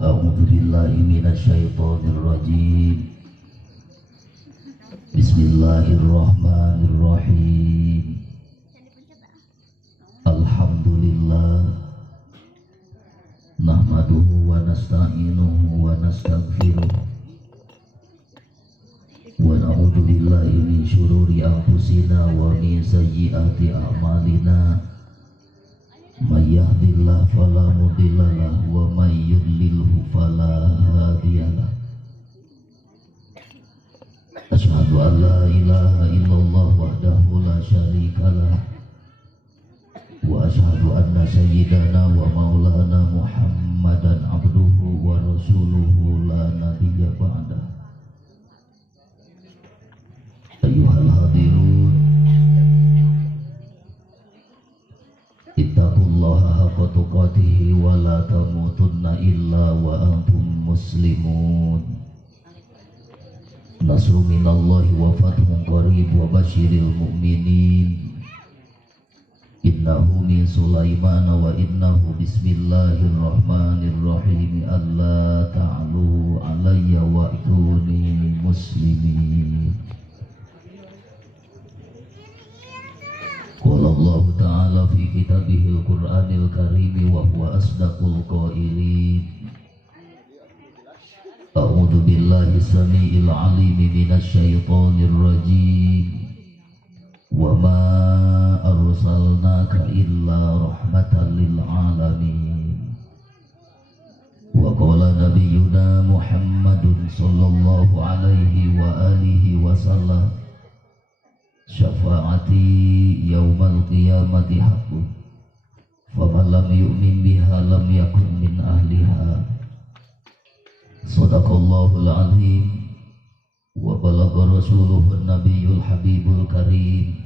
A'udzu billahi minasyaitonir rajim. Bismillahirrahmanirrahim. Alhamdulillah nahmaduhu wa nasta'inuhu wa nastaghfiruh wa na'udzu billahi min syururi anfusina wa min sayyiati a'malina. May yahdihillahu fala mudhillalah wa may yudlilhu fala hadiyalah. Asyhadu an la ilaha illallah wahdahu la syarikalah wa asyhadu anna sayyidana wa maulana Muhammadan abduhu wa rasuluhu la nabiyya ba'dah. Ayyuhal hadirun, ittaqullaha haqqa tuqatih wa la tamutunna illa wa antum muslimun. Nasru minallahi wa fathun qarib wa basyiril mu'minin. Innahu min Sulaiman wa innahu bismillahirrahmanirrahim. Alla ta'alu alayya wa atuni muslimin. Qala Allah ta'ala fi kitabihil Qur'anil Karim wa huwa asdaqul qailin. A'udzu billahi samii'il 'aliim minasy syaithaanir rajiim. Wa ma arsalnaka illa rahmatan lil 'alamin. Wa qala nabiyyuna Muhammadun sallallahu alaihi wa alihi wasallam, syafaati yaumal qiyamati haqqun, faman lam yu'min biha lam yakun min ahliha. Sadaqallahul azim wa balagha rasuluhun nabiyul habibul karim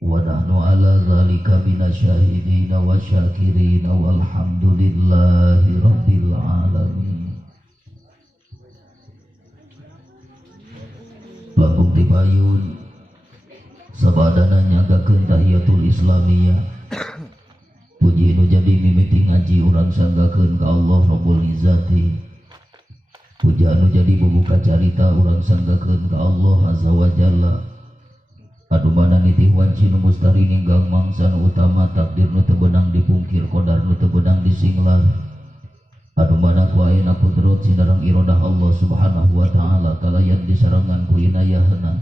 wa nahnu ala zalika minasyahidin wa syakirin walhamdulillahi rabbil alamin. Langkung tipayun sabadana nyagakeun tahiyatul islamiyah. Puji nu jadi mimiti ngaji urang sanggakeun ka Allah Rabbul Izzati. Puji anu jadi bubuka carita urang sanggakeun ka Allah Azza wa Jalla. Adu mana nitih wanci nu mustari ninggang mangsa nu utama, takdir nu teu beunang dipungkir, qadar nu teu beunang disinglar. Adu mana ku ayeuna kudrat sinareng iradah Allah Subhanahu wa taala kalayan disarengan ku inayahna.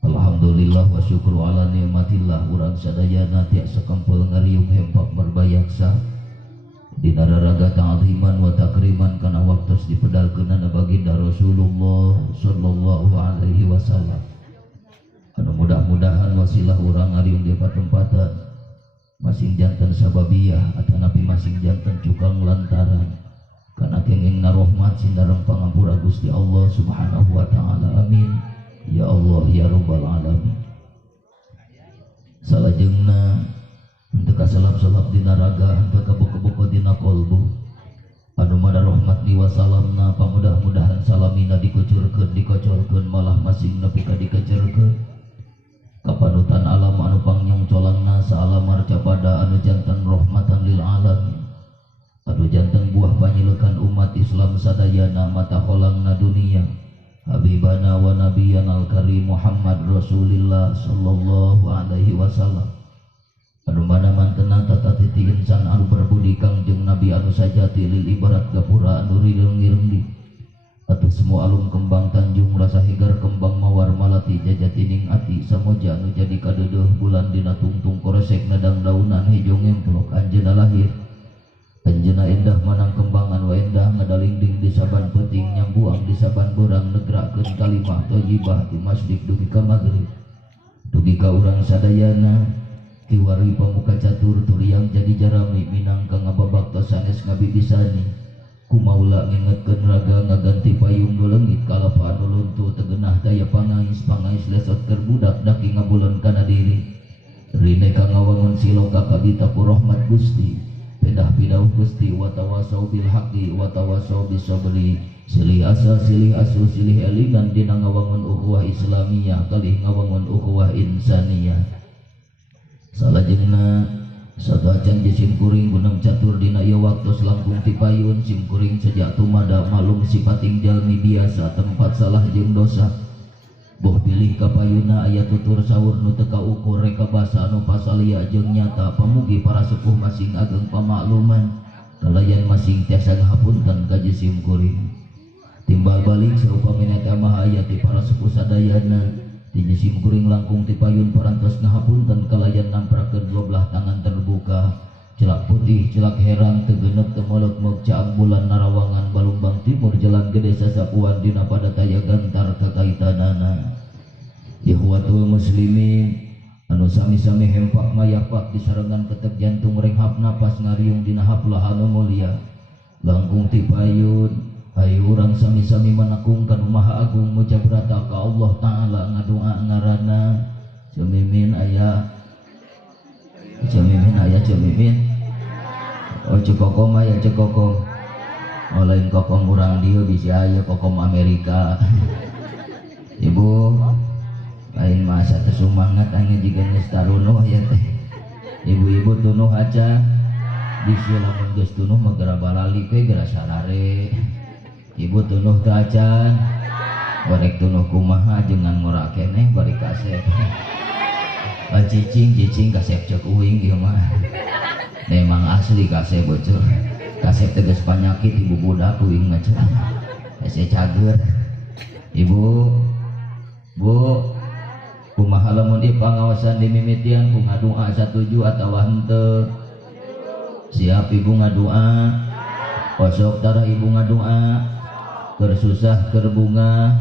Alhamdulillah wa syukru ala nikmatillah, urang sadayana tiasa kempul ngariung hempak berbayaksa dina raraga ta'ziman wa takriman kana waktos dipedalkeunana baginda Rasulullah sallallahu alaihi wasallam. Anu mudah-mudahan wasilah urang ngariung di patempatan masing janten sababiyah atanapi masing janten cukang lantaran kana kenging rahmat sinareng pangampura Gusti Allah Subhanahu wa taala. Amin ya Allah ya Rabbal alamin. Salajengna henteu kasalap-salap dina raga, henteu kaboko-boko dina kolbu. Anu mana rahmat ni wasalamna pamudah-mudahan salamina dikucurkeun dikocolkeun malah masing nepi ka dikecerkeun. Kapanutan alam anu pangnyong colangna saalamar capada anu janten rahmatan lil alamin. Anu janten buah panyileukan umat Islam sadayana mata holangna dunia. Habibana wa nabiyana al-karim Muhammad Rasulillah sallallahu alaihi wasallam. Anu mana mantena tata titi insan anu berbudi kangjeng Nabi anu sajati lil ibarat gapura anu rireng-irengdi. Atuh semua alum kembang tanjung rasa higar kembang mawar malati jajatining ati samoja anu jadi kadeudeung bulan dina tungtung koresek nadang daunan hejo ngemplok anjeuna lahir. Anjeuna endah manang kembangan wa endah ngadalingding di saban peuting nyambuang di saban beurang negrakeun kalimah thayyibah di masjid dugi ka magrib. Dugi ka urang sadayana kiwari pamuka catur turiang jadi jarami minangka ngababaktos sanes ngabibisani. Kumaula ngingetkeun raga ngaganti payung nu leungit kalapa anu luntu tegenah daya pangais lesot keur budak daki ngabuleun kana diri. Rine ka ngawangun siloka kabita ku rahmat Gusti. Pedah pidauh Gusti wa tawasau bil haqqi wa tawasau bis sabri. Silih asa silih asu silih elingan dina ngawangun ukhuwah Islamiyah kalih ngawangun ukhuwah insaniyah. Salajengna Sadacan jisim kuring gunam catur dina ieu waktu selangkung ti payun sim kuring sejak tumada malum sipating jalmi biasa tempat salah jeung dosa. Boh pilih ka payuna aya tutur saur nu teu kaukur reka basa anu pasalia jeung nyata pamugi para sepuh masing ageng pamakluman kalayan masing tiasa ngahapunten ka jisim kuring. Timbal balik saupamina teh mah aya ti para sepuh sadayana di jisim kuring langkung ti payun parantos ngahapunten kalayan namprakeun dua belah tangan terbuka celak putih celak herang teu genep teu molok-molok caang bulan narawangan balumbang timur jalan gede sasapuan dina pada taya gantar kakaitanana. Ihwatul muslimin anu sami-sami hempak mayapak disarengan ketek jantung renghap napas ngariung dina haplah anu mulia langkung ti payun. Ayo urang sami-sami menakungkan Maha Agung mujabrata ka Allah Ta'ala ngadoa ngaranna cemimin aya oh cekokom aya cekokom oh lain kokom urang dieu bisa aya kokom Amerika ibu lain masa teu sumangat anya jiga geus tarunuh ya teh ibu-ibu tunuh aja bisi lamun geus tunuh mah gara balali ke gara sarare. Ibu tunuh teu acan barek tunuh kumaha jangan ngorak keneh bari kasep cicing kasep cek uing ieu mah memang asli kasep bocor kasep tegas panyakit ibu budak uing mah cenah ese cager. Ibu bu kumaha lamun ieu pangaosan dimimitian ku ngadoa satuju atawa henteu siap ibu ngadoa kosok tara ibu ngadoa kersusah kerbunga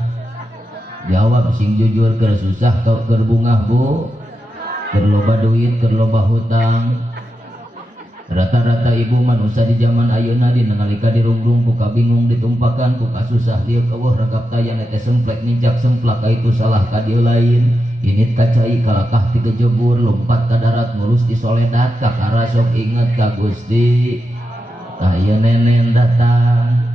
jawab sing jujur kersusah kau kerbunga bu kerloba duit kerloba hutang rata-rata ibu manusia di zaman ayeuna dina nalika dirungrung ku kabingung ditumpakan ku kasusah lieu eueuh rakap tayang teh semplek ninjak semplak ka itu salah ka dieu lain init kacai kalakah ti kejebur lompat ka darat ngurus di soledat kakara sok inget ka Gusti tah ieu nenen datang.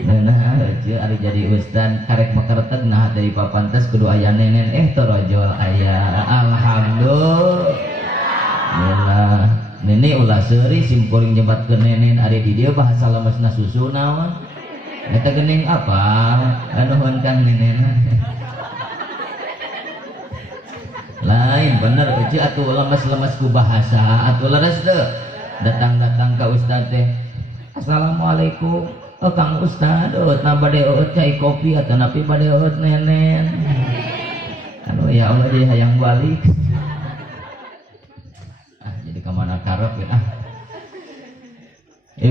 Nah, ari jadi ustad karek makarteg nah dari papantes kudu aya nenen torojol aya alhamdulillah nene ulah seuri simkuring nyebatkeun nenen ari di dieu bahasa lemesna susu naon eta geuning apa anuhun kang nenen lain bener eueuh atuh lemes-lemes ku bahasa atuh leres teu datang-datang ka ustad teh assalamualaikum. Oh Kang Ustad, na bade cai kopi atau napi bade nenen. Anu ya Allah jadi hayang balik. Jadi kemana karep ya?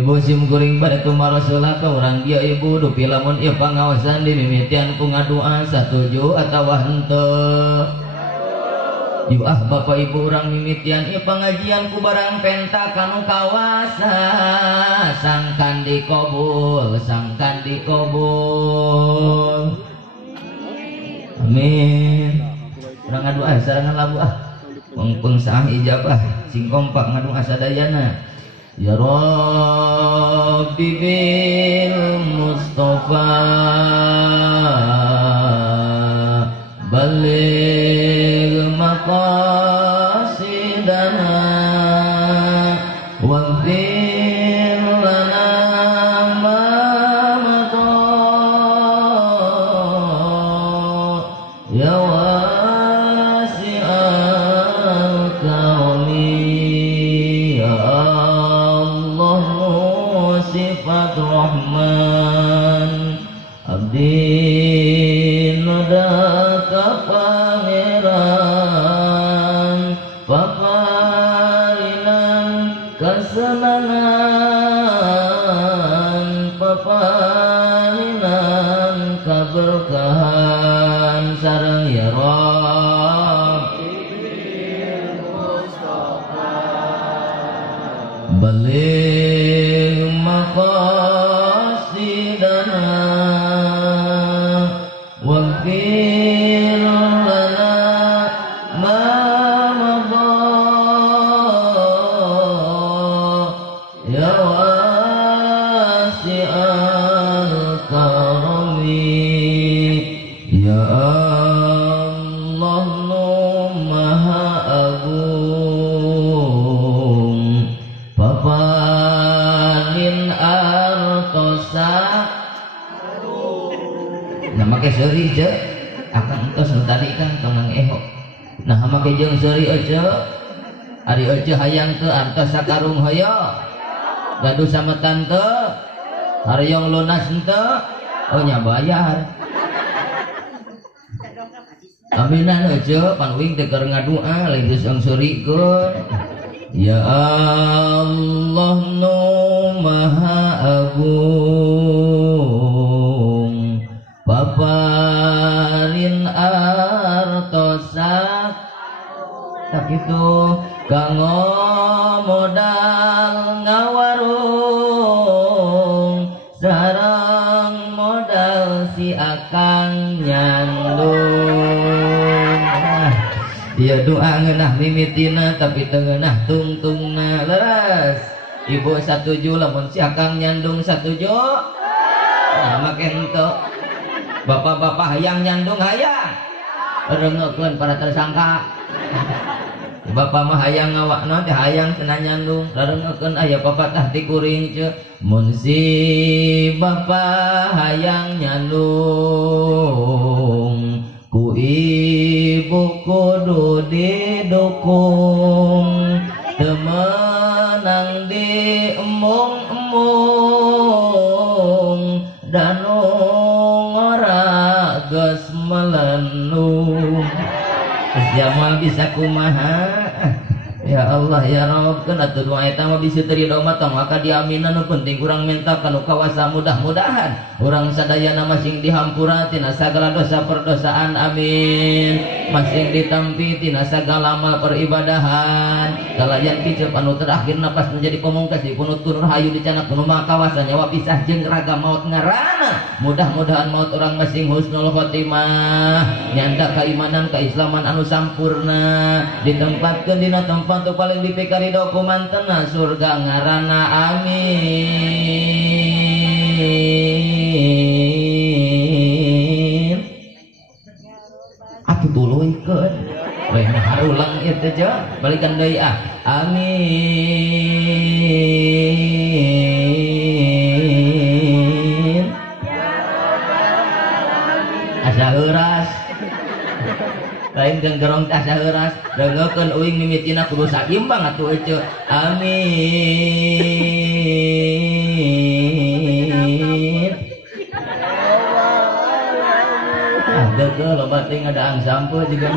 Ibu sim kuring bade tumarasullah ka urang dia ibu dupi lamun ieu pangaosan dimimitian ku ngadoa satuju atawa henteu. Yuk bapak ibu urang mimitian ieu pangajian ku barang penta kanu kawasa sangkan dikobul amin urang ngadoa sarangan labu pengpeng saah ijabah sing kompak ngadoa sadayana ya Rabbi bil Mustafa baligh maqasidana waghfir lana ma mata ya wasi'al karami ya Allah sifat rahman abdi nada pangeran paparinan kesenangan paparinan keberkahan sareng ya Rabbi baligh maqasidana waghfir lana ma madha ya wasi'al karami ya Allah nu maha agung make seuri ce akan entos nu tadi kan tong eho nah make jeung seuri ece ari ece hayang teu artos sakarung hoyo gaduh sametan teu haryong lunas henteu oh nya bayar aminan ece panwing teh keur ngadua lain geus angsurikeun ya Allah nu maha agung paparin artosak tak itu kanggo modal ngawarung sareng modal si akang nyandung dia doa ngeunah mimitina tapi teu ngeunah tungtungna leres ibu satuju lamun si akang nyandung satuju nah make henteu bapak-bapak hayang nyandung hayang rengekeun para tersangka bapak mah hayang ngawakna teh hayang cenah nyandung rengekeun aya papatah ti kuring ce mun si bapak hayang nyandung ku ibu kudu didukung temenang di embung-embung danu ngora geus melenung jamal bisa kumaha ya Allah ya Rabb kan atuh doa eta mah bisa terido mah tong maka diaminan nu penting urang minta kanu kawasa mudah-mudahan urang sadayana masing dihampura tina sagala dosa perdosaan amin masing ditampi tina sagala amal peribadahan kalayan kiceu anu terakhir napas menjadi pamungkas dipunutun rahayu dicana kudu mah kawasa nyawa pisah jeung raga maut ngarana mudah-mudahan maut urang masing husnul khotimah nyanda keimanan keislaman anu sampurna ditempatkeun dina tempat tu paling dipikari dokumantena surga ngarana amin atuh tuluikeun we harulang ieu teh balikan deui amin asa heuras lain jeung gerong teh saeuras dengekeun uing mimitina kudu saimbang atuh ece amin geugeuh loba teh ngadaang sampo juga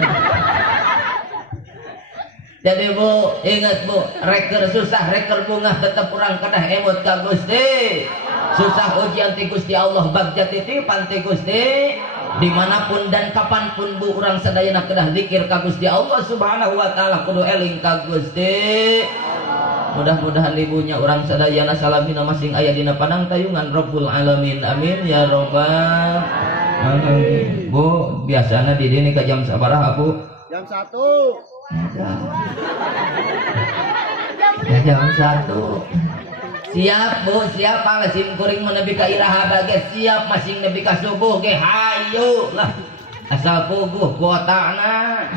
jadi Bu ingat Bu reker susah reker bungah tetep urang kedah emot ka Gusti susah ujian ti Gusti Allah bagja titipan ti Gusti dimanapun dan kapanpun Bu urang sadayana kedah zikir ka Gusti Allah subhanahu wa ta'ala kudu eling ka Gusti mudah-mudahan ibunya urang sadayana salamina masing aya dina panang tayungan Rabbul alamin amin ya robbal alamin Bu biasana di dieu ka jam sabaraha Bu jam 1 jam 1 siap Bu siap pangsim kuring menepi ka iraha bage siap masing nepi ka subuh ge hayu lah asal puguh kuotana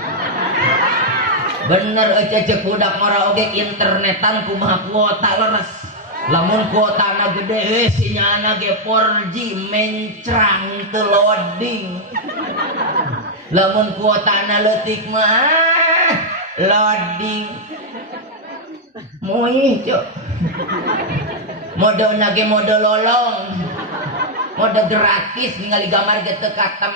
bener ece budak mara oge internetan kumaha kuota leres lamun kuotana gede sinyalna ge 4G mencrang teu loading lamun kuotana leutik mah loading moih cok mode nage mode lolong mode gratis ningali gambar ge teu katem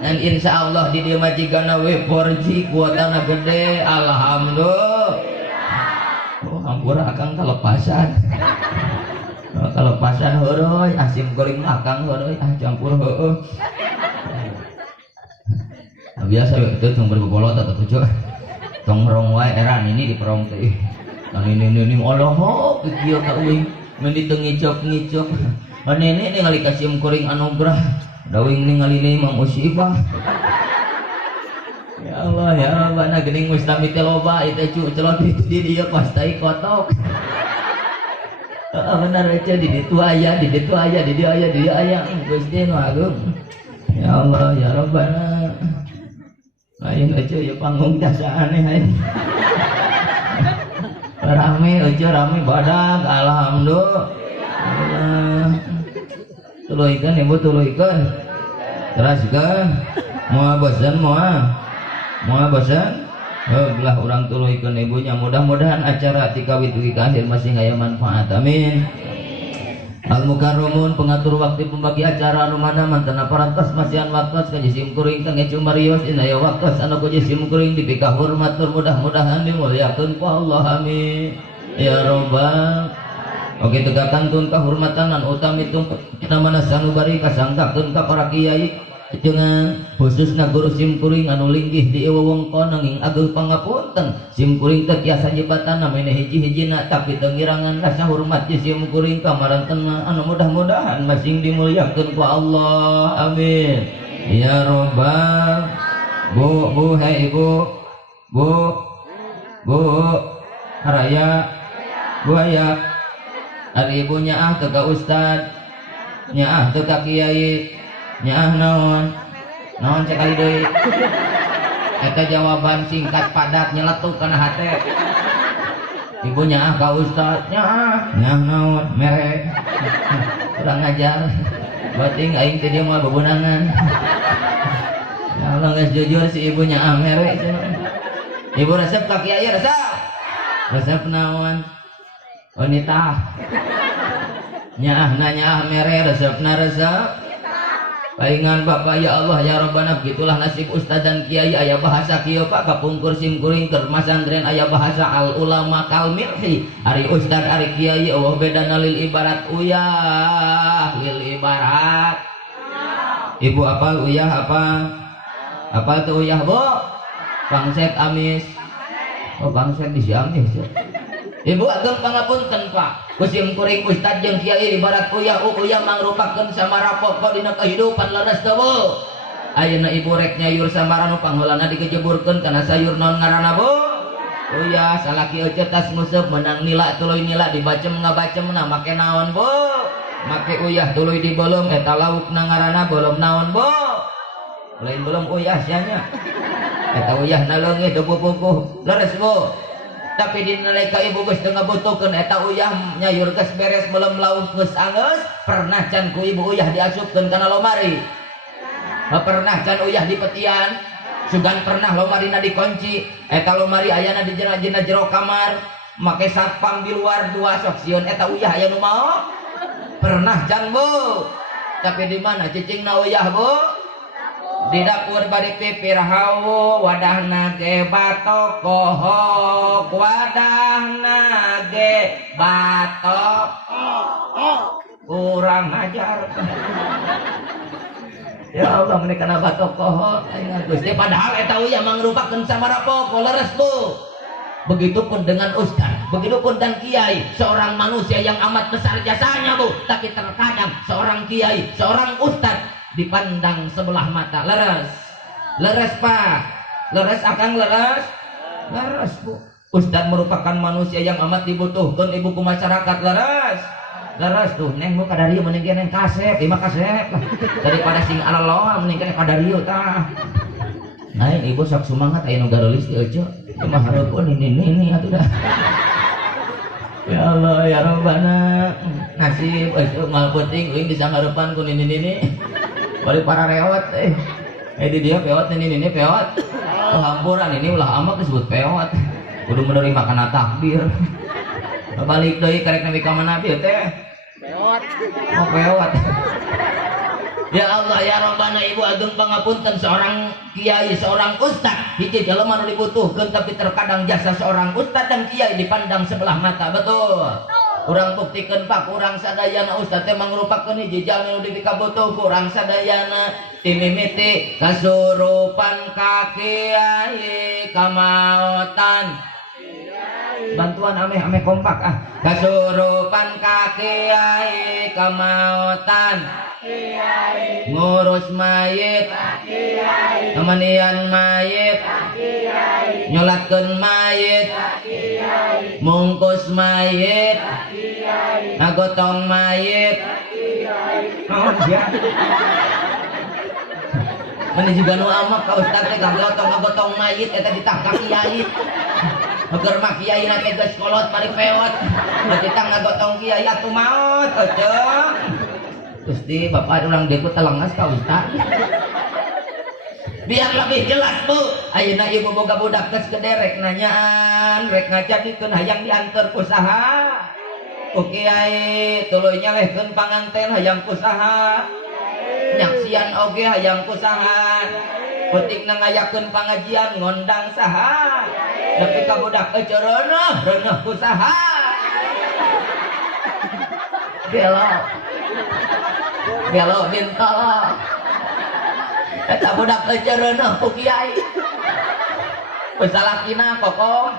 dan insya Allah di dieu mah jigana we 4G kuotana gede alhamdulillah oh hampura akang kalepasan kalepasan heureui asim goreng akang heureui campur heueuh biasa we teu tong berbolot atau tujuh tong merong wae eran ini diperong teh dan ini Allah ho kieu ka uing mun ditengicok-ngicok nenek ningali kasih kuring anugerah dawing ningali imam musibah ya Allah ya Rabbana geuning mustami teh loba eta cu celot itu di dieu pastai kotok benar aja di ditu aya di ditu aya di dieu aya di dieu aya Gusti nu agung ya Allah ya Rabbana lain aja ya panggung jasa aneh rame aja rame badak alhamdulillah Tuluhikeun ibu tuluhikeun. Teraskeun. Moal bosan moal bosan. Belah orang tuluhikeun ibunya, mudah-mudahan acara ti kawit dugi ka akhir masih aya manfaat. Amin. Al mukarramun pengatur waktu pembagi acara anu mana mantena parantos masihan waktos ka jisim kuring kang Ecu Marios dina aya waktos anu ku jisim kuring dipika hormat mudah-mudahan dimuliakeun ku Allah. Amin ya robbal. Oke tegakantun kahormatan lan utami tung namana sanubari kasangkakeun ka para kiai jangan khususna guru simkuring anu linggih di wewengkon nanging ageng pangapunten simkuring teh tiasa jebatan namanya hiji-hijina tapi tengirangan rasa hormat di simkuring kamarantena anu mudah-mudahan masing dimuliakeun ku Allah. Amin ya robbal. Bu hei ibu bu haraya bu aya ari ibu nyaah teu ka ustad nyaah teu ka kiai nyaah naon cek kali deui eta jawaban singkat padat nyeletuk kana hate. Ibu nyaah ka ustad nyaah naon mere kurang ajar bating aing teh dia moal bebeunangan. Ya Allah geus jujur si ibu nyaah mere cenah. Ibu resep ka kiai resep naon wanita nyaah mere resepna resep paingan Bapak ya Allah ya Rabbana. Begitulah nasib ustad dan kiai aya bahasa kieu Pak kapungkur simkuring keur masantren aya bahasa al ulama kal milhi ari ustad ari kiai eueuh bedana lil ibarat uyah lil ibarat. Ibu apal uyah apa tuh uyah Bu? Pangset amis. Oh pangset di amis. Ibu ageng pangapunten Pak kusim kuring ustad jeung kiai ibarat uyah mangrupakeun samara pokok dina kehidupan leres teu Bu. Ayeuna ibu rek nyayur samara nu pangheulana dikejeburkeun kana sayur naon ngaranna Bu? Uyah salaki ece tas museup menang nila tuluy nila dibacem ngabacemna make naon Bu? Make uyah tuluy dibeuleum eta laukna ngaranna beuleum naon Bu? Lain belum uyah sia nya. Eta uyahna leungit teu pupuh leres Bu. Tapi di nalika ibu geus teu ngabutuhkeun eta uyah nyayur geus beres belum lauk geus angeus pernah can ku ibu uyah diasupkeun kana lomari. Pernah can uyah di petian sugan pernah lomarina dikunci eta lomari ayana di jero kamar make satpam di luar dua sok sieun eta uyah aya nu mau pernah can Bu. Tapi di mana cicingna uyah Bu? Di dapur bari pipir hawu wadahna ge batok kohok wadahna ge batok kurang ajar. Ya Allah menika kana batok kohok aing Gusti padahal eta uyah mangrupakeun samara pokok leres Bu. Begitupun dengan ustaz, begitupun dan kiai, seorang manusia yang amat besar jasanya Bu. Tapi terkadang seorang kiai, seorang ustaz dipandang sebelah mata. Leres Pak, leres akang leres Bu. Ustaz merupakan manusia yang amat dibutuhkan ibu ku masyarakat. Leres tuh neng mu kadarieu mending neng kasep imah kasep daripada sing alaloa mending kadarieu tah. Nain ibu sok semangat aya nu garulis di euceuk mah hareupeun ini atuh dah. Ya Allah ya Rabbana nasib euceuk mal penting euing bisa ngarepan ku nini bari para reot di dia peot ini peot. Oh hampuran ini ulah amak disebut peot kudu menerima kana takbir. Balik deui karek nepi ka mana bieu teh peot. Oh peot. Ya Allah ya Rabbana ibu ageng pangapunten seorang kiai seorang ustad hiji jelema nu dibutuhkeun tapi terkadang jasa seorang ustad dan kiai dipandang sebelah mata. Betul. Urang buktikeun Pak urang sadayana ustad teh mangrupakeun hiji jalmi nu dikabutuh urang sadayana ti mimiti kasurupan ka kiai kamaotan bantuan ame kompak kasurupan ka kiai kamaotan ngurus mayit kemanian mayit nyolatkeun mayit mungkus mayit ngagotong mayit naon sia mana juga nu amak ka ustaz teh ngagotong mayit eta ditangkap kiai agar mah kiai nate geus kolot bari peot kita ngagotong kiai atuh maot eceuk Gusti bapak orang dia ku telengas ka ustad. Biar lebih jelas Bu, ayeuna ibu boga budak geus gede rek nanyaan, rek ngajadikeun hayang diantar ku saha? Ku kiai tuluy nyalehkeun panganten hayang ku saha? Nyaksian oge hayang ku saha? Pentingna ngayakeun pangajian ngondang saha? Nepi ka budak reuneuh ku saha? Belo bintolo. Eta budak reuneuh ku kiai. Pesalakina kokoh.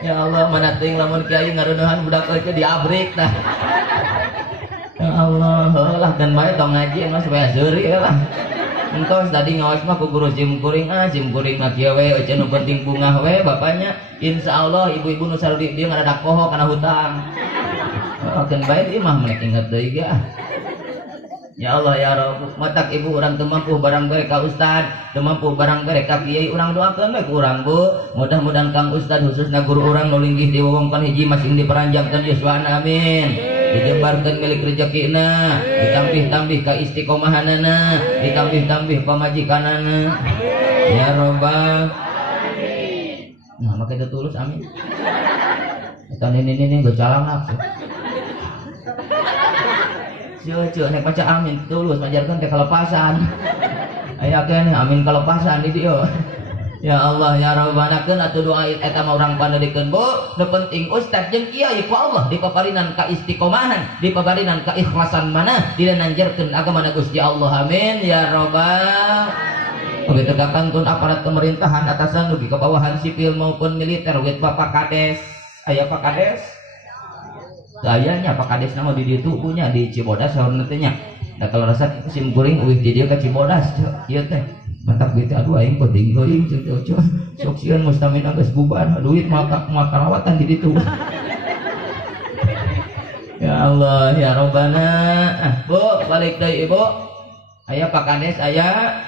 Ya Allah, mana teuing lamun kiai ngareuneuhan budak eueuh diabrik tah. Ya Allah, heulah dan bae tong ngaji mah supaya seuri lah. Engkos tadi ngawas mah ku guru sim kuring mah kieu we eueuh nu penting bungah we bapaknya. Insyaallah ibu-ibu nu sarudi dieu ngadadak poho kana hutang. Akan baik ieu mah menek inget deui ge. Ya Allah ya Rabb, matak ibu orang teu mampu barang bae ka ustad, teu mampu barang bae ka kiai, urang doakeun we ku urang Bu. Mudah-mudahan Kang Ustad khususna guru urang nu linggih di wewengkon hiji masing diperanjangkeun yuswana amin. Dijebarkeun milik rezekina, ditambih-tambih ka istiqomahanana, ditambih-tambih pamajikanana. Ya Rabbal alamin. Nah, make teu tulus amin. Eta nini geus calangak. Cucu nek baca amin tulus majarkan ke kelepasan. Aya keneh amin kelepasan di dieu. Ya Allah ya Rabbanakeun atuh doa eta mah urang paneudekeun Bu. Nu penting ustad jeung kiai ku Allah dipaparinan ka istiqomahan, dipaparinan ka ikhlasan mana dilanjarkeun agamana Gusti Allah amin ya Rabbal. Oge tegakangkeun aparat pemerintahan atasan dugi ke bawahan sipil maupun militer wit Bapak Kades. Aya Pak Kades? Gayanya Pak Kades nama di ditu punya di Cibodas saurna teh nya. Da kalau rasa sim kuring eueuh di dieu ka Cibodas ieu teh. Mantap gitu aduh aing penting geuing ceuh. Sok sieun mustamina geus bubar duit maka karawatan di ditu. Ya Allah ya Rabbana. Bu balik deui Ibu. Aya Pak Kades aya.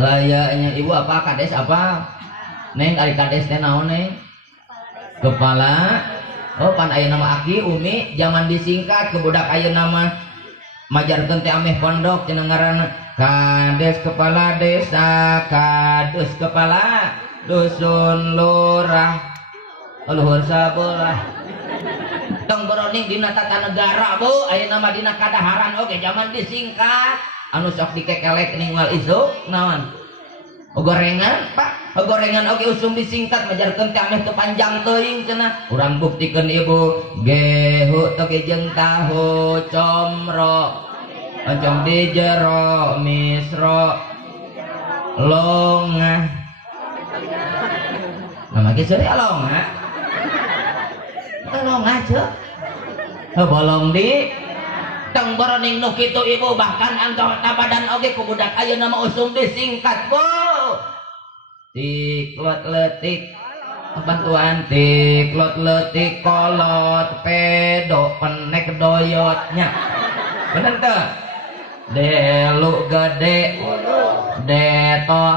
Gayanya Ibu apa Kades apa? Neng ari Kades teh naon Neng? Kepala. Oh pan aya nama Aki Umi zaman disingkat ke budak aya nama majarkeun teh ameh pondok cenah ngaranna Kades kepala desa, Kades kepala dusun lurah luhur sabelah. Tong Boroning dina tata negara Bu aya nama dina kadaharan oge zaman disingkat anu sok dikekelek ninggal isuk naon gorengan Pak gorengan oke usum disingkat majarkeun teh ameh teu panjang teuing cenah urang buktikeun Ibu gehu teu jeung tahu comro oncom di jero misro longah nama ge seuri longah longah ceuk bolong di Tong Boroning nu kitu Ibu bahkan anggota badan oge ku budak ayeuna mah usum disingkat Bu. Tiklot letik bantuan tiklot letik kolot pedo penek doyotnya. Bener teu? Delu gede deto.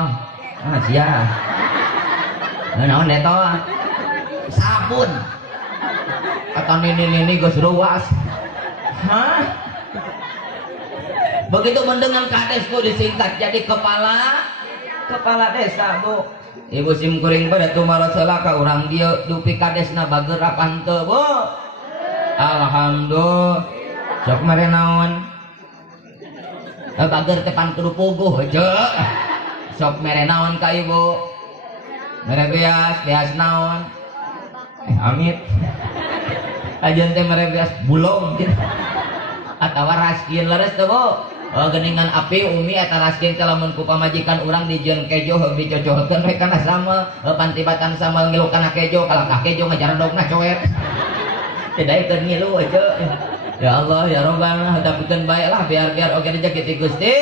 Ah sia. Naon deto? Sabun. Atau nini geus ruas. Hah? Begitu mendengar Kades Bu disingkat jadi kepala desa Bu. Ibu sim kuring pada tumaro celaka urang dia dupi Kadesna bagerapan teu Bu. Alhamdulillah. Sok mere naon? Bager teh pan kudu puguh ceuk. Sok mere naon ka Ibu? Mere beas naon? Amit. Ajan teh mere beas bulong gitu. Atawa raskin leres teu Bu. Geningan api Umi eta raskin teh lamun ku pamajikan urang dijieun kejo dicocokeun we kana sama pantibatan sama ngilu kana kejo kalangkah kejo ngajarodogna coet. Teh daekeun ngilu ceuk. Ya Allah ya Rabbana hadapikeun bae lah biar oge rezeki ti Gusti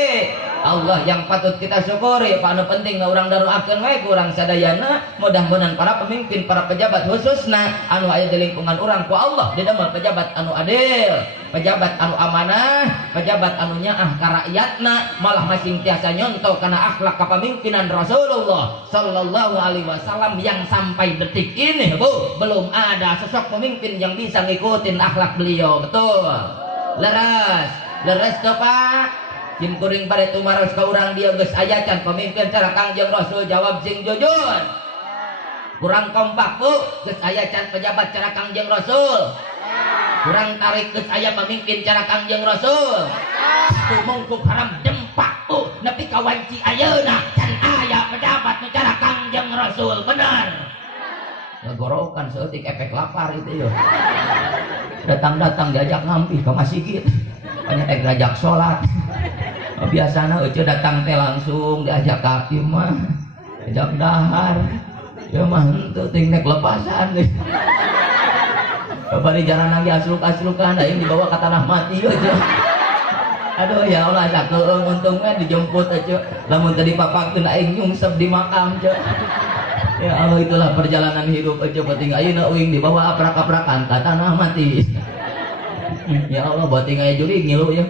Allah yang patut kita syukuri. Anu penting urang daruakeun we ku urang sadayana mudah-mudahan para pemimpin para pejabat khususna anu aya di lingkungan urang ku Allah didamel pejabat anu adil, pejabat anu amanah, pejabat anu nyaah ka rakyatna malah masing tiasa nyontoh kana akhlak kepemimpinan Rasulullah sallallahu alaihi wasallam yang sampai detik ini Bu belum ada sosok pemimpin yang bisa ngikutin akhlak beliau. Betul. leres tuh Pak. Cin kuring pada tumaros ke urang dia geus aya can pemimpin cara Kangjeng Rasul jawab sing jujur. Kurang kompak Bu, geus aya can pejabat cara Kangjeng Rasul. Kurang tarik geus aya pemimpin cara Kangjeng Rasul. Mungkuk haram dempak Bu, nepi ka wanci ayeuna can aya pejabat cara Kangjeng Rasul. Bener. Ngegorokan seetik efek lapar itu ya. Datang-datang diajak ngampi ke masjid. Banyak ngajak sholat. Biasana ece datang teh langsung diajak kaki mah. Ajak dahar. Ya mah henteu ting nek lepasan deh. Bari jalan lagi asluk-aslukan aing dibawa ke tanah mati aja. Aduh ya Allah sakeung untungnya dijemput aja. Lamun tadi papakeun aing nyungsep di makam aja. Ya Allah itulah perjalanan hidup aja penting ayeuna uing dibawa aprak-aprakan ka tanah mati. Ya Allah bating aya juri ngilu ya.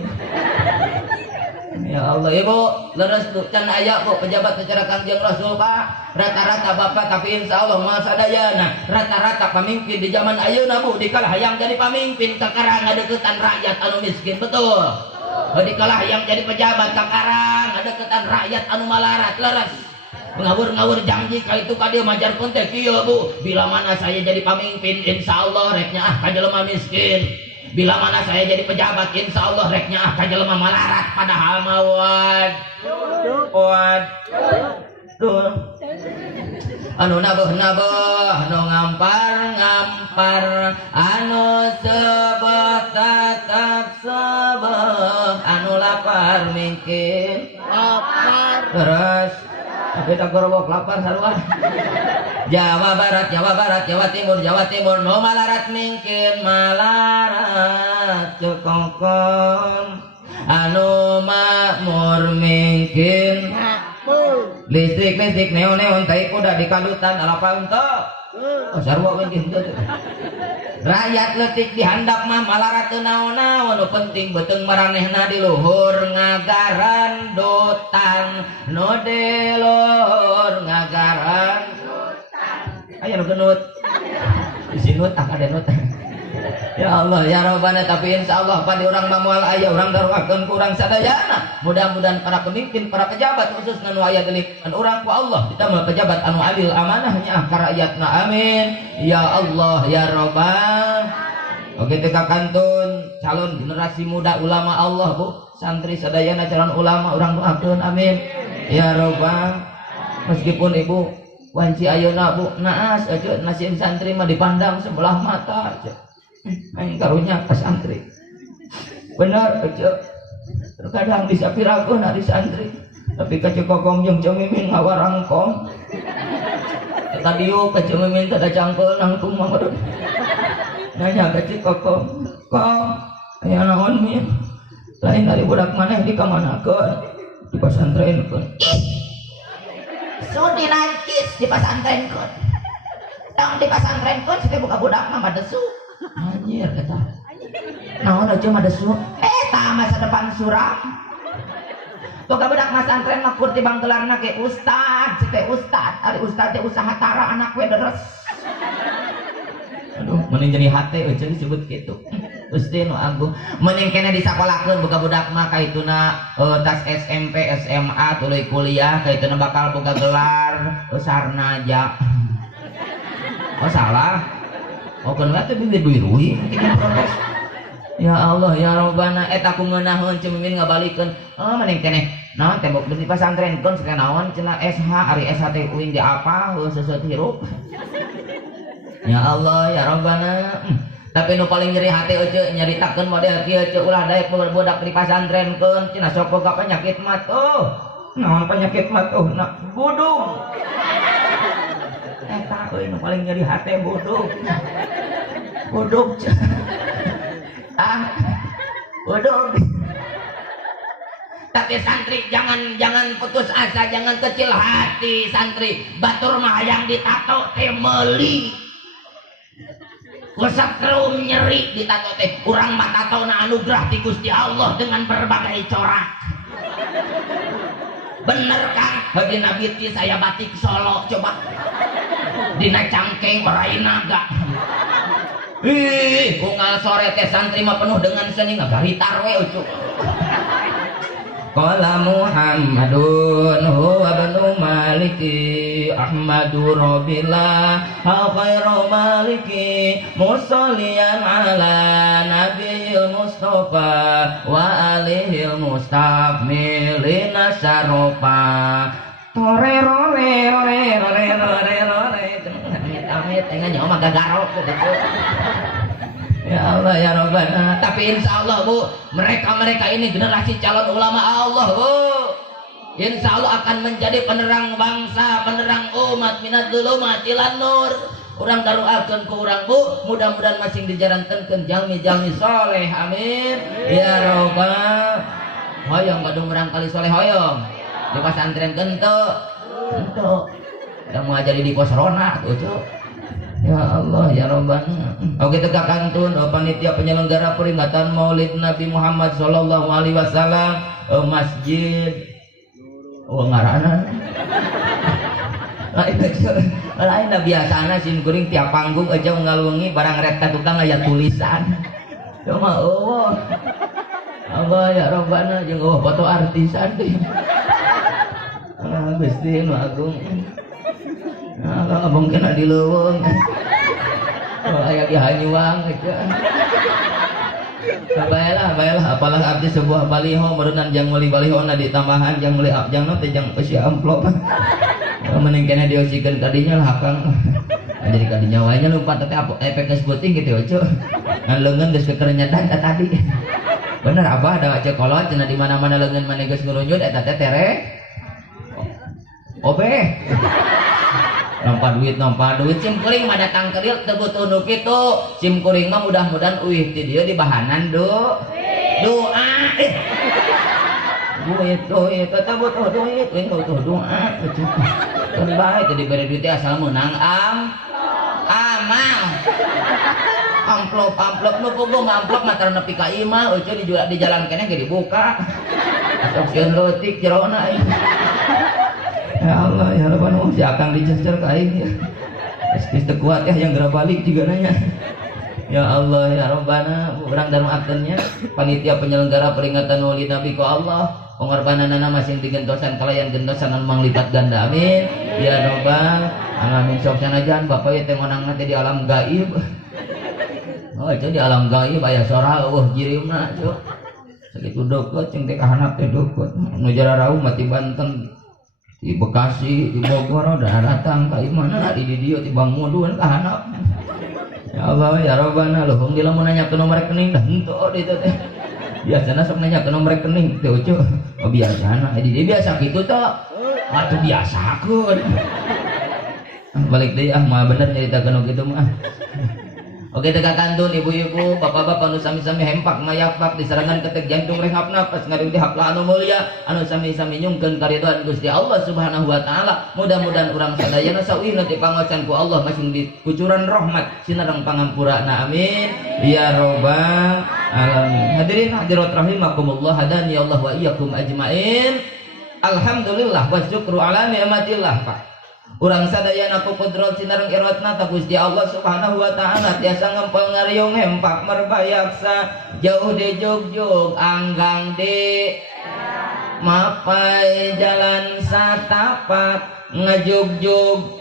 Ya Allah Ibu leres tuh can aya Bu pejabat secara Kangjeng Rasul Pak. Rata-rata Bapak tapi insya Allah moal sadayana rata-rata pemimpin di zaman ayeuna Bu dikalah hayang jadi pemimpin kakarang ngadeuketan rakyat anu miskin betul. Dikalah hayang jadi pejabat kakarang ngadeuketan rakyat anu malarat leres. Ngawur-ngawur janji ka itu ka dieu majarkeun teh kieu Bu. Bila mana saya jadi pemimpin insyaallah reknya ka jelema miskin. Bila mana saya jadi pejabat insya Allah reknya ka jelema malarat padahal mawad. Anu nabuh anu ngampar anu sebeh tetap sebeh anu lapar mungkin lapar terus tapi tak gorobok lapar sarua. Jawa Barat, Jawa Timur, no malarat mungkin malarat cekongkon anu makmur mungkin listrik neon tai kuda di kalutan apa untuk sarua mungkin rakyat letik dihandap mah malarat teu naon-naon nu penting beuteung maranehna di luhur ngagaran dotang nu di luhur ngagaran aya nu genut isi nutang ada nutang. Ya Allah ya Rabbana tapi insyaallah pada urang mah moal aya urang daruakeun ku urang sadayana. Mudah-mudahan para pemimpin, para pejabat khususna nu aya dilipan urang ku Allah ditambah pejabat anu adil amanahnya ka rakyatna amin. Ya Allah ya Rabbal. Oke teh kantun calon generasi muda ulama Allah Bu, santri sadayana calon ulama urang doakeun amin. Ya Rabbal. Meskipun Ibu wanci ayeuna Bu naas aja nasib santri mah dipandang sebelah mata aja. Aing karunya ka santri. Bener aja. Terkadang bisa pirakeun ari santri. Tapi ka Cikokong jeung Cemimin ngawarangkong. Tadi yo ka Cemimin teh da cangkeul nang kumaha. Nanya ka Cikokong, "Kong, aya naon min? Lain dari budak maneh dikamanakeun? Di pasantrenkeun." Sudi najis di pasantrenkeun. Tong di pasantrenkeun situ buka budak mah madesu. Anjir eta. Naon aja madesu? Eta masa depan suram. Boga budak pasantren mah kur tibang gelarna ge ustad, situ ustad. Ari ustad teh usaha tara anak we deres. Aduh, mending jadi hate eueuh disebut kitu. Gusti nu agung. Mending kena disakolakeun boga budak mah kaituna tas SMP, SMA, tuluy kuliah, kaituna bakal boga gelar sarnaja. Oh salah. Oh kenapa tuh bibir biruhi protes. Ya Allah ya Rabbana eta ku ngeunaheun Cemimin ngabalikeun mending keneh naon tembok di pasantrenkeun sakena naon cenah SH ari SH teh uing di apa seuseuh hirup. Ya Allah ya Rabbana. Tapi nu paling nyeri hati eueuh nyaritakeun model kieu eueuh ulah daek budak di pasantrenkeun cenah sok boga penyakit mah tuh. Naon penyakit mah tuh? Budung. Eta euy nu paling nyeri hati budug. Budug. Budug. Tapi santri jangan putus asa, jangan kecil hati santri. Batur mah hayang ditato teh meuli. Kusatreum nyeri ditato teh. Urang mah tatona anugerah ti Gusti Allah dengan berbagai corak. Bener Kang, bagi Nabi saya batik Solo coba. Dina cangkeng berai naga. Ih, unggal sore teh santri mah penuh dengan seni ngagaritar we ucuk. Qala Muhammadun huwa ibnu Maliki Ahmadu Rabbillah khairu maliki musalliyan ala nabiyil Mustafa wa alihil mustakmilina syarofa tore rore rore rore rore rore amit dengan nyawa gagarok gitu. Ya Allah ya Rabbana. Tapi insya Allah Bu, mereka ini generasi calon ulama Allah Bu, insya Allah akan menjadi penerang bangsa, penerang umat minat dzulumat ilan nur. Urang daruakeun ku urang Bu, mudah-mudahan masing dijarankeun jalmi-jalmi soleh, amin ya Rabbal. Hoyong badung urang kali soleh hoyong di pasantren kenteu yang mau jadi di pos rona tuh. Ya Allah ya Rabbana. Oke tegak kantun panitia penyelenggara peringatan Maulid Nabi Muhammad sallallahu alaihi wasallam masjid ngaranna. Lain biasana sim kuring tiap panggung aja ngalungi barang rek tukang aya tulisan. Cuma Allah ya Rabbana jeung foto artisan teh. Gusti nu agung. Kalau mungkin di leuweung. Aya di hanyuang aja. Baiklah, apalah abdi sebuah baliho meureunan jang meuli balihona ditambahan jang meuli jang teh jang eusi amplop. Mending kena diosikeun kadinya lah Kang. Jadi kadinya wae nya lupa teh efek geus beuting gitu ojo. Ngan leungeun geus kekerenyetan tadi. Bener Abah ada cek kolot cenah di mana-mana leungeun maneh geus ngurunjut eta teh tere. Obe. Nampak duit sim kuring mah datang keril teu butuh nu kitu. Sim kuring mah mudah-mudahan uih ti dieu di bahanan doa. Duit teu butuh duit, we butuh doa. Kan bae teh dibere duit asal meunang amal. Amplop nu puguh amplop mah tarana nepi ka imah eueuh di jalan keneh ge dibuka. Sok sieun leutik jerona ieu. Ya Allah ya Rabbana si akang dicecer ka aing ya. Geus teu kuat ya yang geura balik juga nanya. Ya Allah ya Rabbana urang daruakeunnya panitia penyelenggara peringatan Maulid Nabi ku Allah pengorbananana masing digentosan kalayan gentosan anu manglipat ganda amin ya Rabbal alamin. Sok sanajan Bapak ieu teh monangna teh di alam gaib. Oh itu di alam gaib aya sora eueuh jirimna cuk. Sakitu deukeut cing teh kahanap teh deukeut. Nu jararau mati Banten di Bekasi, di Bogor udah datang ka imana di dieu di Bang Mudun kahanap. Ya Allah ya Rabbana luhung di lamun nanyakeun nomor rekening dah henteu ditu teh. Biasana sok nanyakeun nomor rekening teh ucu. Oh biasana di dieu biasa kitu teh. Atuh biasakeun. Balik deui mah bener nyaritakeun kitu mah. Oke tegak kantun ibu-ibu bapak-bapak anu sami-sami hempak mayapak diserangan ketek jantung rehab nafas ngadeng di hapla anu mulia anu sami-sami nyungkeun karidhoan Gusti Allah Subhanahu wa taala. Mudah-mudahan urang sadayana sauihna ti pangocan ku Allah masing di kucuran rahmat sinareng pangampurana amin ya robbal alamin. Hadirin hadirat rahimakumullah hadani Allah wa iyyakum ajmain. Alhamdulillah wa syukru ala ni'matillah Pak. Urang sadayana ku kudrat sinareng iratna ta Gusti Allah Subhanahu wa taala tiasa ngempel ngariung hempak merbayaksa jauh di jugjug anggang di mapai jalan satapak ngejugjug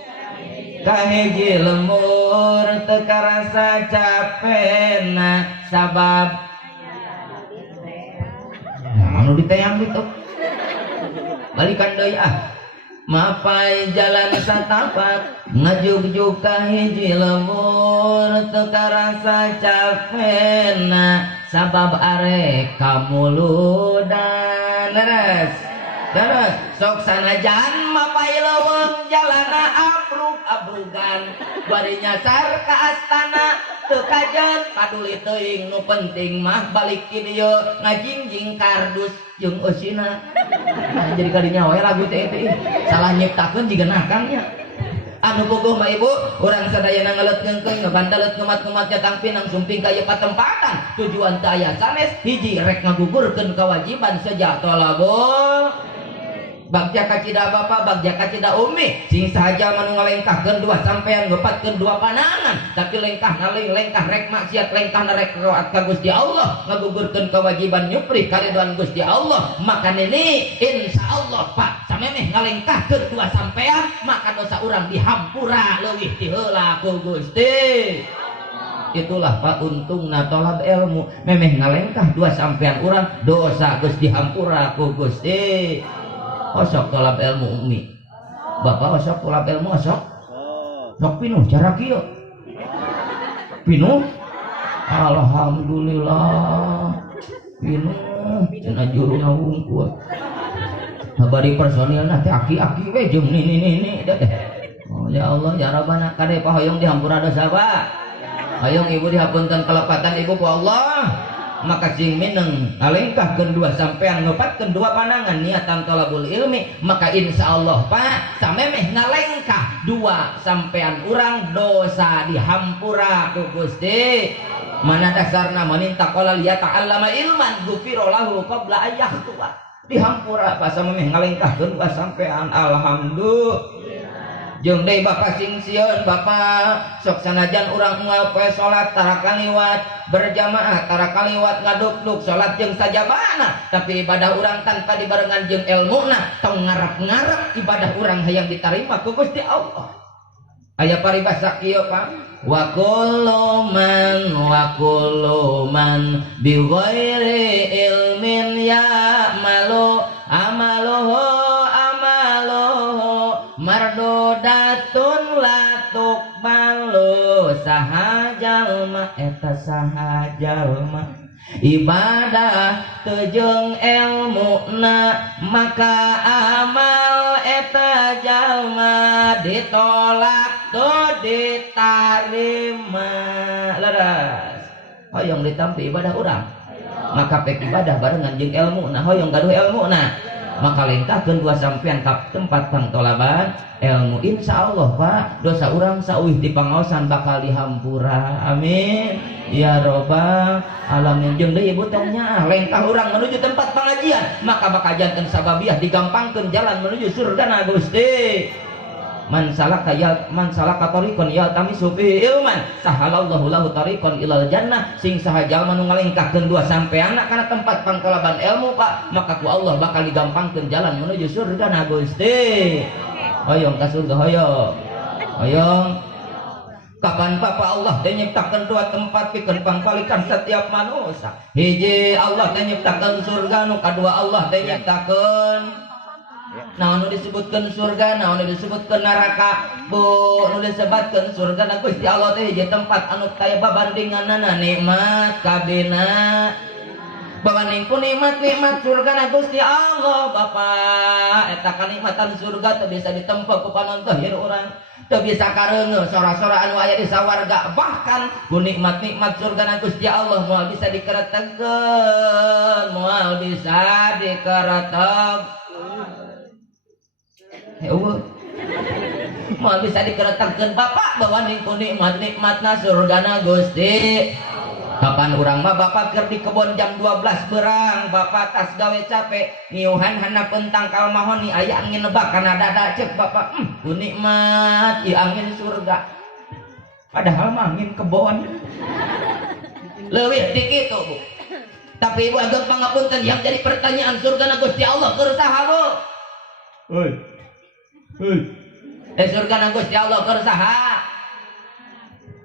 kahiji lemur teu karasa capena sabab anu diteyang gitu balikan deui mapai jalan satapak ngajugjug ka hiji lemur teu karasa capena sabab arek kamuludan terus sok sanajan mapai leuweung jalana abrug-abrugan bari nyasar ka astana teu kajen paduli teuing nu penting mah balik ti dieu ngajingjing kardus jeung eusina. Jadi kadinya wae lagu teh salah nyiptakeun jiga nakangnya. Anu bogoh mah ibu, urang sadayana ngaleutkeun ngebandalet ngemat-ngemat jatang pinang sumping ka ieu patempatan. Tujuan teh aya sanes hiji rek ngagugurkeun kewajiban sejak tolabul bagja kacida bapa bagja kacida umi sing saja manu ngalengkahkeun dua sampean ngepatkeun dua panangan tapi lengkah naling lengkah rek maksiat lengkah narek roat ka Gusti Allah ngagugurkeun kewajiban nyupri kariduan Gusti Allah maka ini insyaallah Pak samemeh ngalengkahkeun dua sampean maka dosa urang dihampura leuwih ti heula ku Gusti. Itulah Pak untungna tolab ilmu memeh ngalengkah dua sampean urang dosa geus dihampura ku Gusti. Osok tolab ilmu umi bapak osok tolab ilmu osok sok pinuh cara kieu pinuh alhamdulillah pinuh cenah juruna wungkul sabari personilna teh aki-aki we jeung nini deh. Oh ya Allah ya Rabbana kade pahoyong dihampura dosa Pak. Hayong ibu dihapunten kelepatan ibu ku Allah maka sing mineng ngalengkahkeun dua sampean ngepatkeun dua panangan niatan thalabul ilmi maka insyaallah Pak samemeh ngalengkah dua sampean urang dosa dihampura ku Gusti. Mana dasarna meninta qala liya ta'allama ilman ghufira lahu qabla ayyahtuwa dihampura Pak samemeh ngalengkahkeun dua sampean alhamdulillah. Jeung deui Bapak sing sieun Bapak sok sanajan urang moal poe salat tara kaliwat berjamaah tara kaliwat ngaduk-duk salat jeung sajabana tapi ibadah urang tanpa dibarengan jeung ilmuna tong ngarep-ngarep ibadah urang hayang ditarima ku Gusti Allah. Aya paribasa kieu Pak wa kullu man bi ghairi ilmin ya'malu amaluhu mardodatun latuk balu sahajalma eta sahajalma ibadah tejeng ilmuna maka amal eta jalma ditolak tuh ditarima leres hoyong ditampi ibadah urang maka pek ibadah barengan jeung ilmuna hoyong gaduh ilmuna maka lengkahkeun dua sampean ka tempat pangtolaban ilmu insyaallah Pak dosa urang sauih dipangaosan bakal dihampura amin ya robbal alamin. Jeung deui ibu teh nya lengkah urang menuju tempat pengajian maka bakajankeun sababiah digampangkeun jalan menuju surga Gusti. Man salaka tariqan yaltamisu fihi ilman sahalallahu lahu tariqan ilal jannah sing saha jalma nu ngalengkahkeun dua sampeanna kana tempat pangkalaban ilmu Pak maka ku Allah bakal digampangkeun jalan menuju surga Gusti. Hoyong ka surga hoyong kapan Bapak Allah teh nyiptakeun dua tempat pikeun pangkalikan setiap manusia hiji Allah teh nyiptakeun surga nu kadua Allah teh nyiptakeun naon disebutkeun surga naon disebutkeun neraka bu nu disebutkeun surga na Gusti Allah teh hiji tempat anu taya babandinganna nikmat kabina babanding ku nikmat surga na Gusti Allah Bapak eta kanikmatan surga teu bisa ditempuh ku panon zahir urang teu bisa kareungeun sora-sora anu aya di sawarga bahkan ku nikmat-nikmat surga na Gusti Allah moal bisa dikeretegkeun moal bisa dikereteg mau bisa dikeretakkeun Bapak bahwa nikmat-nikmatna surgana Gusti. Kapan urang mah Bapak keur di kebon jam 12 berang Bapak tas gawe capek ngiuhan hanapeun tangkal mahoni aya angin nebak kana dada ceuk Bapak ku nikmat ieu angin surga padahal mah angin kebon leuwih di kitu Bu. Tapi Ibu agak pangapunten yang jadi pertanyaan surgana Gusti Allah keur saha Bu? Surga Gusti Allah keur saha?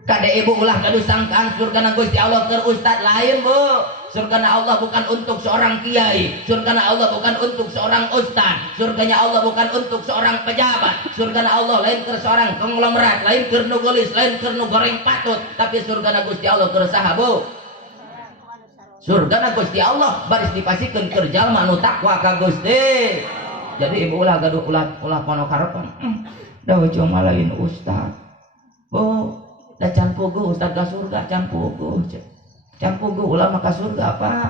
Kade ibu ulah kadu sangkaan surga Gusti Allah keur ustad lain Bu. Surga Allah bukan untuk seorang kiai, surga Allah bukan untuk seorang ustad, surganya Allah bukan untuk seorang pejabat, surga Allah lain keur seorang konglomerat, lain keur nu geulis, lain keur nu goreng patut, tapi surga Gusti Allah keur saha Bu? Surga Gusti Allah baris dipasikeun keur jalma nu takwa ka Gusti. Jadi ibu ulah gaduh ulah pono karepan da cuma lain ustad Bu da can puguh ustad ka surga can puguh ulah maka surga Pak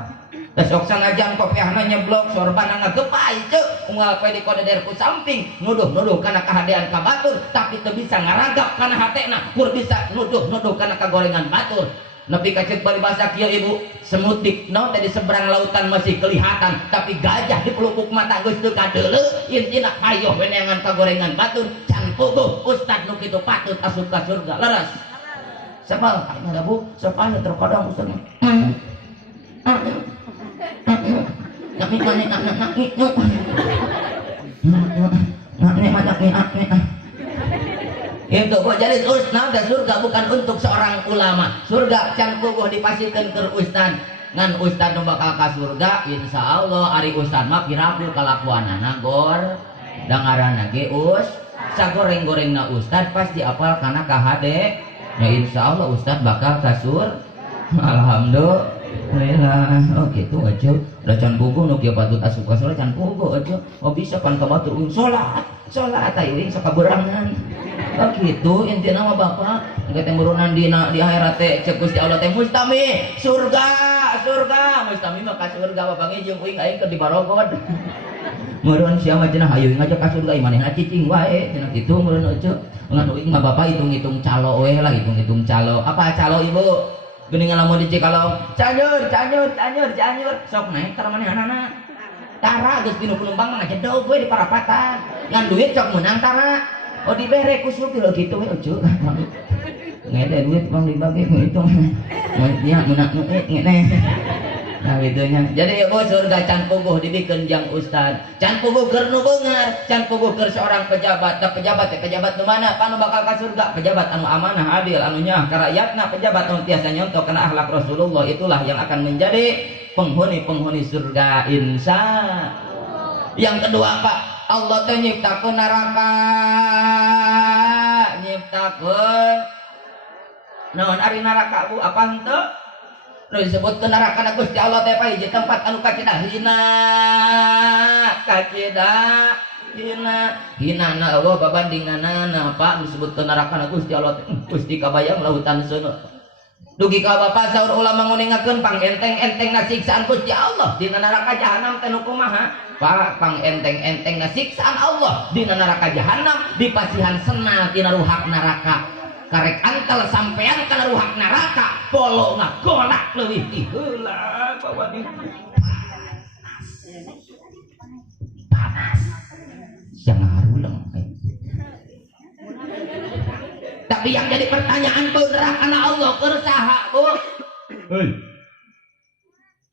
da sok sanajan kopiahna nyeblok sorban ngagepay ceuk unggal poe dikodeder ku samping nuduh kana kahadean ka batur tapi teu bisa ngaragap kana hatena kur bisa nuduh kana kagorengan batur nepi ka ceuk bari bahasa kieu ibu semutik naon teh di seberang lautan masih kelihatan tapi gajah di pelupuk mata geus teu kadeuleu intina hayo we neangan kagorengan batur can puguh ustad nu kitu patut asup ka surga leres sapal ayeuna Bu sapal terkadang ustad itu kok jadi ustad surga bukan untuk seorang ulama surga can puguh dipasikeun ke ustad ngan ustad nu bakal ka surga insyaallah ari ustad mah piraku kalakuanana gor dangarana ge sagoreng-gorengna ustad pasti apal kana kahade ya insyaallah ustad bakal ka surga alhamdulillah oh gitu aja da can puguh nu kieu patut asup ka surga can puguh aja oh bisa pan ka batur salat ayeuna sok kaberangan oh gitu intina mah bapak engke teh murunan di akhirat teh ceuk Gusti Allah teh mustami surga mustami mah ka surga bapak jeung uing aing keur di barogod meureun sia mah cenah hayu ngajak ka surga manehna cicing wae cenah kitu meureun euceuk ngan uing mah bapak hitung-hitung calo we lah hitung-hitung calo apa calo ibu geuning lamun di Cikalong canyur sok naik tara manehanana tara geus pinu penumpang mah ngajendog we di parapatan ngan duit sok meunang tara oh dibere ku supir gitu we ucu ngede duit bang dibagi itu dia meunang ngene nah gitunya jadi ibu surga can puguh dibikeun jang ustad can puguh keur nu beungar can puguh keur seorang pejabat da pejabat nu mana panu bakal ka surga pejabat anu amanah adil anu nyaah ka rakyatna pejabat anu tiasa nyontoh kana akhlak Rasulullah itulah yang akan menjadi penghuni surga insya yang kedua Pak Allah teh nyiptakeun neraka nyiptakeun naon ari neraka Bu apa henteu nu disebutkeun neraka na Gusti Allah teh hiji tempat anu kacida hinana Allah babandinganana Pak disebutkeun neraka na Gusti Allah Gusti kabayang lautan seuneu dugi ka Bapak saur ulama nguningakeun pangenteng-entengna siksaan Gusti Allah dina neraka jahanam teh nu kumaha Pak pangenteng-entengna siksaan Allah dina neraka jahanam dipasihan senal tina ruhak neraka karek antal sampean kana ruhak neraka polo ngagolak leuwih ti heula bawa di panas jangan haruleng tapi yang jadi pertanyaan beunrah kana Allah keur saha Bu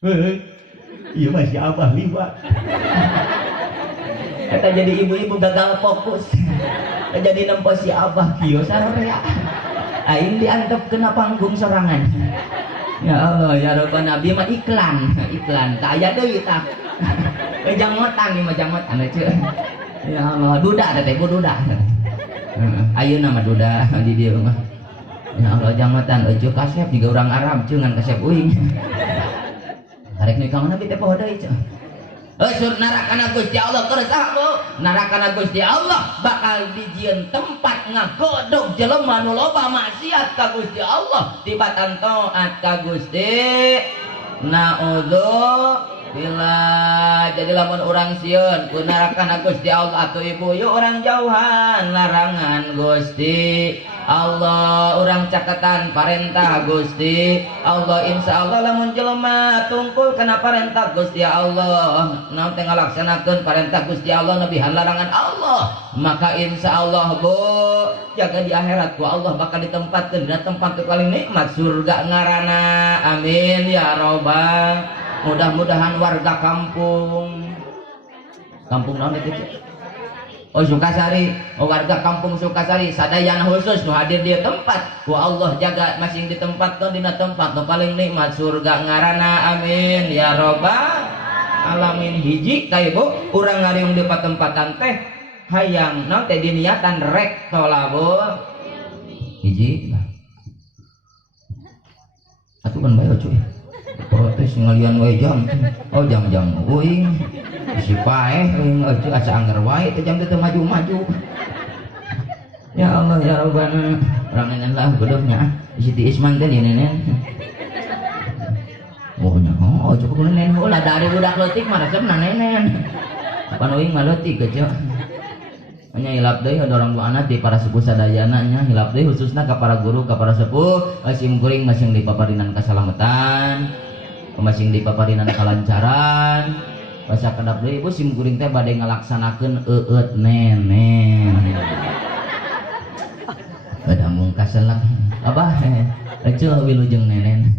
hei ieu mah si Abah liwat eta jadi ibu-ibu gagal fokus jadi nempo si Abah kieu sararea aing diantep kena panggung sorangan ya Allah ya Rabbana nabi mah iklan tak aya deui tah jangmotan ieu mah jangmotan aja ya Allah duda teh Bu duda ayeuna mah duda di dieu mah ya Allah jangmotan eueuh kasep juga urang Arab ceungan kasep uing karek nikah nabi teh poho deui sur narakana Gusti Allah keur saha Bu narakana Gusti Allah bakal dijieun tempat ngagodog jelema nu loba maksiat ka Gusti Allah tibatan taat ka Gusti naudzubillah jadi lamun urang sieun ku narakana Gusti Allah atuh ibu yuk urang jauhan larangan Gusti Allah urang caketan parentah Gusti Allah insyaallah lamun jelema tungkul kana parentah Gusti Allah naon teh ngalaksanakeun parentah Gusti Allah nebihan larangan Allah maka insyaallah Bu jaga di akhirat ku Allah bakal ditempatkeun dina tempat paling nikmat surga ngaranna amin ya robbal mudah-mudahan warga kampung naon itu oh Sukasari warga kampung Sukasari sadayana khusus nu hadir di tempat ku Allah jaga masing ditempatkeun dina tempat nu paling nikmat surga ngaranna amin ya robbal alamin hiji ka ibu urang ngariung di patempatan teh hayang naon teh diniatan rek tolabul hiji atuh kan bae cuy protes ngalian wae jam oh jam-jam uing si paeh itu asa anggar wae teh jam teh maju-maju ya Allah ya Rabbana urang nenen lah gedognya Siti Isman teh nenen oh nya oh cukup nenen ulah dari budak leutik mah resepna nenen pan uing mah leutik geuceu nya hilap deui dorong doana ti para sepuh sadayana nya hilap deui khususna ka para guru ka para sepuh masing kuring masing dipaparinan kasalamatan masing dipaparinan kalancaran basa kedap deui ibu sim kuring teh bade ngalaksanakeun eueut nenen ada mungkas selak abah eceu wilujeng nenen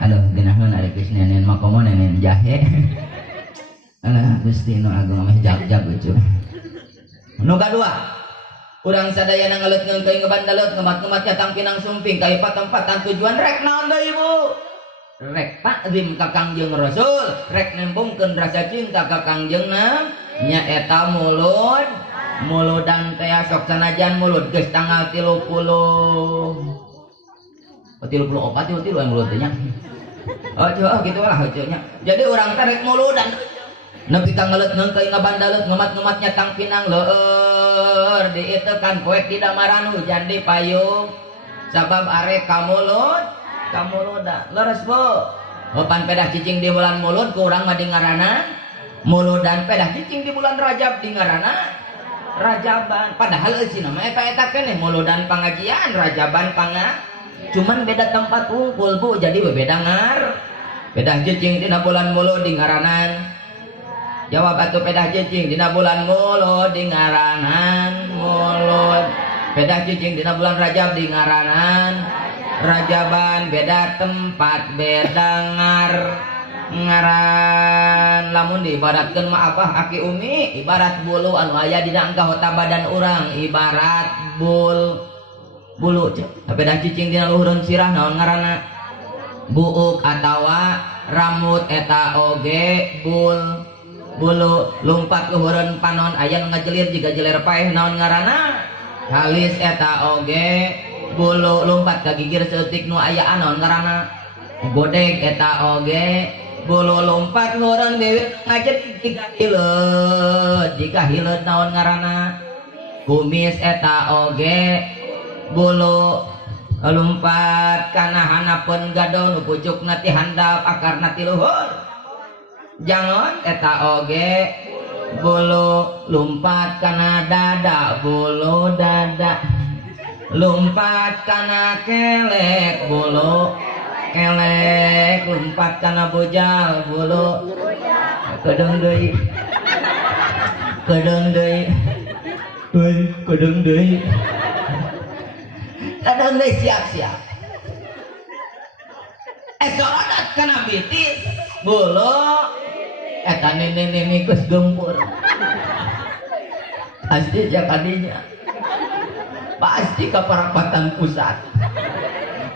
aduh genaheun ari geus nenen makomo nenen jahe alah Gusti nu agung mah jag-jag lucu. Nu kadua, urang sadayana ngaleutkeun ka ngebandalut ngemat-ngemat nyatang pinang sumping ka tempat tujuan rek naon deui Ibu? Rek takzim ka Kangjeng Rasul, rek nembungkeun rasa cinta ka Kangjengna nya eta mulud muludan teh sok sanajan mulud geus tanggal 30 34 itu mulud teh nya. Oh gitu lah nya. Jadi urang teh rek muludan nepi ka ngaleutkeun ka ngabandalut ngemat-ngemat nyatang pinang leur di itu kan poek di damaran hujan di payung sabab arek kamulud leres Bu pan pedah cicing di bulan mulud ku urang mah di ngaranna muludan pedah cicing di bulan Rajab di ngaranna Rajaban padahal eusina mah eta keneh muludan pangajian Rajaban cuman beda tempat unggul Bu jadi beda pedah cicing dina bulan mulud di ngaranan jawab atuh pedah cicing dina bulan mulud di ngaranan mulud pedah cicing dina bulan Rajab di ngaranan Rajaban beda tempat beda ngaran lamun diibaratkeun mah apa aki umi ibarat bulu anu aya dina anggota badan urang ibarat bulu pedah cicing dina luhureun sirah naon ngaranna buuk atawa rambut eta oge bulu lumpat luhureun panon aya nu ngajelir jiga jeler paeh naon ngaranna halis eta oge bulu lumpat ka gigir seutik nu aya naon ngaranna godeg eta oge bulu lumpat luhureun bibir ngajelir jiga hileud naon ngaranna kumis eta oge bulu lumpat kana hanapeun gado nu pucukna ti handap akarna ti luhur jangan eta oge bulu lumpat kana dada bulu dada lumpat kana kelek bulu kelek lumpat kana bujal bulu kedeng deui kadang deui siap-siap esorat kana bitis bulu eta nini geus gempur pasti ja kadinya pasti ka parapatan pusat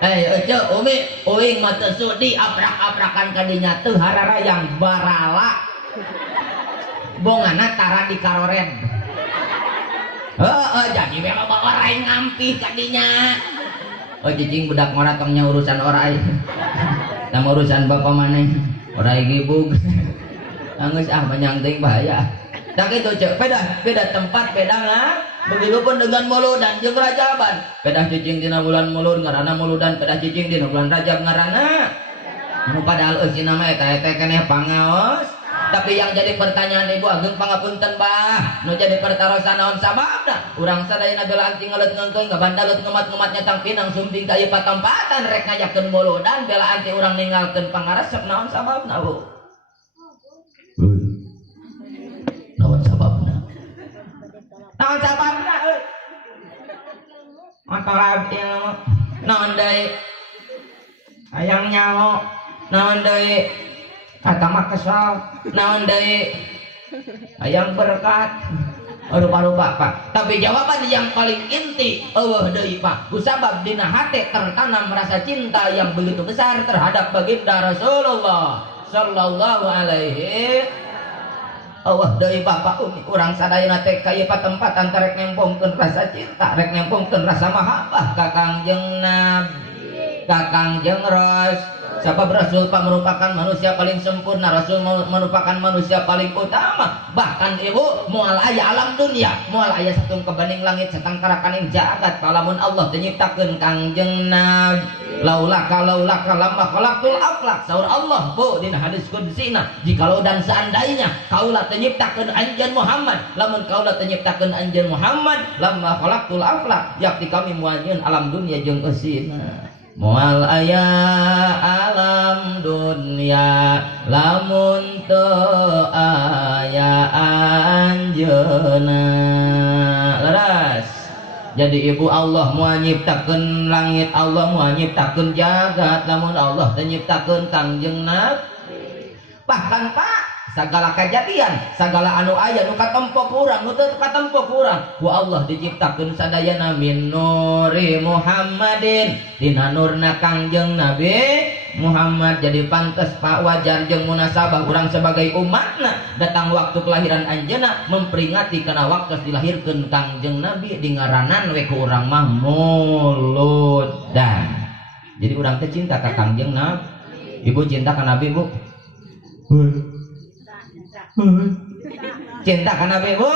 ece umi uing mah teu sudi aprak-aprakan kadinya teu hararayang barala bongana tara di karoren jadi memang bawa rai ngampih kadinya cicing budak ngora tongnya urusan orai sama urusan bapak maneh orai gibug anggus menyangting bahaya tak itu cek beda tempat beda begitu pun dengan mulud dan jeung Rajaban pedah cicing dina bulan mulud ngaranna muludan pedah cicing dina bulan Rajab ngaranna nu padahal eusina mah eta keneh pangaos tapi yang jadi pertanyaan Ibu ageng pangapunten Bah nu jadi pertarosan naon sababna urang sadayana bela anti ngaleut-ngaleut ngabandalut ngemat-ngemat nyatang pinang sumping ka ieu patempatan rek ngajakeun muludan bela anti urang ninggalkeun pangaresep naon sababna Bu naon sababna motor abdil naon deui hayang nyaho naon deui kata mah kesal naon deui hayang berkat rupa-rupa Pak tapi jawaban yang paling inti eueuh deui Pak kusabab dina hate tertanam rasa cinta yang begitu besar terhadap baginda Rasulullah sallallahu alaihi Allah dari bapak umi urang sadayana teh ka ieu patempatan rek nempongkeun rasa cinta rek nempongkeun rasa mahabbah ka Kangjeng Nabi ka Kangjeng Rasul Sebab Rasul Pak merupakan manusia paling sempurna, Rasul merupakan manusia paling utama. Bahkan ibu moal aya alam dunia, moal aya satung kebening langit satang karakaning jagat, palamun Allah nyiptakeun Kangjeng Nabi. Laula lamma khalaqtul aflak, saur Allah bu dina hadis qudsina, jikalau dan seandainya kaula teu nyiptakeun anjeun Muhammad, lamun kaula teu nyiptakeun anjeun Muhammad, lamma khalaqtul aflak, yakti kami moalieun alam dunia jeung eusina. Moal aya alam dunia lamun teu aya anjeunna. Leres. Jadi ibu Allah mau nyiptakeun langit, Allah mau nyiptakeun jagat, lamun Allah teu nyiptakeun Kangjeng Nabi. Bahkan Pak, segala kejadian, segala anu aya nu katempo kurang, nu teu katempo kurang, ku Allah diciptakeun sadayana min nuri Muhammadin, dina nurna Kangjeng Nabi Muhammad. Jadi pantes Pak, wajar jeung munasabah urang sebagai umatna datang waktu kelahiran anjeunna memperingati kana waktu dilahirkeun Kangjeng Nabi, di ngaranan we ku urang mah Mauludan. Jadi urang teh cinta ka Kangjeng Nabi. Ibu cinta ka Nabi, Bu? Cinta ka Nabi, Bu?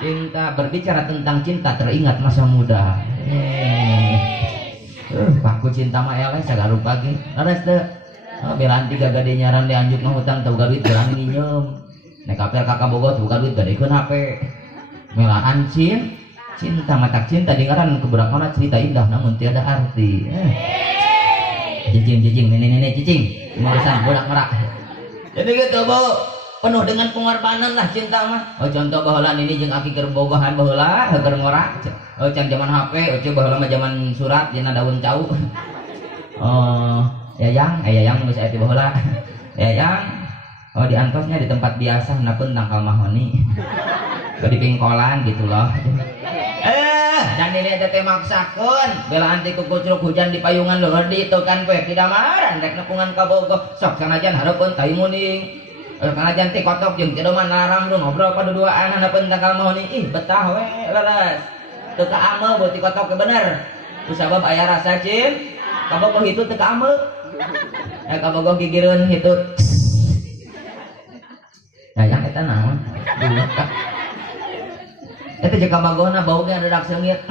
Cinta. Berbicara tentang cinta teringat masa muda. Paku cinta mah eleh sagarup pagi. Leres teu. Belaan tiga gade nyaran di anjuk mah hutang teu gaduit berani nyiem. Nek apel kakak bogot buka duit gadekeun HP. Melaan cinta mata cinta dengaran kebudak mana cerita indah namun tiada arti. Cicing nenek cicing. Urusan budak merak. Jadi gitu, Bu. Penuh dengan pengorbanan lah cinta mah. Oh contoh baheula ini jeung aki keur bogohan baheula keur ngorak. Oh can zaman HP, oh baheula mah zaman surat dina daun cau. Oh, yayang geus aya ti baheula. Yayang. Oh diantosnya di tempat biasa napeun tangkal mahoni. Ke di pingkolan gitu loh. Dan ini teh maksakeun belaan ti kukucruk hujan di payungan leueur di itu kan poe tidak maran rek nepungan ka bogoh sok sanajan hareupeun tai muning. Kanajan ti kotok jeung kieu mah naram lu ngobrol paduduaan hanapeun tangkal mahoni. Ih betah we leres. Teu kaameu beuti kotok ke bener. Ku sabab aya rasa cin. Kabogoh itu teu kaameu. Kabogoh gigireun hitut. Yang eta naon? Eta jeung kabagona baunya ada seungit.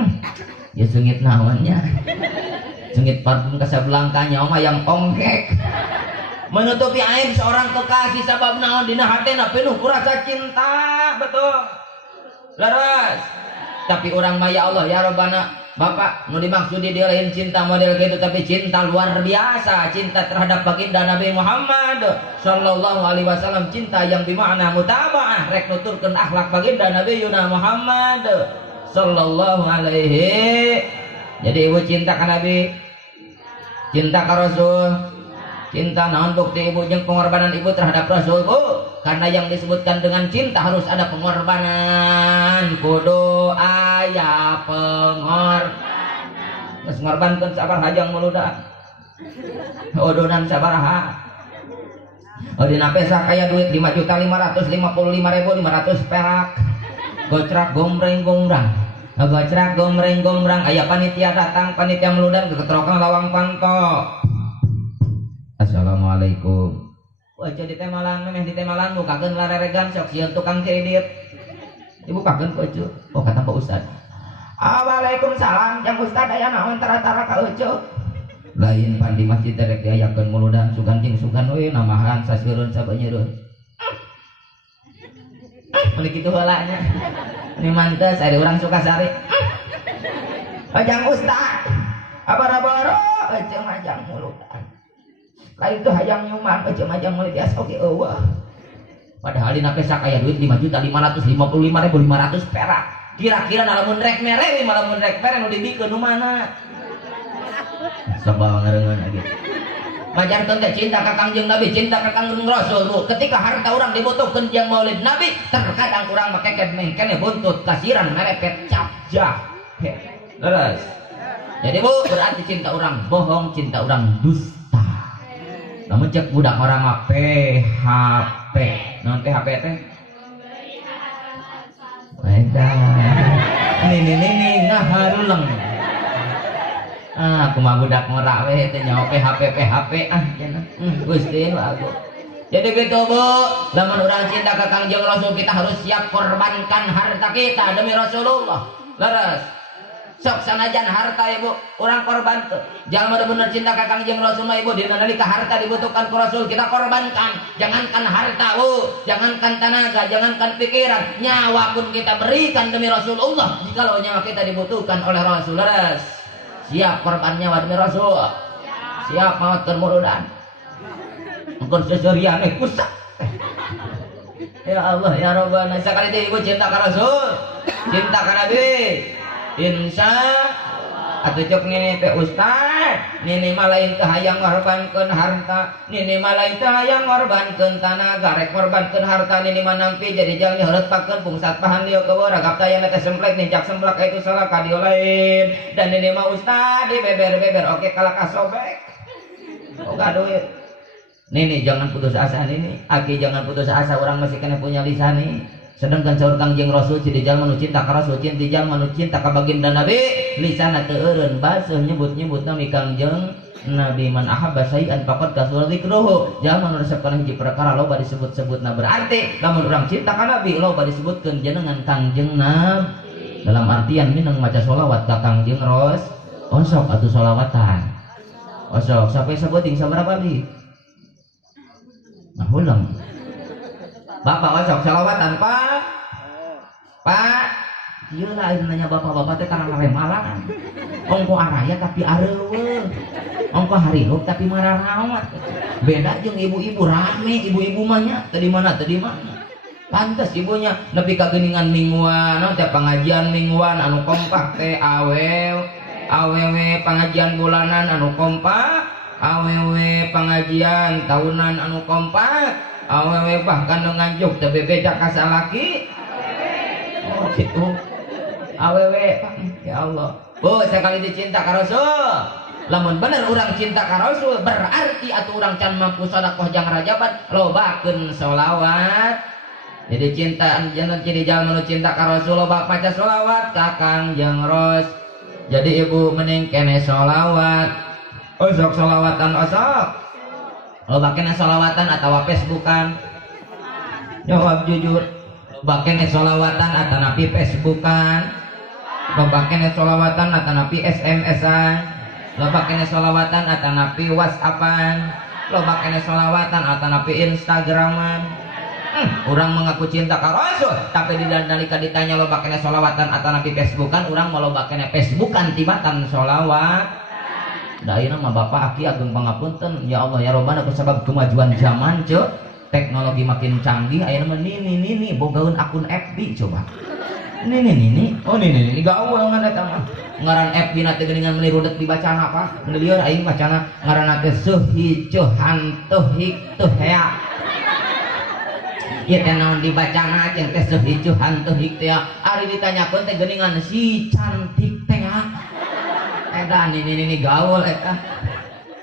Ya seungit naonnya? Seungit parfum Casablanca nya mah yang ongkek. Menutupi aib seorang kekasih sabab naon dina hatena penuh ku rasa cinta, betul. Leres. Tapi orang mah ya Allah ya Rabbana, Bapak nu dimaksud di dia lain cinta model gitu, tapi cinta luar biasa, cinta terhadap baginda Nabi Muhammad sallallahu alaihi wasallam, cinta yang bermakna mutabaah, rek nuturkeun akhlak baginda Nabi Yuna Muhammad sallallahu alaihi. Jadi ibu cinta ka Nabi, cinta ka Rasul. Cinta naon bukti ibu jeung pengorbanan ibu terhadap Rasul, Bu? Karena yang disebutkan dengan cinta harus ada pengorbanan. Kudu aya pengorbanan. Geus ngorbankeun sabaraha jang muludan? Odonan sabaraha? Oh dina pesak aya duit 5.555.500 perak. Gocrak gombreng-gombrang. Gocrak gombreng-gombrang aya panitia datang, panitia muludan keketrokan lawang pantok. Assalamualaikum. Wah jadi temalan memeh di temalan bukakeun lareregan sok sieun tukang kredit. Dibukakeun ku Ucu. Oh kata Pak Ustad. Waalaikumsalam. Yang Ustad aya naon tara-tara ka Ucu? Lain pan di masjid rek diayakeun muludan sugan jeung sugan we namahan saseureun sabeunyereun. Mun kitu heula nya. Ini mantes ari urang Sukasari. Ajang Ustad. Abara-bara Ucu majang muludan. Lain tuh hayang nyuman macam-macam mulai biasa oke eueuh. Padahal dina pesak aya duit 5.555.500 perak. Kira-kira lamun rek mere malamun rek mere nu dibikeun nu mana? Sabal ngareungeun lagi. Majarkeun teh cinta ka Kangjeng Nabi, cinta ka Kangjeng Rasul, Bu. Ketika harta urang dibutuhkeun jeung maulid Nabi, terkadang urang make kene buntut kasiran merepet cap jahe. Terus. Jadi Bu, berarti cinta urang bohong, cinta urang dusta. Namun cek budak orang mah PHP. Non PHP teh? Edan. Ini ngaharuleng. aku mah budak merak we teh nyawa PHP cenah. Gusti aku. Jadi gitu Bu, lamun urang cinta ka Kangjeng Rasul kita harus siap korbankan harta kita demi Rasulullah. Leres. Sok sanajan harta Ibu, orang korban tuh. Jangan benar-benar cinta ka Kangjeng Rasul mah Ibu, dina nalika harta dibutuhkan ku Rasul kita korbankan. Jangankan harta Bu, jangankan tenaga, jangankan pikiran, nyawa pun kita berikan demi Rasulullah. Jikalau nyawa kita dibutuhkan oleh Rasul, leres. Siap korban nyawa demi Rasul. Siap maut kemurudan. Engkau seseriane kusak. Ya Allah ya Rabbana, sekali itu Ibu cinta ka Rasul, cinta ka Nabi. Insya atau cok nini teh ustad, nini malain teh hayang ngorbankeun harta, nini malain teh hayang ngorbankeun tanaga, rek ngorbankeun harta nini manampi jadi jalmi heureutpakeun bungsat pahan lieu keueur ragap tayana teh semplek nincak semplak itu salah ka dieu lain. Dan nini mah ustad di beber-beber oke kalah kasobek. Oga duit. Nini jangan putus asa nini, aki jangan putus asa, orang masih kena punya lisan nih. Sedangkan saur Kangjeng Rasul ci jalma nu cinta ka Rasul, cinta jalma nu cinta ka baginda Nabi, lisanna teu eureun basuh nyebut-nyebut nami Kangjeng Nabi. Man ahabba sayan faqad kasura dzikruhu. Jalma nu resep kana hiji perkara loba disebut-sebutna, berarti lamun urang cinta ka Nabi loba disebutkeun jenengan Kangjeng Nabi. Dalam artian minang maca sholawat ka Kangjeng Rasul, osok atuh sholawatan. Osok sampai sebuting sabaraha kali? Nah, ulang. Bapak osok salawatan Pak. Ieu lain nanya bapak-bapak teh kana maremalangan. Ongko araya tapi areueuh. Ongko harirup tapi mararaot. Beda jeung ibu-ibu rame, ibu-ibu mah nya teu di mana. Pantes ibunya nepi ka geuningan mingguan, teh pengajian mingguan anu kompak teh awewe pengajian bulanan anu kompak, awewe pengajian tahunan anu kompak, awewe bahkan nganjuk teu beda ka salaki. Oh gitu. Awewe ya Allah. Bu, sekali dicinta ka Rasul. Lamun bener urang cinta ka Rasul berarti atuh urang can mampu sedekah jang rajaban lobakeun sholawat. Jadi cinta jangan ciri jalma nu cinta ka Rasul loba maca sholawat ka Kangjeng Rasul. Jadi ibu mending kene sholawat. Osok sholawatan osok. Loba kene sholawatan atawa Facebookan. Jawab jujur. Loba kene sholawatan atanapi Facebookan. Loba kene sholawatan atanapi SMS-an. Loba kene sholawatan atanapi WhatsApp-an. Loba kene sholawatan atanapi Instagram-an. Orang mengaku cinta ka Rasul, tapi di nalika ditanya loba kene sholawatan atanapi Facebookan, orang mau loba kene Facebookan tibatan sholawat. Da ayeuna mah Bapak aki agung pangapunten, ya Allah ya Rabbana kusabab kemajuan zaman ce, teknologi makin canggih, ayeuna mah nini bogaeun akun FB coba. Nini, oh nini gaul ngana mah. Ngaran FB na teh geuningan meniru dek dibacana apa? Lieur aing macana ngaranna teh suhicuhan tuhik tuhea. Ieu teh naon dibacana jeung teh suhicuhan tuhik teh. Ari ditanyakeun teh geuningan si cantik teh. Eta nini gaul eta.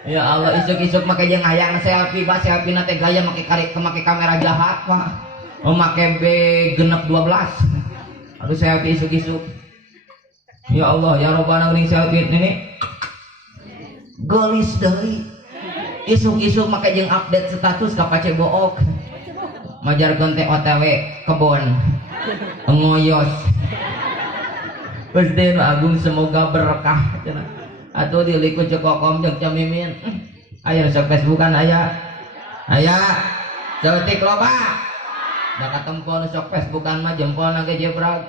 Ya Allah isuk-isuk make jeung hayang selfie, selfie na teh gaya make kamera jahat Pak. Oh make B genep 12. Aduh selfie isuk-isuk. Ya Allah ya Rabbana geuning selfie nini. Gelis deui. Isuk-isuk make jeung update status ka pace book. Majarkeun teh OTW kebon. Ngoyos. Gusti Agung semoga berkah cenah. Atuh diliku cekokom jeung camimin. Aya sok Facebookan aya. Seutik loba. Da katempo nu sok Facebookan mah jempolna ge jebrag.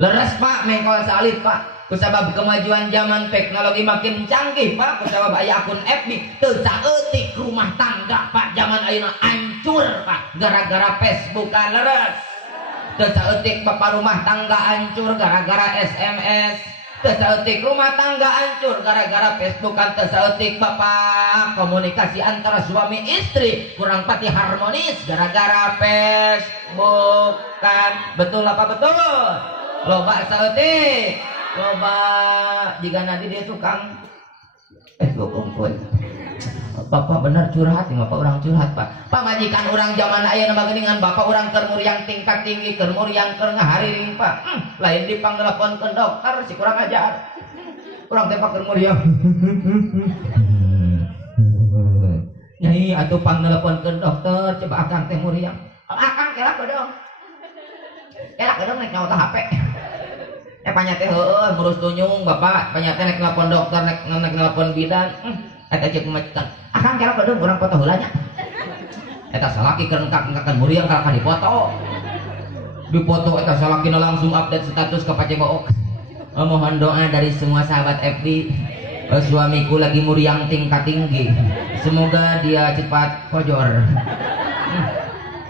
Leres Pak, mengkol salib Pak. Kusabab kemajuan zaman teknologi makin canggih Pak, kusabab aya akun FB teu saeutik rumah tangga Pak, zaman ayeuna hancur Pak gara-gara Facebookan leres. Teu saeutik bapak rumah tangga hancur gara-gara SMS. Teu saeutik rumah tangga hancur gara-gara Facebookan. Teu saeutik bapak komunikasi antara suami istri kurang pati harmonis gara-gara Facebookan. Betul apa betul? Loba saeutik. Loba jika nanti dia tukang kumpul. Bapak benar curhat, Bapak orang curhat Pak. Majikan orang zaman ayeuna mah geuningan bapak orang keur muriang tingkat tinggi, keur muriang keur ngahariring Pak. Lain dipanggelaponkeun dokter si kurang ajar. Urang teh pakeun muriang. Nyai atuh pangneleponkeun dokter coba akang teh muriang. Akang kelak dong. Kelak dong nek nyawa HP. Panyate heueuh ngurus tunyung bapak, panyate nek nelpon dokter nek nelpon bidan. Eta cek macan. Akang kelak dong urang foto heula nya. Eta salaki keur engkak-engkakan muriang kalak dipoto. Dipoto eta salakina langsung update status ke Pace Book. Mohon doa dari semua sahabat FB. Suamiku lagi muriang tingkat tinggi. Semoga dia cepat kojor.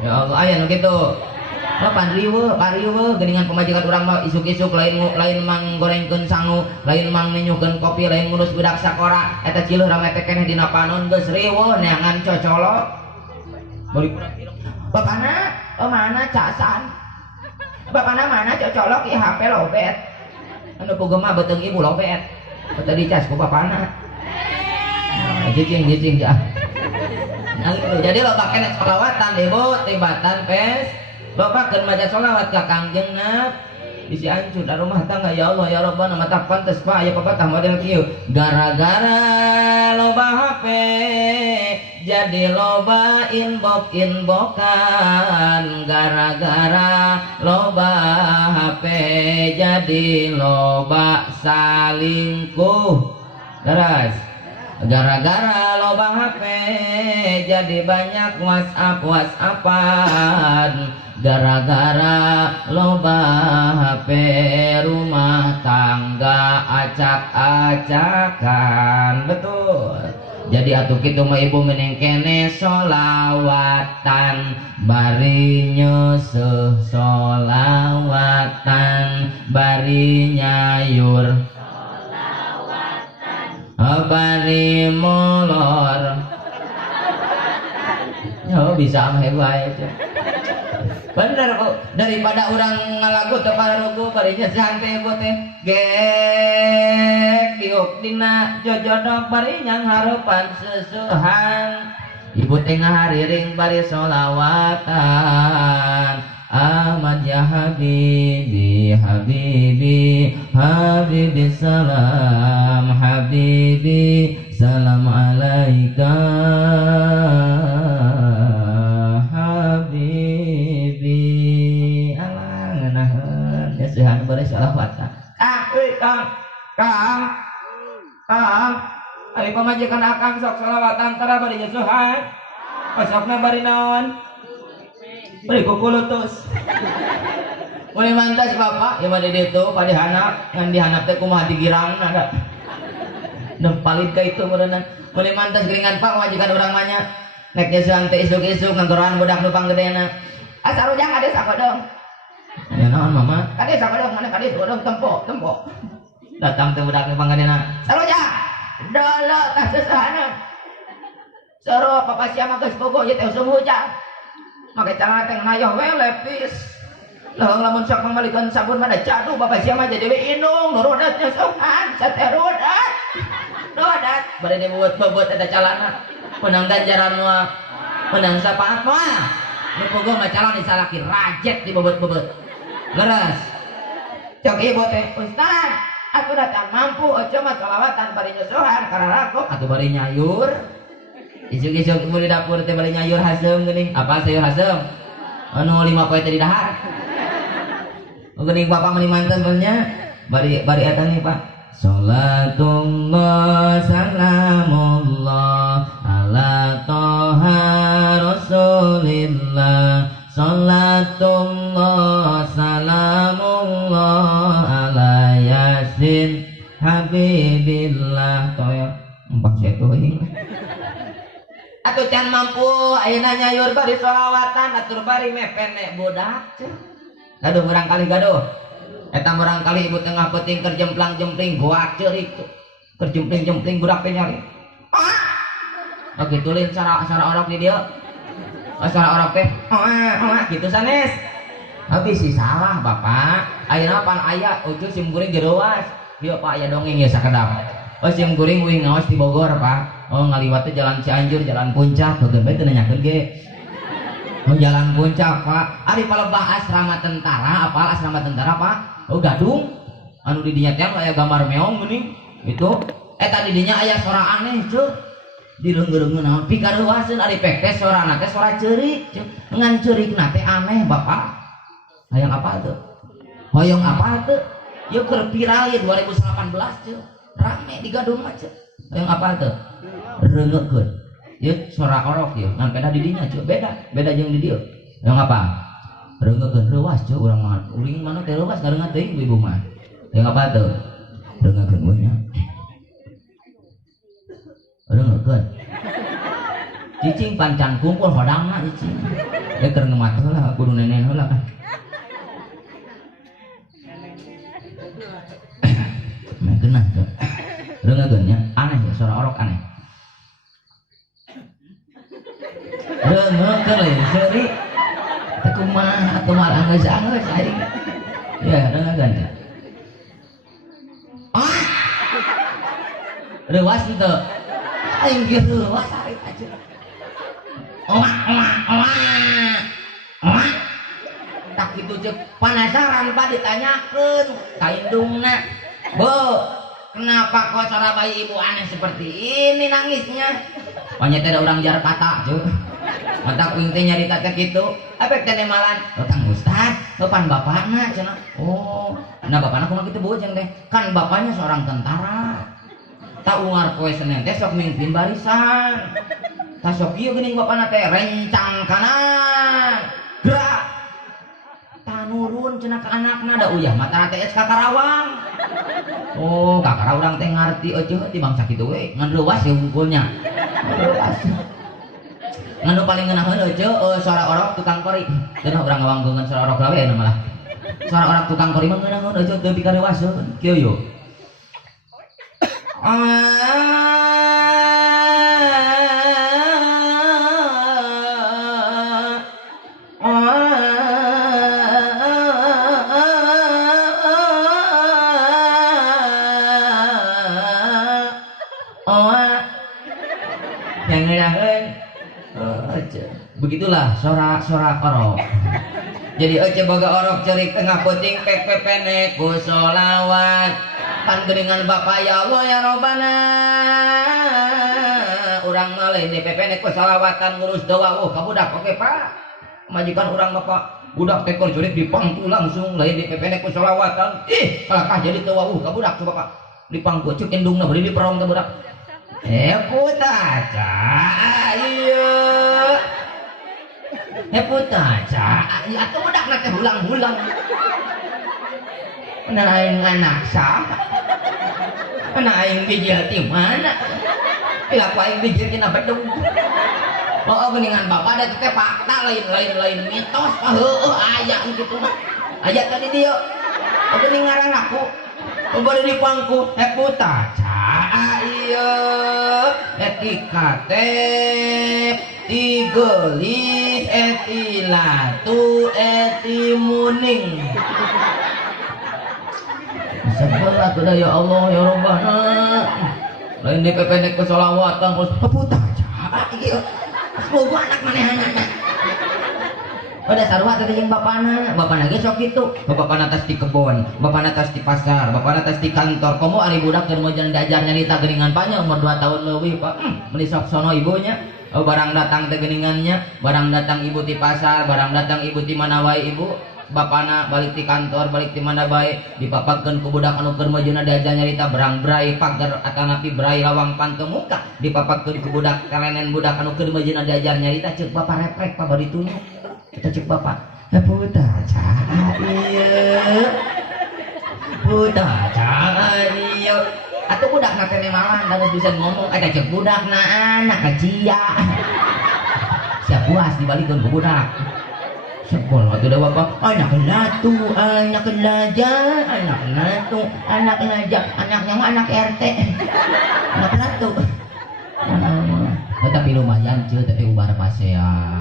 Ya Allah, aya nu kitu. Parieu geuningan pamajikan urang mah isuk-isuk lain mang gorengkeun sangu, lain mang ninyuhkeun kopi, lain ngurus budak sakora. Eta cileuh rame teh keneh dina panon geus riweuh neangan cocolok. Balik urang ireng. Bapana, mana casan? Bapana mana cocolok ieu HP lobet. Anu pugema beuteung ibu lobet. Betul dicas ku bapana. Jicing ya. Jadi lo pakai sholawatan ibu tibatan pes. Lo pakai baca sholawat ke Kangjeng Nabi. Isi hancur dari rumah tangga ya Allah ya Rabbana mata pantes pak ya pepatah model kieu. Gara-gara loba HP jadi loba inbokan. Gara-gara loba HP jadi loba salingkuh. Terus gara-gara loba HP jadi banyak WhatsApp-WhatsAppan. Gara-gara loba HP rumah tangga acak-acakan. Betul. Jadi atuh kitu mah ibu mending kene sholawatan bari nyeuseum sholawatan bari nyayur bari molor. Oh bisa mah bae aja. Bener kok daripada orang ngalagu teu pararugu bari nya santai ibu teh gek diuk dina jojodoh bari nya harupan seusuhan. Ibu teh ngahariring bari sholawatan Ahmad ya Habibi Habibi Habibi salam Habibi salam alaika Habibi. Alah ngeunaheun geuseuhan bari sholawatan. Kang ari pamajikan akang sok sholawatan tara bari geuseuhan. Pasokna bari naon? Beri kukulutus. Mulai mantas bapak, ya mah di ditu pada hanap, ngan dihanap teh kumaha digirang ada. Nempalit ka itu meureunna. Mulai mantas geringan pak majikan urang mah nya. Nek geuseuhan teh isuk-isuk nganggoran budak nu panggedena. Asa rujak kade sakodong. Ya naon mama? Kade sakodong mana kade sakodong tempo. Datang teh budak nu panggedena. Sarujak. Dolo tah sesahana. Soro papa sia mah geus bogo ieu teh usum hujan. Make cara teh nayoh we lepis. Lah lamun sok mangalikeun sabun mah jatuh bapak sia mah jadi we inung nurudat nya sokan saterudat. Dodat bari dibuat-buat eta calana. Menang ganjaran mah menang sapaat mah. Nu boga mah calon disalaki rajet dibobot-bobot. Leres. Cok ibu teh, Ustaz, aku datang mampu ojo mah sholawatan bari nyusuhan kararaku atuh bari nyayur. Isuk-isuk ibu di dapur teh bari nyayur haseum geuning. Apa sayur haseum? Anu 5 poe teh di dahar. Geuning bapak meuli manten nya bari eta nih Pak. Sholatullah salamullah ala toha rasulillah. Sholatullah salamullah ala yasin habibillah. Toyo empang seto ini. Atuh can mampu ayeuna nyayur bari sholawatan atur bari mepene budak. Gaduh urang kali gaduh. Eta urang kali ibu tengah peuting keur jemplang-jempling goak ceurik. Keur jempling-jempling budak teh nyari. Oke tulin cara orok di dieu. Cara orok teh kitu sanes. Habis si salah Bapak. Ayeuna pan aya ucuy sim kuring jerowas. Ieu Pak aya dongeng ya sakedap. Sim kuring uing ngaos di Bogor Pak. Oh ngaliwat teh jalan Cianjur, jalan Puncak, keun bae teu nanyakeun ge. Oh jalan Puncak Pak. Ari palebah asrama tentara, apal asrama tentara Pak? Oh Gadung. Anu di dinya teh aya gambar meong geuning. itu tadi dinya aya suara aneh cuy direung-reungeun naon pikaruaseun ari pekes sorana teh suara ceurik cuy ngan ceurik na teh aneh bapak hayang apa tuh hoyong apa tuh yuk keur viral ya 2018 cuy rame di Gadung mah cuy hoyong apa tuh reungekeun yuk suara orok yuk ngan peda di dinya cuy beda jeung di dieu hoyong apa reungekeun reuwas cuy urang mah uring mana teh reuwas ngareungan teuing ibu mah hoyong apa tuh reungekeun we nya reungekeun cicing pancan kumpul hodangna cicing keur ngemat heula kudu nenen heula kan meh geunah tuh reungekeun nya aneh ya suara orok aneh reungekeun lain seuri teu kumaha atuh mal anggeus-anggeus aing ya reungekeun teh reuwas teu aing geus reuwas ari aja tak gitu cek penasaran pak ditanyakan ka indungna bu kenapa kok cara bayi ibu aneh seperti ini nangisnya panya tidak orang jar kata cuy mata kuing teh nyarita teh kitu efek teh malan kang ustad pan bapakna cenah oh nah bapakna kumaha kitu bujeng teh kan bapaknya seorang tentara tak ungar poe Senin teh sok mimpin barisan tak sok ieu geuning bapakna teh rencang kanan gerak tanurun cenah ka anakna da uyah mata teh ka Karawang oh ka Karawang teh ngarti eueuh ti bangsa kitu we ngan leuwas ya unggulnya leuwas ngan nu paling ngeunaheun eueuh suara orok tukang kori cenah urang ngawanggeungan suara orok lawe anu malah suara orok tukang kori mah ngeunaheun eueuh teu pikareuwaseun kieu yo begitulah suara orok jadi ece boga orok cerik tengah puting pepene ku sholawat pan geuningan bapak ya Allah ya Robbana urang mah lain di pepene ku sholawatan ngurus doa ka budak oke pak majikan urang bapak budak teh cerik dipangku langsung lain di pepene ku sholawatan kalakah jadi doa ka budak coba pak dipangku cuk indungna bari diperong ka budak putaca iya putaca ya tuh udah nanti hulang-hulang mana aing anak sah mana aing bijil di mana ya aku aing bijil kena bedung oh geningan bapak ada teh fakta lain mitos aya gitu mah aya tadi dia geuning ngaran aku bari dipangku putaca iya etika teh tigelis etilatu etimuning sebelah tuh ya Allah ya Rabbana lain di pependek ke sholawatan terus putaca iya semoga anak manehana udah sarua teh jeung bapana ge sok kitu bapana tos di kebon bapana tos di pasar bapana tos di kantor komo ari budak keur mojan diajar nyarita geuningan panjang umur 2 tahun leuwih pak meuli sok sono ibunya barang datang teh geuningannya barang datang ibu di pasar barang datang ibu di mana wae ibu bapana balik di kantor balik di mana bae dipapagkeun ku budak anu keur mojeunna diajar nyarita berang brai pager atanapi brai lawang panteu muka dipapagkeun ku budak kalenen budak anu keur mojeunna diajar nyarita ceuk bapak reprek pa bari tunjuk kita cek bapak putaca iya putaca iya atuh budak na teh malan da geus bisa ngomong ada cek budak na anak kacia siap puas dibalikeun ku budak sekolah atuh da bapak anak latu anak laja anak latu anak laja anaknya mah anak RT anak latu tetapi lumayan ceuk teh ubar pasea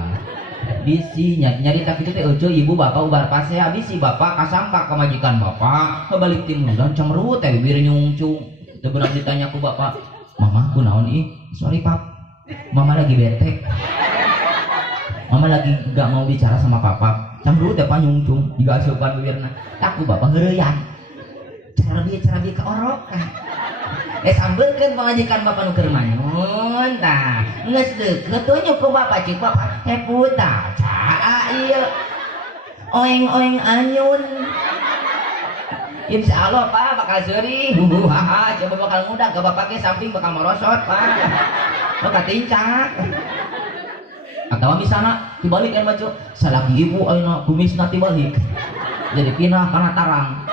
bisi nyarita kitu teh eueuh ibu bapak ubar pasea bisi bapak kasampak ka majikan bapak kebalik timuran cemrut teh bibir nyungcung teu beunang ditanya ku bapak mama kunaon ih sorry pap mama lagi bete mama lagi gak mau bicara sama papa cemrut teh panyungcung digasupan bibirna tak ku bapak ngeureuyang cara dia ke orok Sambeulkeun pamajikan bapak nu keur mayon tah geus deukeut tunjuk ku bapak cik bapak puta caa ieu oeng-oeng anyun. Insya Allah pak bakal seuri haha coba bakal mudah ke bapak ke samping bakal merosot pak bakal tincak atau misalnya dibalik kan baca salaki ibu ayeuna kumisna tibalik jadi pindah karena tarang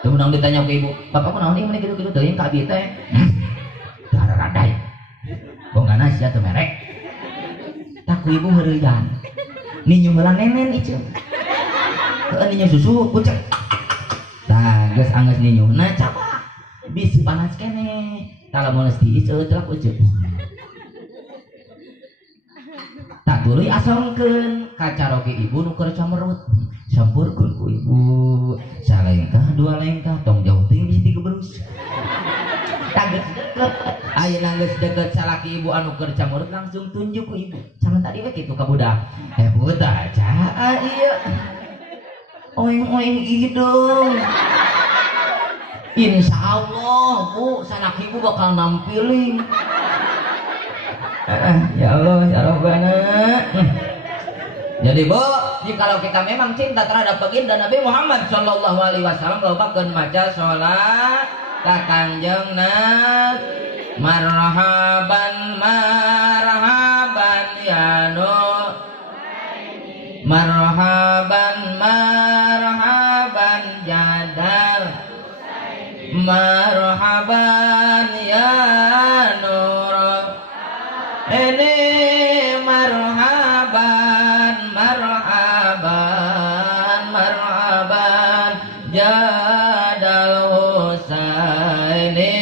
kemudian ditanya ke ibu bapak kunaon ieu meuni kitu-kitu teuing ka abi teh darah radai bongana sia teu merek tak ku ibu heureuyan ninyu heula nenen ieu ninyu susu kucek tah geus anggeus ninyu nah coba bisi panas kene kalau mau nesti ieu teh kucek tak tuluy asongkeun kacaroge ibu nu keur camerut sampurkeun ku ibu salengkah dua lengkah tong jauh teuing bisi digeberus tak geus deukeut ayeuna geus deukeut salaki ibu anu keur camerut langsung tunjuk ku ibu jangan tadi we kitu ka budak budak caa ieu oeng-oeng idung insya Allah bu salaki ibu bakal nampilin ya Allah ya Rabbana. Jadi bu, jikalau kita memang cinta terhadap baginda Nabi Muhammad Sallallahu Alaihi Wasallam, lobakeun maca sholat ka Kanjeng Nabi. Marhaban marhaban ya nur, marhaban marhaban jadal, marhaban ya nur. Ini marhaban marhaban marhaban jadal Husaini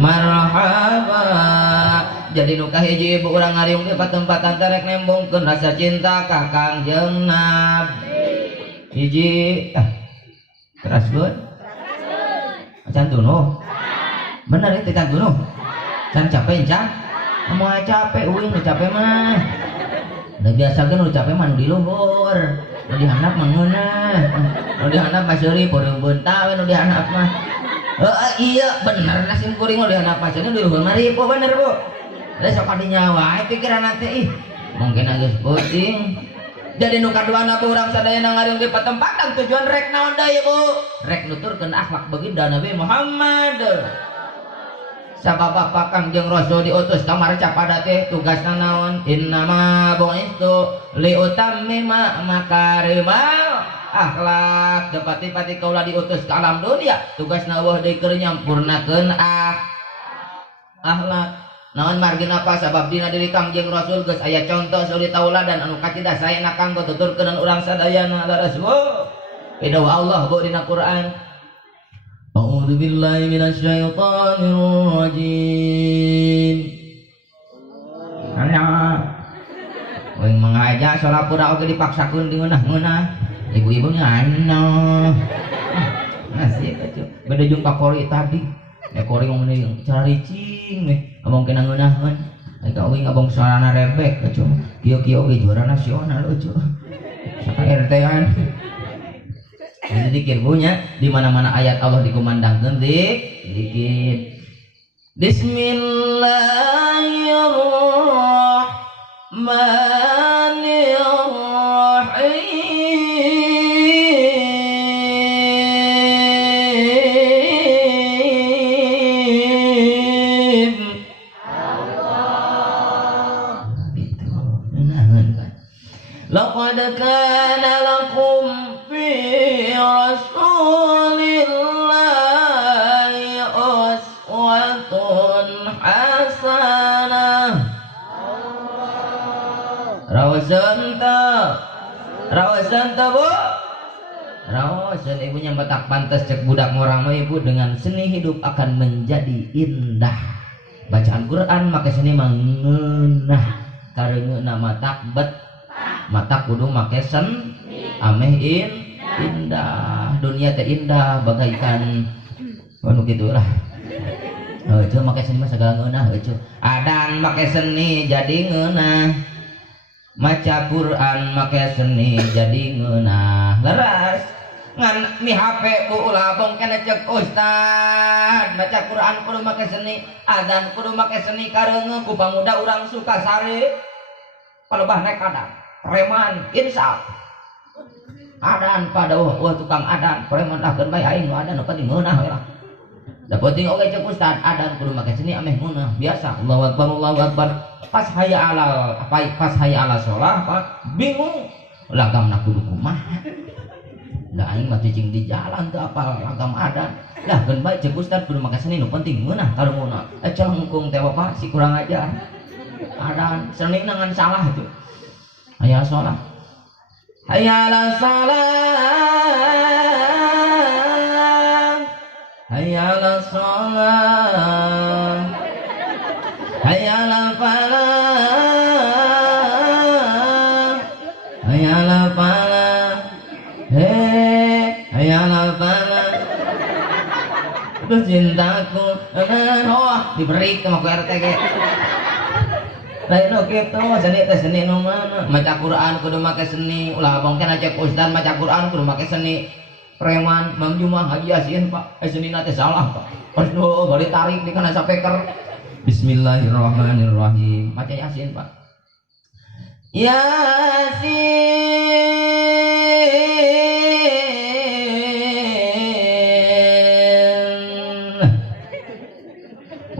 marhaban. Jadi nuka hiji ibu urang ngariung di patempatan terek nembongkeun rasa cinta ka Kangjeng Nabi. Hiji keras gun can tunuh bener itu can tunuh can capek can mau capek uing udah capek mah udah biasa kan udah capek mah di luhur udah dihandap mah ngeunah udah dihandap mah seuri porong bentar udah dihandap mah iya bener nasi kuring udah dihandap mah seuri di luhur mari po bener bu udah sok adinya wae pikiran nanti mungkin agak pusing. Jadi nu kaduana urang sadayana ngariung di patempatan tujuan rek naon deui bu rek nuturkeun akhlak baginda Nabi Muhammad. Sabab Kangjeng Rasul diutus ka marca pada teh tugasna naon innama bu'istu liutammima makarimal akhlak depati-pati kaula diutus ka alam dunia tugasna weuh deui keur nyampurnakeun akhlak naon margin apa sabab dina diri Kangjeng Rasul geus aya contoh suri tauladan anu kacidah saena kanggo tuturkeun urang sadayana laras pidawa Allah bu dina Quran. A'udzu billahi minasyaitonir rajim. Ana wing mengaja salapura oge dipaksakeun di ngeunah-ngeunah. Ibu-ibunya ana. Masih kecil. Beda jeung kakori tadi. Kori ngomongin cara ricing we. Abang kena ngeunaheun. Eta wing abang soalana rebek kecil. Kieu-kieu ge juara nasional eueuh. Saka RT-an. Jadi dikir punya di mana-mana ayat Allah dikumandangkeun dikir. Bismillahirrahmanirrahim. Allah. Itu enahan kan. Laqad kana lakum Rasulillahi uswatun hasanah. Rawasan ta bu? Rawasan ibunya batak pantas cek budak ngorang mah ibu dengan seni hidup akan menjadi indah. Bacaan Quran make seni mangeunah kareungeuna matak bet mata kudu make sen ameh indah dunia teh indah bagaikan anu gitulah heuh make seni mah sagala ngeunah heuh adan make seni jadi ngeunah maca Quran make seni jadi ngeunah leres ngan mi HP bu ulah bong kena cek ustad baca Quran kudu make seni adzan kudu make seni kareung ku pamuda urang Sukasari palebah naik adan preman insaf adan pada wah tukang adan preman dahkeun bae aing nu adan penting meunah we lah da penting oge cek ustad adan kudu make seni ameh meunah biasa Allahu akbar pas hayya ala sholah bingung lagamna kudu kumaha lah aing mah cicing di jalan teu apal agam adan lah geun bae cek ustad kudu make seni nu penting meunah karumunna celengkung teh bapak si kurang ajar adan seni nangan salah itu hayya sholat hayya ala sholat hayya ala sholat hayya ala falah hayya ala falah hayal falah terus cintaku diberi sama ku RT ge lain gitu seni teh seni nu mana maca Quran kudu make seni ulah abang kana cek ustad maca Quran kudu make seni preman Mang Jumah Haji Yasin Pak seni teh salah Pak aduh bari tarik di kana sapeker bismillahirrahmanirrahim maca Yasin Pak Yasin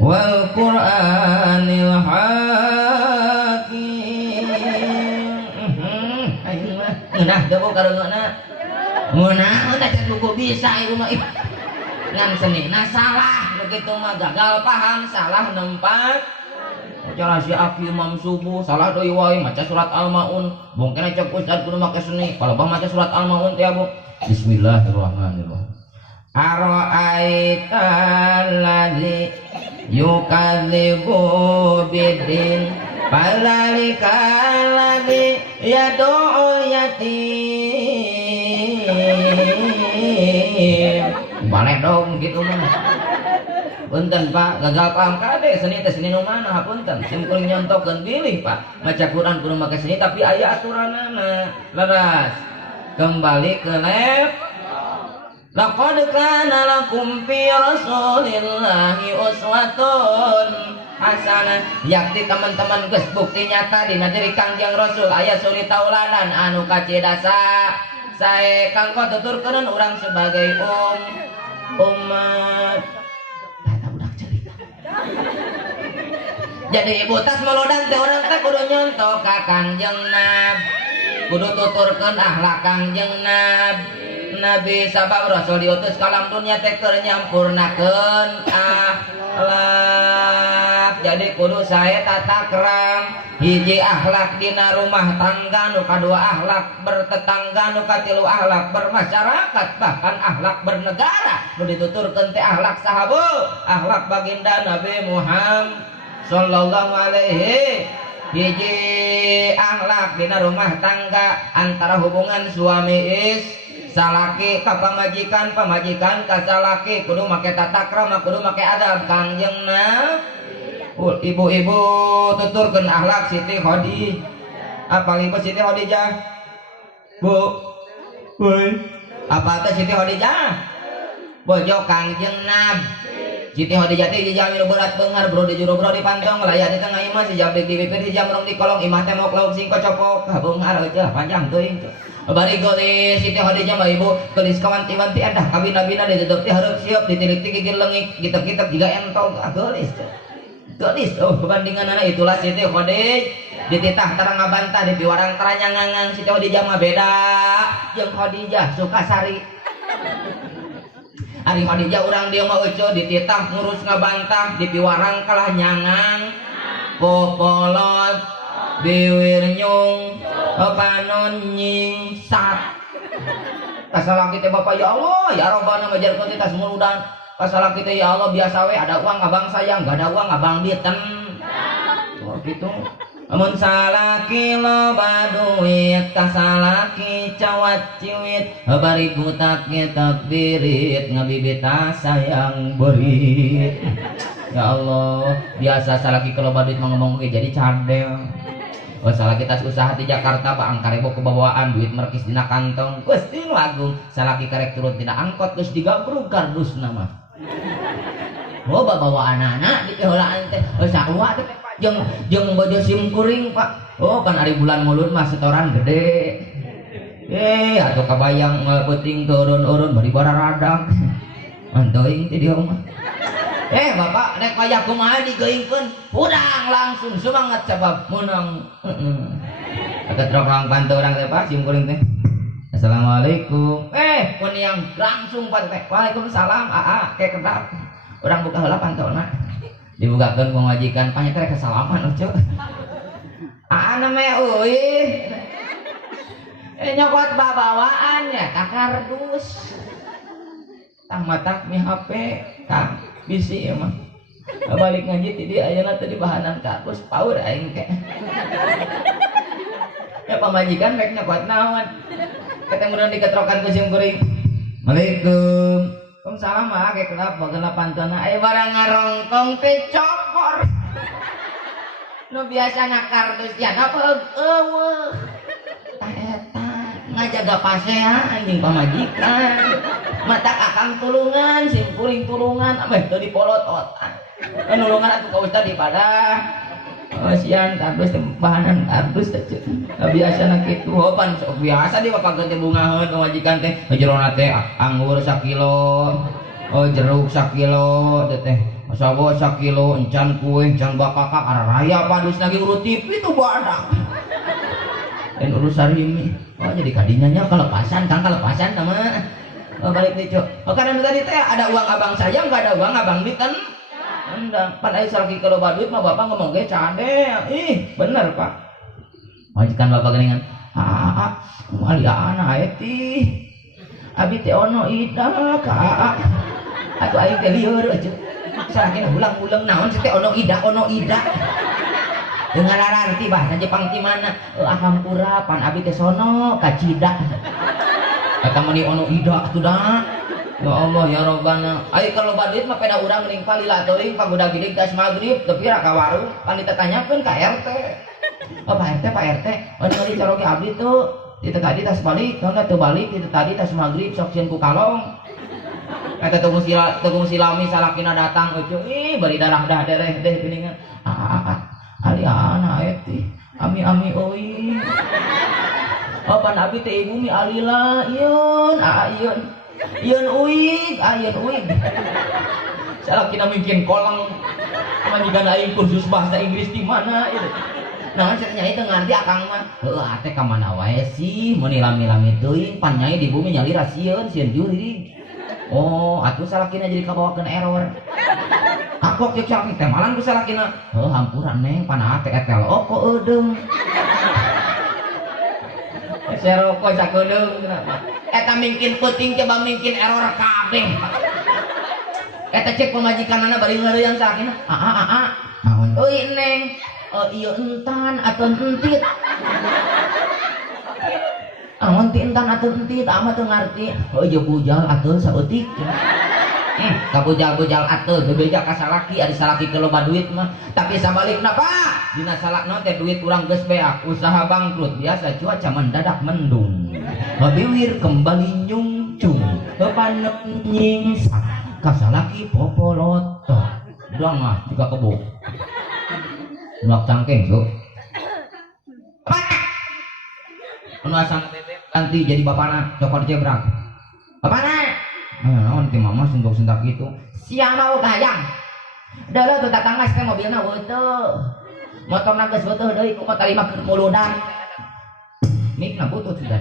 wal Qur'anil hakim aing mah ngeunah teu bu kareungna ngeunah teh cek buku bisa ieu mah ngan senina salah begitu mah gagal paham salah nempat cara si Aki Imam Subuh salah deui wae maca surat Al-Maun bong kena cek ustad kudu make seni palebah maca surat Al-Maun teh Bu bismillahirrahmanirrahim ara'aital ladzi yukadzibu biddin fadzalikal ladzi yad'ul yatim balik dong gitu mah punten Pak gagal paham kade seni teh seni nu mana punten simkuring nyontokeun pilih Pak maca Quran kudu make seni tapi aya aturanana leras kembali ke laqad kana lakum fi rasulillahi uswatun hasanah yakti teman-teman geus bukti nyata dina diri Kangjeng Rasul aya suri tauladan anu kacidasa sae kanggo tuturkeun urang sebagai umat jadi ibu tas melodan teh orang teh kudu nyontok ka Kangjeng Nabi kudu tuturkeun akhlak Kangjeng Nabi sabab Rasul diutus ka alam dunya teh keur nyampurnakeun akhlak jadi kudu sae tata kram hiji akhlak dina rumah tangga nu kadua akhlak bertetangga nu katilu akhlak bermasyarakat bahkan akhlak bernegara nu dituturkeun teh akhlak sahabu akhlak baginda Nabi Muhammad sallallahu alaihi hiji akhlak dina rumah tangga antara hubungan suami salaki ka pamajikan pamajikan ka salaki kudu make tata krama kudu make adab Kangjeng ibu-ibu tuturkeun akhlak Siti Khadijah apa ibu Siti Khadijah Bu apa teh Siti Khadijah bojo Kangjeng Nabi Siti Khadijah teh dijami berat beungar bro di juru bro di pantong layar di tengah imah si jabrik di bibir si jamrong di kolong imah teh mok lauk sing kocopok beungar aja panjang teuing bari gelis Siti Khadijah mah ibu gelis kawanti-wanti edah kabina-bina ditutup ti hareup sieup ditilik ti gigir leungik kitab-kitab jiga entong gelis perbandinganana itulah Siti Khadijah dititah tarang ngabantah di piwarang taranya ngangang Siti Khadijah mah beda jeung Khadijah Sukasari Ari Khadijah urang dia mah euco dititah ngurus ngabantah di piwarang kalah nyangang popolot biwir nyung panon nyingsat kasalah kita Bapak ya Allah ya Rabbana majarkeun kita semuludan kasalah kita ya Allah biasa we ada uang abang sayang gak ada uang abang dieten oh gitu amun salaki loba duit kasalaki cawat ciwit bari butak takbirit ngabibita sayang berit ya Allah biasa salaki kalau duit ngomong jadi cadel salah kita usaha di Jakarta Pak angkarebo kebawaan duit merkis dina kantong Gusti nu agung salaki karek turun tina angkot geus digabrug kardusna mah loba bawa anak-anak di heulaan teh sarua teh jeung bojo sim kuring Pak kan ari bulan mulut mah setoran gede atuh kabayang peuting turun-urun bari bararadag antoing ti dieu mah Bapak nek wayah kumaha digeuingkeun udang langsung semangat sabab menang ketrok lang pantau urang teh Pak sim kuring teh Assalamualaikum kun yang langsung Pak teh Waalaikumsalam kayak kedap urang buka heula pantauna dibukakeun ku majikan panya teh kesalaman ucuy ana me euy nyokot babawaan ya tak kardus tang matak mi HP tang bisi emang balik ngaji ti dia ayeuna teh di bahanan kardus paur aing teh ya pamajikan rek nyokot naon ketemuan diketrokan ku sim kuring Waalaikum salam kayak kenapa bageuna pantona barang ngarongkong teh cokor nu biasana kardus ya apa eueuh eta ngajaga pasea anjing pamajikan mata akang tulungan sim kuring tulungan teu dipolototan nulungan atuh ka ustad di padah sian kardus teh bahanan kardus teh biasana kitu pan sok biasa di bapak teh bungaheun pamajikan teh jerona teh anggur 1 kilo jeruk 1 kilo teh sawo 1 kilo encan kue encan bakakak araraya padus lagi urut TV itu badak dan urus sarimi jadi kadinya nya kelepasan kang kelepasan sama balik deh cok karena tadi teh ada uang abang saya nggak ada uang abang dikan anda pada salaki kalau badut mah bapak ngomong ge cade bener Pak majikan bapak geningan mali anak eti abi teh ono ida ka atuh aing teh lieur aja salakina ulang-ulang naon teh ono ida dengan arti bahasa Jepang ti mana ahampura pan abi teh sono ka Cida eta meni ono ida atuh da ya Allah ya Rabbana ai kalau badut mah peda urang geuning palila teuing pagoda gidig gas magrib tepi ra ka warung pan ditanyakeun ka RT Pak RT ningali caroge abdi tuh itu tadi tas balik kalau tuh balik itu tadi tas magrib sok sieun ku kalong eta tunggu silami salakina datang bari darah dereh deh geuningan ali anak eti ami oi pan abi teh ibu mi alila ieun uig salakina mungkin kolang majikan aing kursus bahasa Inggris di mana ieu nah saya nyai teu ngarti akang mah teh ka mana wae sih mun lami-lami teuing pan nyai di bumi nyali rasieun sieun jurig atuh salakina jadi kabawakeun error kapok cek salaki teh malan ku salakina hampuran neng pan teh etel oko edeung seroko sakedeung eta mungkin puting coba mungkin error kabeh eta cek pemajikanana bari ngeureuyang salakina naon euy neng ieu entan atau entit ti entan atau entit ama teu ngarti ieu bujal atuh saeutik ka bujal-bujal atuh bebeja ka salaki ari salaki teu loba duit mah tapi sabalikna Pak dina salakna teh duit urang geus beak usaha bangkrut biasa cuaca mendadak mendung biwir kembali nyungcung panem nyingsak ka salaki popoloto urang mah juga kebo nuak cangkeng so anu asal ganti jadi bapana cokor jebrang bapana naon ti mama sentok-sentak gitu sia mau gayang dalah tuh tatang mas teh mobilna beuteut motorna geus beuteut deui kumaha tarima keur muludan mikna butut sudah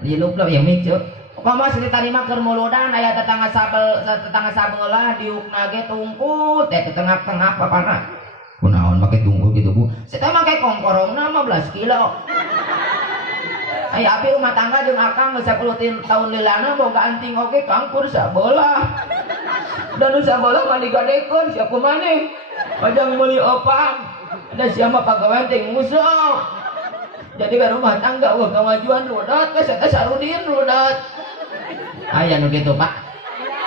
ieu lupa ya mik ceu kumaha sih tarima keur muludan aya tetangga sabelah diukna ge tungkut teh tengah-tengah papana kunaon make tungkut gitu Bu saya make kongkorongna 15 kilo ay abi rumah tangga jeung akang geus 10 tahun lilana boga anting oge kangkur sabelah dan sabelah mah digadekeun sia kumaneh pajang meuli opang ada siapa pagawean teh musuh jadi ke rumah tangga kemajuan rudat geus eta sarudin rudat aya nu kitu Pak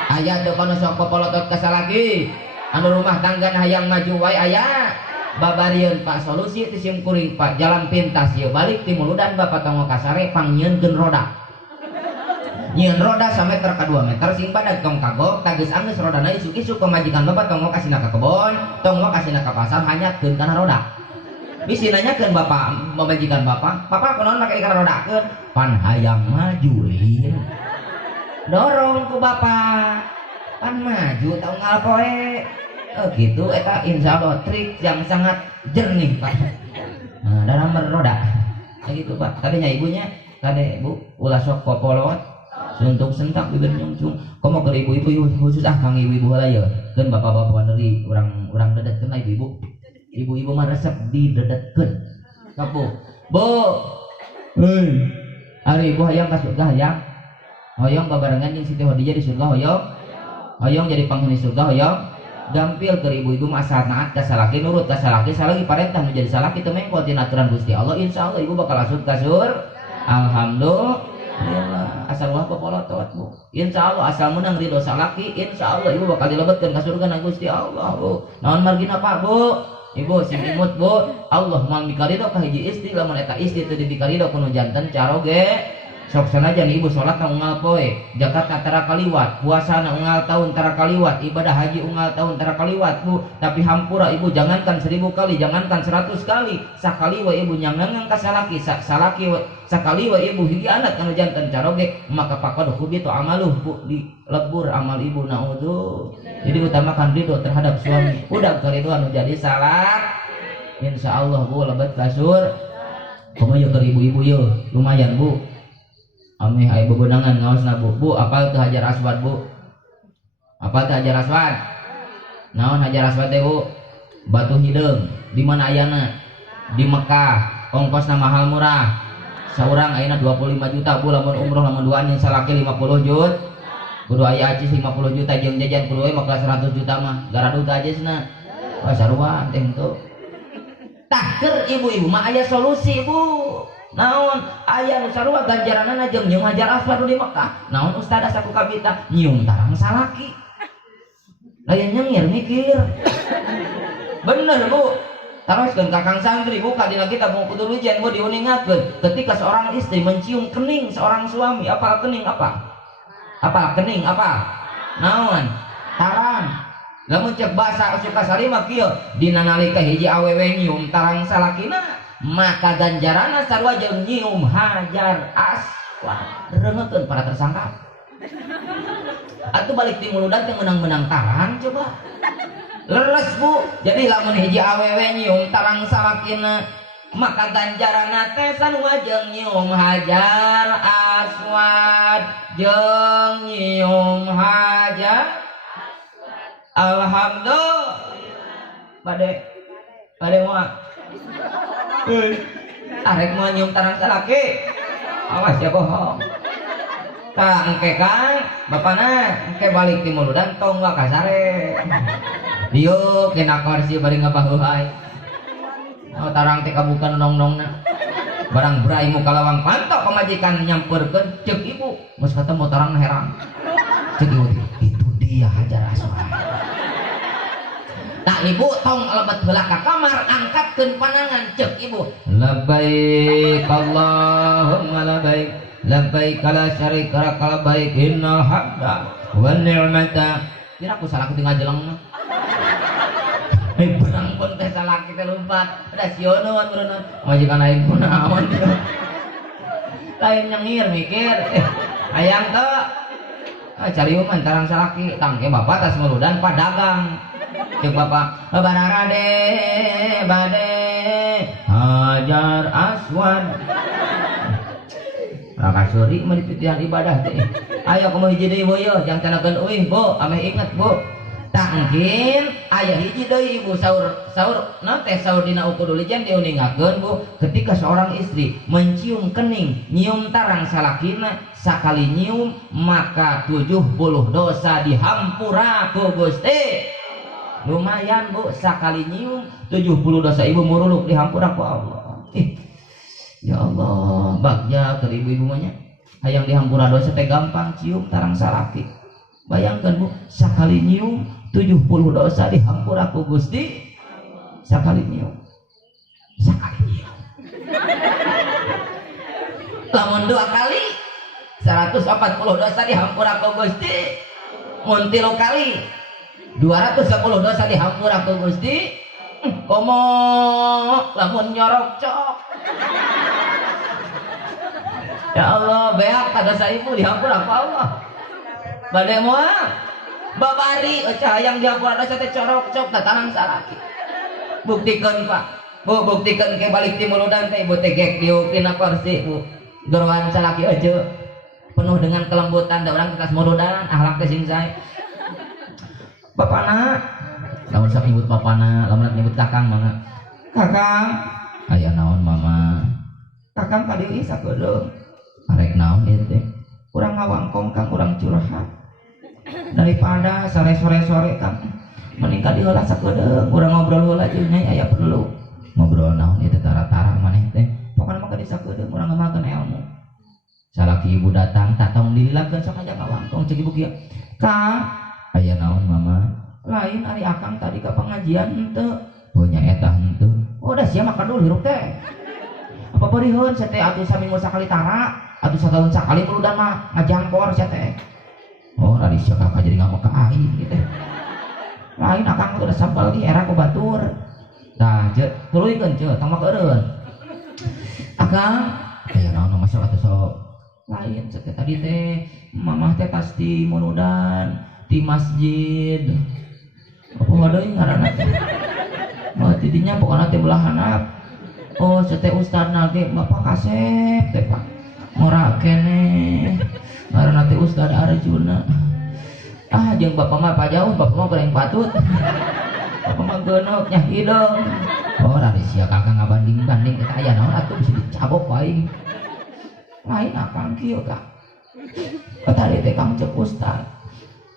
aya teu kono sok popolotot ka salagi anu rumah tangga hayang maju wae aya Babarian Pak solusi ti sim kuring Pak jalan pintas ieu balik ti Muludan Bapak tonggo kasare pangnyeunkeun roda. Nyieun roda sameter ka 2 meter sing badag tong kagok tagis anggeus rodana isuk-isuk pamajikan Bapak tonggo kasina ka kebon, tonggo kasina ka pasar hanyatkeun kana roda. Bisi nanyakeun Bapak pamajikan Bapak kunaon make kana rodakeun? Pan hayang maju lin. Dorong ku Bapak. Pan maju tong ngalpoe. Oh gitu eta insyaallah trik yang sangat jernih Pak. Nah, dalam roda. Kayak gitu Pak. Tadinya ibunya, kade Bu, ulah sok popolot. Suntuk sentak bibir nyungcung komo ke ibu-ibu khusus kang ibu-ibu heula ya keun bapak-bapak neuri urang dedetkeun ibu-ibu mah resep didedetkeun kapu Bu heuy ari ibu hayang ka surga hoyong babarengan jeung Siti Khadijah di surga hoyong jadi penghuni surga hoyong gampil ke ibu-ibu mah asal naat ka salaki nurut ka salaki parentah nu jadi salaki teu mengko tina aturan Gusti Allah insyaallah ibu bakal asup ka surga alhamdulillah. Asal ulah popolotot Bu. Insyaallah asal menang ridho salaki, insyaallah ibu bakal dilebetkeun ka surga na Gusti Allah Bu. Naon margina Pak Bu? Ibu sim imut Bu. Allah moal dikaridho ka hiji istri lamun eta istri teu dikaridho ku nu janten caroge. Sok sanajan ibu salat na unggal poe, zakat tara kaliwat, puasa na unggal tahun tara kaliwat, ibadah haji unggal tahun tara kaliwat Bu. Tapi hampura ibu jangankan 1000 kali, jangankan 100 kali, sakali we ibu nyangangan ka salaki, salaki we sakali we ibu hianat kana janten caroge, maka pakad hubitu amaluh Bu, dilebur amal ibu naudzu. Jadi utamakan ridho terhadap suami. Udah keriduan jadi salat. Insyaallah Bu lebet kasur. Kumaha ke ibu-ibu yeuh, lumayan Bu. Ameh aya bebenangan ngaosna Bu apal teu Hajar Aswad Bu? Apal teu Hajar Aswad? Naon Hajar Aswad teh Bu? Batu hideung. Di mana ayana? Di Mekah. Ongkosna mahal murah. Saurang ayeuna 25 juta Bu lamun umroh lamun duaan yang salaki 50 juta. Kudu aya acis 50 juta jeung jajan kudu we maka 100 juta mah. Garadut acisna. Wah sarua teh henteu. Tah keur ibu-ibu mah aya solusi Bu. Naon aya nu sarua ganjaranana jeung nyeum Hajar Aswad di Mekah. Naon ustad saku kabita nyium tarang salaki. Lain nyengir mikir. Bener Bu. Taroskeun kakang santri buka dina kitab mau kudu ujian Bu diuningakeun ketika seorang istri mencium kening seorang suami apa kening apa? Apa kening apa? Naon? Tarang. Lamun cek basa suka sarima kieu dina nalika hiji awewe nyium tarang salakina maka ganjarana sarua jeung nyium Hajar Aswad. Reungekeun para tersangka. Atuh balik ti Muludan teh menang-menang tarang coba. Leres Bu. Jadi lamun hiji awewe nyium tarang salakina maka ganjarana teh sarua jeung nyium Hajar Aswad jeung nyium Hajar. Alhamdulillah. Bade moal. Arek mau nyium tarang salaki. Awas ya bohong. Ka engke kan bapana engke balik ti Muludan tong wa kasare. Dieu kena karsi bari ngabahuhay. Oh tarang teh kabukan nong-nongna. Barang berai muka lawang pantok pamajikan nyamperkeun ceuk ibu. Geus ketemu tarang herang. Ceuk ibu itu dia Hajar Aswad. Tak ibu tong lebet heula ka kamar angkatkeun panangan ceuk ibu. Labbaik Allahumma labbaik labbaik la syarika lak labbaik innal hamda wan ni'mata. Kira aku salah keting ngajeleng. Berang pun teh salah kita lumpat. Da sionon berenang. Majikan aing pun naon. Lain nyengir mikir. Hayang teu. Cariuman tarang salaki tangke bapak tas Muludan padagang. Cek bapak bararade bade Hajar Aswad. Raka suri mah dipitihan ibadah teh. Ayo kumaha hiji deui Bu yeuh jang tanakeun euing Bu, ameh inget Bu. Tangkin aya hiji deui ibu sahur naon teh sahur dina ukudul ijan diuningakeun Bu ketika seorang istri mencium kening nyium tarang salakina sakali nyium maka 70 dosa dihampura ku Gusti. Lumayan Bu sakali nyium 70 dosa ibu muruluk dihampura ku Allah. Ya Allah bagja ke ibu-ibu mah nya hayang dihampura dosa teh gampang cium tarang salaki. Bayangkan Bu sakali nyium 70 dosa dihampura ku Gusti. sakali nyium lamun 2 kali 140 dosa dihampura ku Gusti mun 3 kali 210 dosa dihampura ku Gusti komo lamun nyorok cok ya Allah beak pada saimu dihampura ku Allah bade moal babari cahayang dihampura dosa teh corok cok tatanang salaki buktikeun Pak Bu buktikeun ke balik ti muludan teh ibu teh gek diuk dina kursi Bu gerohan salaki aja penuh dengan kelembutan da urang kekas muludan akhlak teh sing sae bapana lamun sok nyebut bapana lamun nyebut kakang mangga kakang aya naon mama kakang ka dieu sakedeung arek naon ieu teh urang ngawangkong Kang urang curhat daripada sore-sore Kang mending ka dieu heula sakedeung urang ngobrol heula jeung nyai aya perlu ngobrol naon ieu teh tara-tara maneh teh pokona mah ka di sakedeung urang ngamalkeun ilmu salaki ibu datang tatong dililakeun sok aja ngawangkong cek ibu kieu Kang aya naon mama lain ari akang tadi ke pengajian henteu punya eta henteu oh da sia makan dulu hirup teh apa beureun sia teh atuh saminggu sakali tara atuh satahun sakali muludan mah ngajangkor sia teh oh ari sia kakak jadi ngamuk ka aing gitu lain akang udah sampal di era ku batur tah je tuluykeun ce tong mah keureun akang aya naon masuk atuh sok lain sia teh tadi teh mamah teh pasti muludan di masjid apa ngadeuing ngaranna teh mah tidinya pokona teh belah handap oh teh ustadna ge Bapak Kasep teh Pak ngora keneh ngaranna teh Ustad Arjuna jeung bapak mah pajauh bapak mah goreng patut bapak mah geuneuh nya hidung oh rari sia kakang ngabanding-banding eta aya naon atuh bisa dicabok wae lain akang kieu Kak tadi teh Kang cek Ustad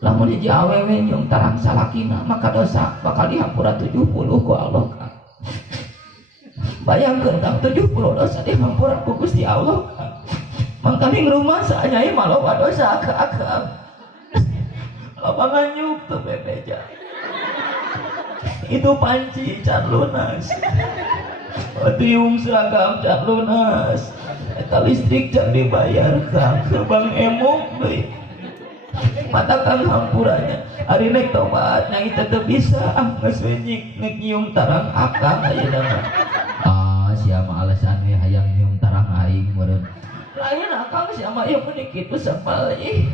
lamun hiji awewe nyung tarang salakina maka dosa bakal dihampura 70 ku Allah Kang bayangkeun Kang 70 dosa dihampura ku Gusti Allah Kang mangkaning rumah saanyai maloba dosa ka Kang loba nganyuk tuh bebeja itu panci cat lunas tiung seragam cat lunas eta listrik cat dibayar Kang gerbang emok deui mata Kang hampurannya ari nek tobat nyai teu bisa geus we nek nyium tarang akang ayeuna mah sia mah alasan we hayang nyium tarang aing meureun lain akang sia mah ieu meunik kitu sapalih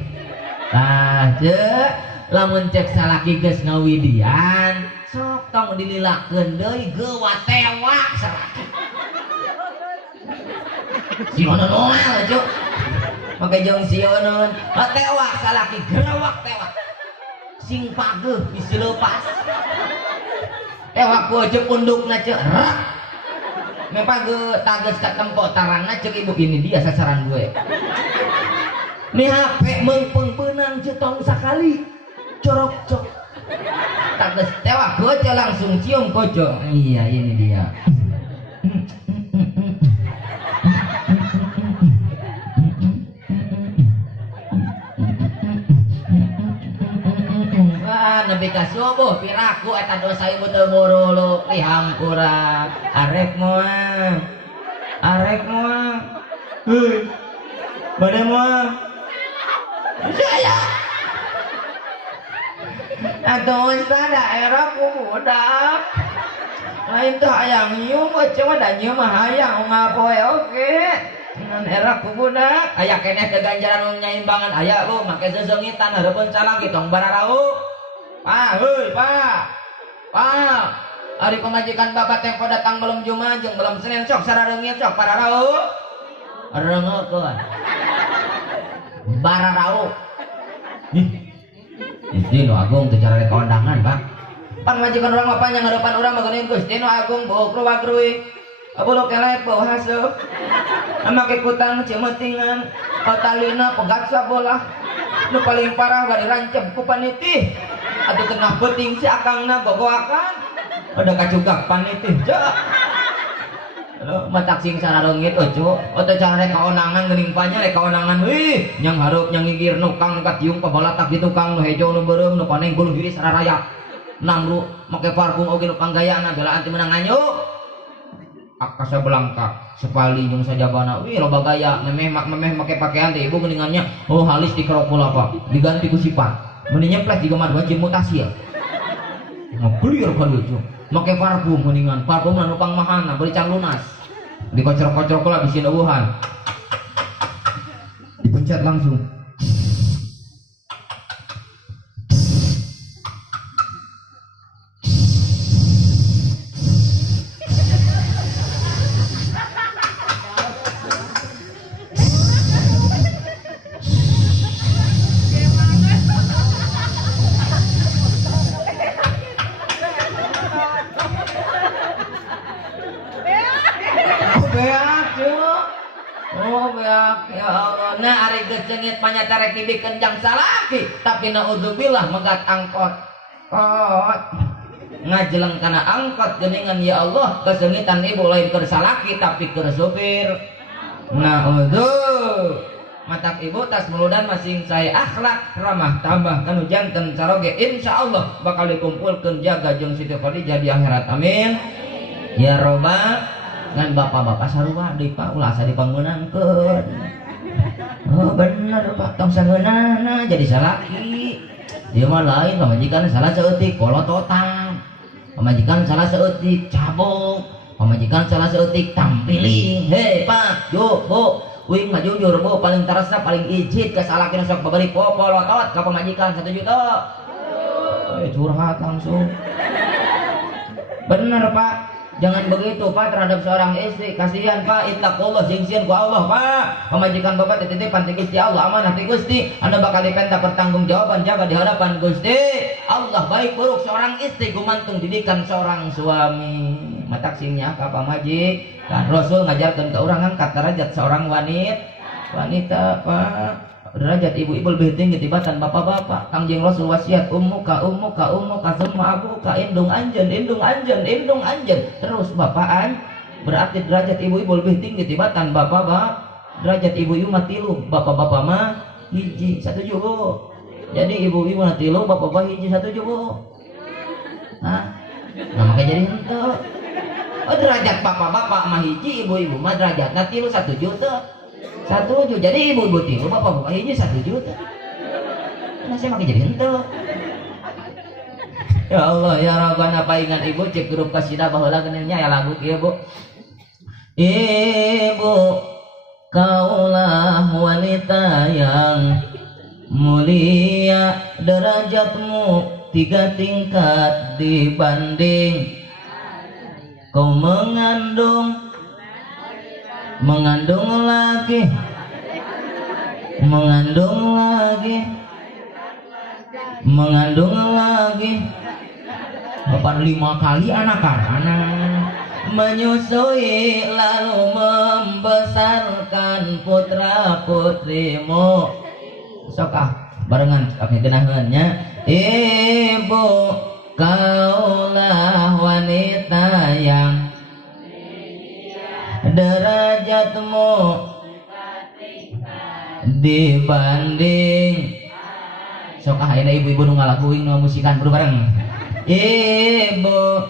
cek lamun cek salaki geus ngawidian sok tong dililakeun deui geuwa tewak salaki si mana noel cuk make jeung sioneun tewak salaki gerawak tewak sing pageuh bisi leupas tewak ku cek undukna cek rak me pageuh tageus ka tempo tarangna cek ibu ini dia sasaran gue ni HP meungpeung-peunang cetong sakali corok cok tageus tewak gue cek langsung cium koco iya ini dia nepi ka subuh piraku eta dosa ibu teu murulu dihampura arek moal heuh bade moal saya atuh ustad daerah ku budak lain teh hayang nyium cuma da nyium mah hayang ngapoe oge ngan era ku budak aya keneh teh ganjaran nyaimbangan aya lu make sesengitan hareupeun salaki tong bararau Pak, heuy, Pak. Ari pamajikan Bapak tempo datang belum Jumat jeung belum Senin sok sarareungit sok pararau. Reungekeun. Bararau. Gusti nu agung teu cara kondangan, Pak. Pamajikan urang mah panjang hareupan urang mah geuning Gusti nu agung beuh kruwag-kruwig. Abulu kelet beuh haseup. Make kutang ceumetingan, patalina pegat sabolah. Nu paling parah bari rancep ku panitih. Atuh tengah penting si akangna gogoakan udah kacugak panitih cek matak sing sarareungit ojo oto cara rek kaonangan geuning panya rek kaonangan wih nyang hareup nyang ngigir nu kang katiung pabalatak di tukang nu hejo nu beureum nu paneng guluh hiri sararaya namru make parfum oge nu panggayana bela anti menang nganyuk Casablanca sepali jeung sajabana wih loba gaya memeh make pakaian teh ibu mendingannya oh halis di kerokol apa diganti ku sifat mending nyemplet juga mah wajib mutasi ya clear kan lucu make parfum mendingan parfum anu pangmahana beli can lunas dikocor-kocor lah bisin eueuhan dipencet langsung nah ari geus ceungit panyata rek dibikeun jang salaki tapi naudzubillah megat angkot ngajeleng kana angkot geuningan ya Allah keseungitan ibu lain keur salaki tapi keur supir naudzu matak ibu tas meludan masing saya akhlak ramah tambah kanu janten saroge insyaallah bakal dikumpulkeun jaga jeung Siti Khadijah di akhirat amin ya robbal ngan bapak-bapak sarua deui Pak ulah asa dipangmeunangkeun. Oh bener Pak tong sangeunana jadi salaki. Ieu mah lain pamajikan salah saeutik kolototan. Pamajikan salah saeutik cabuk. Pamajikan salah saeutik tampiling. Hei Pak, yuk Bu, uing mah jujur Bu paling taresna paling ijid ka salaki nu sok babari kolotot ka pamajikan 1 juta. Curhat langsung. Bener Pak. Jangan begitu Pak terhadap seorang istri. Kasihan Pak, ittaqullah singsian ku Allah Pak. Pemajikan Bapak dititipkan ti Gusti Allah amanah ti Gusti. Anda bakal dipenta pertanggungjawaban jaga di hadapan Gusti Allah. Baik buruk seorang istri gumantung didikan seorang suami. Matak singnya ka pamajik. Kan Rasul ngajarkeun ka urang angkat derajat seorang wanita Pak. Derajat ibu-ibu lebih tinggi tibatan bapak-bapak. Kangjeng Rasul wasiat ummuka summa abuka indung anjen terus bapaan berarti derajat ibu-ibu lebih tinggi tibatan bapak-bapak. Derajat ibu-ibu mah 3 bapak-bapak mah hiji. Setuju Bu? Jadi ibu-ibu mah 3 bapak-bapak hiji. Setuju Bu? Hah? Nah makanya jadi henteu. Oh derajat bapak-bapak mah hiji, ibu-ibu mah derajatna 3 1 juta. 1 juta jadi ibu-ibu 3 bapak-bapak hiji 1 juta. Nah saya makin jadi henteu. Ya Allah ya Rabbana paingan ibu cek grup kasidah baheula geuningnya ya lagu kieu Bu. Ibu kaulah wanita yang mulia, derajatmu 3 tingkat dibanding kau mengandung lagi Bapak 5 kali anak-anak menyusui lalu membesarkan putra putrimu. Sok barengan pakai genaheunnya. Ibu kaulah wanita yang derajatmu dibanding sok ayeuna ibu-ibu nu ngalakuing nu musikan bareng ibu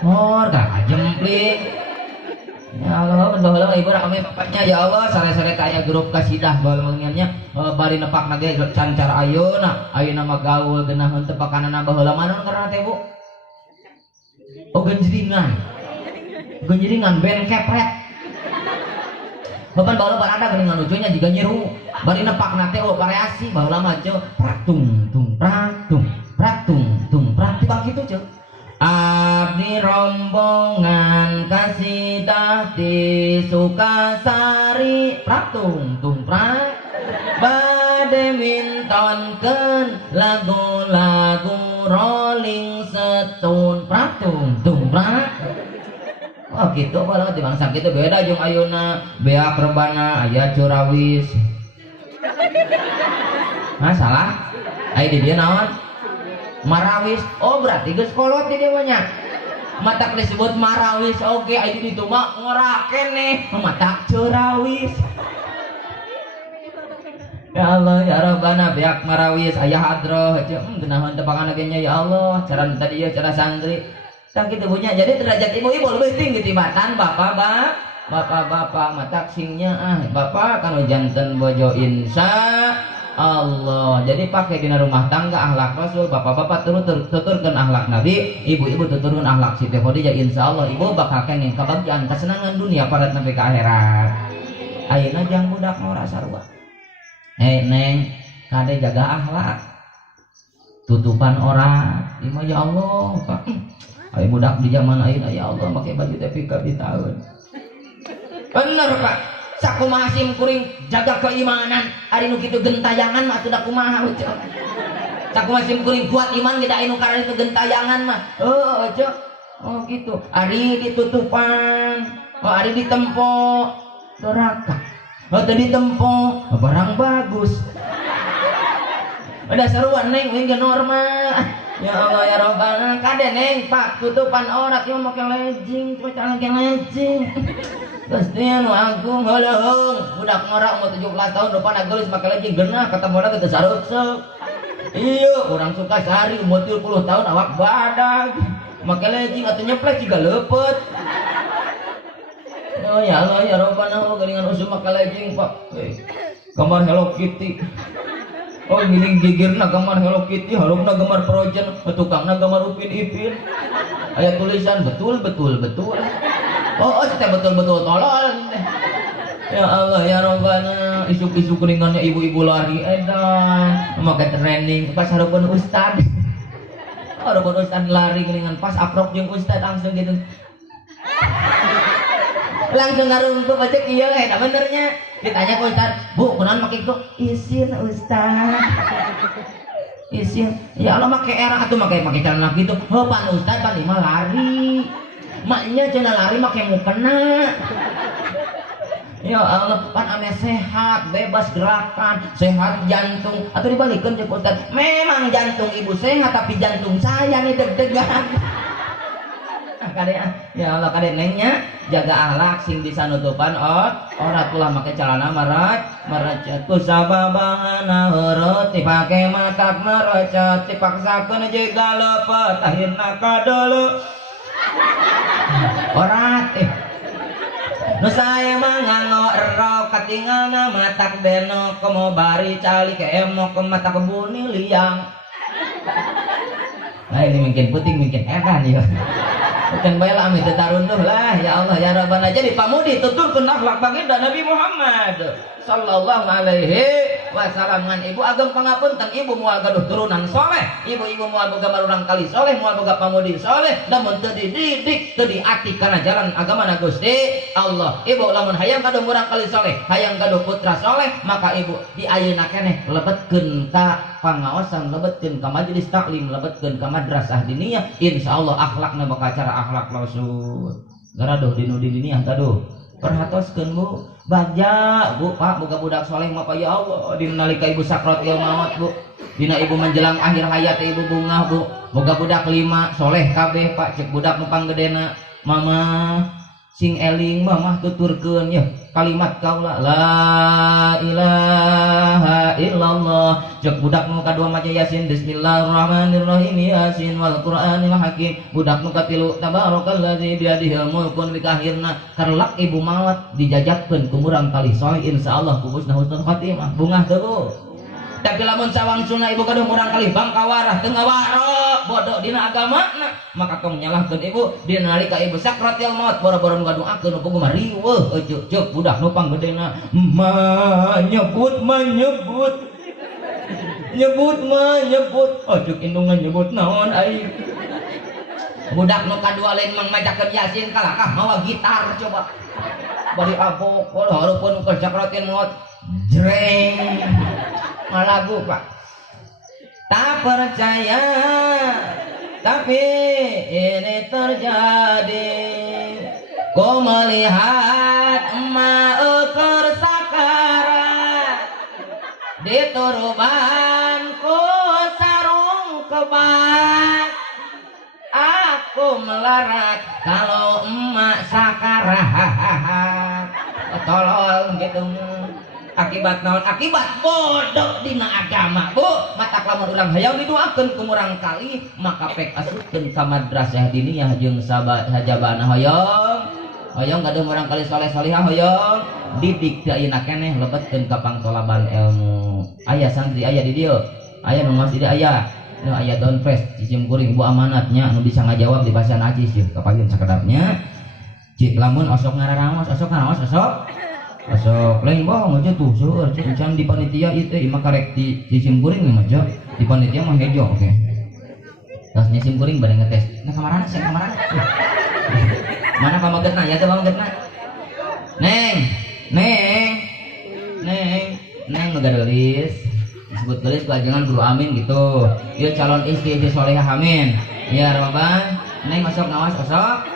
mor ka jempling ya Allah baheula ibu rame bapaknya ya Allah sare-sare kaya grup kasidah balengannya bari nepak nage cancar ayeuna mah gaul geunaheun teu pakanana baheula manaon ngaranna teh Bu? Oh genjringan band kepret bapak baheula barada geuningan lucunya juga nyiru bari nepak nate variasi baheula mah ceu prak tung prak tiba kitu ceu abdi rombongan kasidah di Sukasari prak tung prak bade mintonkeun lagu-lagu Rolling Stone prak tung prak. Oh gitu baheula di bangsa kitu beda jeung ayeuna beak rebana aya curawis. Salah. Aya di dieu naon? Marawis. Oh berarti geus kolot di dieu nya. Matak disebut marawis oge aya di ditu mah ngora keneh matak curawis. Ya Allah ya Rabbana biak marawis ayah hadroh genahan tepangan agennya ya Allah cara tadi ya cara santri tak kita punya jadi derajat ibu-ibu lebih tinggi timatan bapak matak singnya bapak kan jantan bojo insya Allah jadi pakai dina rumah tangga akhlak Rasul bapak-bapak tuturkan akhlak Nabi ibu-ibu tuturkan akhlak Siti Khadijah insya Allah ibu bakal keneng kebahagiaan kesenangan dunia pada sampai ke akhirat ayeuna jang budak mau rasa sarua neng kade jaga akhlak tutupan orang ima ya Allah Pak ayo budak di zaman ayeuna ya Allah pakai baju tapi di tahun bener Pak sakumaha sim kuring jaga keimanan ari nu kitu gentayangan mah teu kumaha ucap sakumaha sim kuring kuat iman ge da anu karana itu gentayangan mah ucap oh gitu ari ditutupan ari ditempo doraka tadi tempo barang bagus udah seruan neng wing normal ya Allah ya Rabbana kade neng pak tutupan orat yang make legging cuma cara lagi legging terus dia nu agung heuleung budak ngora umur 17 tahun depan geus make legging genah ketemu orang teu sareupseuk iya orang suka sehari umur 30 tahun awak badag make legging atuh nyeplek juga leupet. Oh ya Allah ya Rabbana geningan usum make legging Pak gambar Hello Kitty oh giling gigirna gambar Hello Kitty harupna gambar Frozen tukangna gambar Upin Ipin aya tulisan betul oh teh betul tolol ya Allah ya Rabbana isuk-isuk geningannya ibu-ibu lari edan make training pas hareupeun ustad hareupeun ustad lari geningan pas aprok jeung ustad langsung gitu langsung ngarungkup aja iya nah benernya ditanya ke Ustaz bu kenaon make itu isin Ustaz isin ya Allah make era atau make celana gitu pan Ustaz pan mah lari maknya cenah lari make mukena ya Allah pan ane sehat bebas gerakan sehat jantung atau dibalikkan ke Ustaz memang jantung ibu sehat tapi jantung saya nih deg-degan kade ya Allah kade nengnya jaga akhlak sing bisa nutupan ora tulah make calana merecet kusababahana heureut dipake matak merecet dipaksakeun jiga lepet akhirna kadeuleu orat nu saya mah nganggo erok katingalna matak denok komo bari cali ke emok ke matak buni liang nah ini mungkin puting mungkin edan ya bukan bae lah amit tarunduh lah ya Allah ya Rabbana jadi pamudi tuturkeun akhlak baginda Nabi Muhammad sallallahu alaihi wasallam ngan ibu ageng pangapunten ibu moal gaduh turunan soleh ibu-ibu moal boga marurang kali soleh moal boga pamudi soleh namun teu dididik teu diati kana jalan agama Gusti Allah ibu lamun hayang gaduh murang kali soleh hayang gaduh putra soleh maka ibu di ayeuna keneh lebetkeun ka pangaosan lebetkeun ka majelis taklim lebetkeun ka madrasah diniyah insyaallah akhlakna bakal cara akhlak Rasul garaduh dinu di diniyah gaduh perhatoskeun bu baja bu pak boga budak soleh mah ya Allah dina nalika ibu sakratul maut bu dina ibu menjelang akhir hayat ibu bungah bu boga budak 5 soleh kabeh pak cek budak nu panggedena mama sing eling mamah tuturkeun ya kalimat kaula la ilaha illallah cek budak nu kadua maca yasin bismillahirrahmanirrahim yasin wal qur'anil hakim budak nu katilu tabarakalladzi biadihil mulkun bikakhirna karlak ibu mawat dijajakkeun ku murang kali soleh insyaallah kubusna husnul khatimah bungah teu bu tapi lamun sawangsulna ibu kaduh murang kali bangkawarah teu ngawaro bodoh dina agamana maka kamu nyalahkeun ibu dina nalika ibu sakratil maut boro-boro ngaduakeun nu puguh mah riweuh ceuk budak nu panggedena nyebut ceuk indungan nyebut naon ai budak nu kadua lain mang macakeun yasin kalakah mawa gitar coba bari apok hareupeun ke sakratil maut jreng lagu pak tak percaya tapi ini terjadi ku melihat emak ukur sakarat diturubanku sarung kebak aku melarat kalau emak sakarat tolol gitu Akibat naon? Akibat bodoh dina agama, Bu. Mata lamun urang hayang didoakeun kumurang kali, maka pek asupkeun ka madrasah diniyah jeung sajabana hoyong. Hoyong gaduh urang kali soleh-solehah hoyong. Didik teu ayeuna keneh lebetkeun ka pangtolaban ilmu. Aya santri aya di dieu. Aya nu ngaos di dieu aya. Nu aya down press cicing kuring Bu amanatnya anu bisa ngajawab di bahasa najis yeuh kapayun sakedarnya. Cik lamun osok ngararaos, osok ngaraos, osok lain bohong aja tuh seueur can di panitia ieu teh imah karek di sim kuring mah aja di panitia mah hejo oke. Tas sim kuring bade ngetes. Nah kamarana sih kamarana. Mana pamagetna ya teh pamagetna. Neng ngagadeulis. Disebut geulis ku ajengan guru amin gitu. Ieu calon istri solehah amin. Ya Roban, neng osok ngawas osok.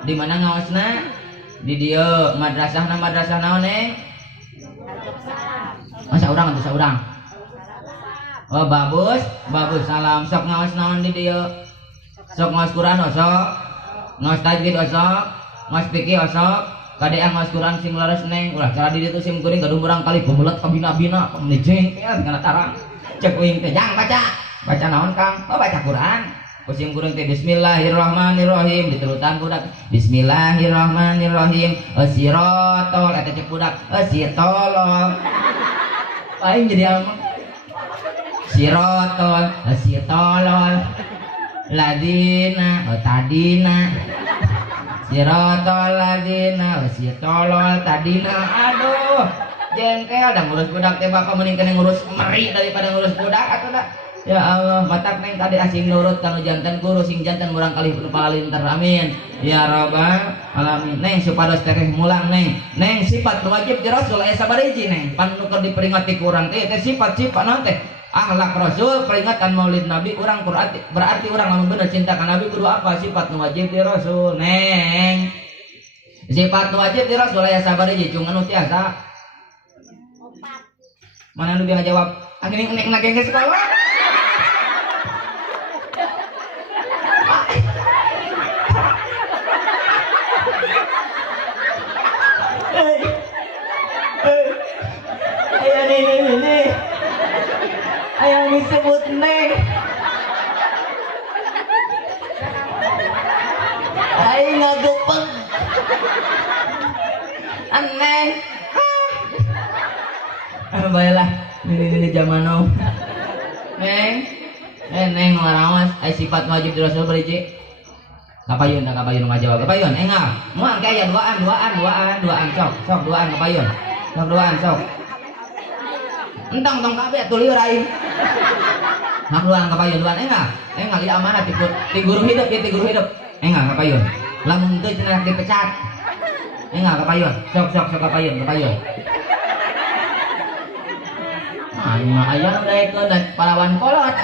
Di mana ngaosna? Di dieu madrasah naon neng? Masa urang atuh saurang. Oh bagus salam sok ngaos naon di dieu? Sok ngaos Quran osok, ngaos tajwid osok, ngaos fikih osok, kadeang ngaos Quran sim laras neng. Ulah cara di dieu sim kuring gaduh urang kali pembulet kabina-bina, pemnijeng kana tarang. Cek uing teh jang baca naon Kang? Oh baca Quran. Kusim kuring teh bismillahirrahmanirrahim diturutan budak bismillahirrahmanirrahim sirotol eta cek budak sirtolol paling jadi alma sirotol ladina tadina sirotol ladina sirtolol tadina aduh jengkel dah ngurus budak teh bapak mending kena ngurus meri daripada ngurus budak atuh dah. Ya Allah, matak neng tadi asing nurut kanu jantan guru sing jantan murang kali palinter amin. Ya Rabbal alamin. Neng supados tereh mulang neng. Neng sifat wajib di Rasul aya sabariji neng. Pan nu keur diperingati kurang teh sifat-sifat naon teh? Akhlak Rasul, peringatan Maulid Nabi urang berarti urang lamun bener cinta ka Nabi kudu apa? Sifat nu wajib di Rasul neng. Sifat nu wajib di Rasul aya sabariji cung anu tiasa. Mana nu bisa jawab? Akhirnya nek nageng ke sekolah. Ayah disebut neng. Ayah ngagepeng. Neng. Baiklah, ini zaman now. Neng ngarawas. Ayah sifat wajib di Rasul beriji. Kapayun ngajawab. Kapayun, enggak. Muang kaya duaan sok duaan kapayun. Sok duaan sok. Entang kabeh atuh lieur aing. Hak duaan kapayun duaan enggak ieu amanah ti guru hidup. Enggak kapayun. Lamun teu cenah dipecat. Enggak kapayun. Sok kapayun. Mah aya nu daekeun pahlawan kolot.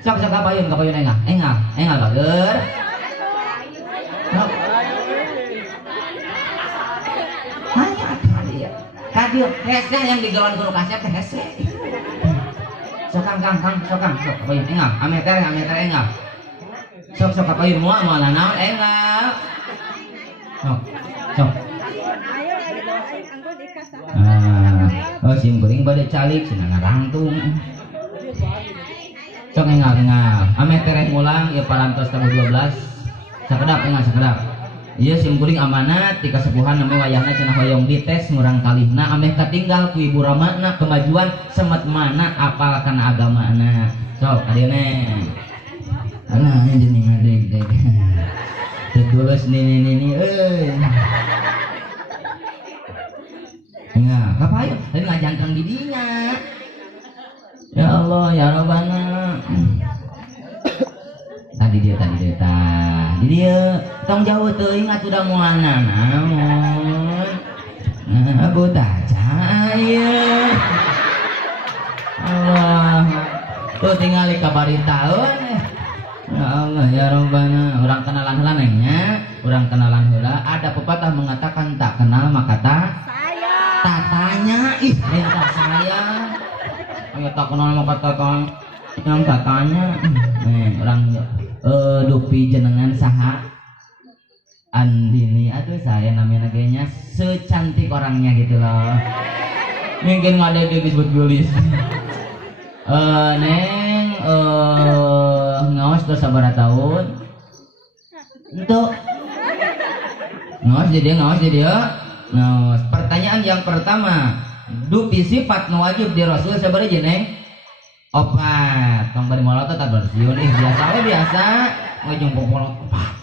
Sok kapayun enggak bager. Kadir hese yang digawan guru kaset teh hese. Sok kang sok kapayun enggak. Ameter enggak. Sok kapayun moal naon enggak. Sok. Oh sim kuring bade calik cenah ngarangtung. Sok enggak. Ameter mulang ieu parantos tanggal 12. Sakedap enggak. Iya sim kuring amanat di kasepuhan namanya wayahna cenah hoyong dites ngurang kalihna ameh katinggal ku ibu ramana kemajuan semet mana apal kana agamana. Sok adeuna ini ngadeg tetulus nini euy enggak kapayu tadi ngajangkang di dinya. Ya Allah ya Rabbana. Tadi dia tong jauh teuing atuh da moalna naon. Abu cahaya. Allah. Tuh tingali kabaritaeun. Ya Allah ya Rabbana. Urang kenalan heula nengnya, urang kenalan heula. Ada pepatah mengatakan tak kenal maka tak tatanya. Ih, minta saya. Ayo tak kenal maka tatanya. Yang katanya urang dupi jenengan saha Andini, aduh saya namanya kayaknya secantik orangnya gitu loh. Mungkin nggak ada yang disebut gelis. Neng, ngawas terus sabar tahun. Untuk ngawas jadi ngawas. Pertanyaan yang pertama, dupi sifat nu wajib di Rasul sabaraha neng? Opat. Tong bari molot tak bersiun biasa ngajung popolot opat.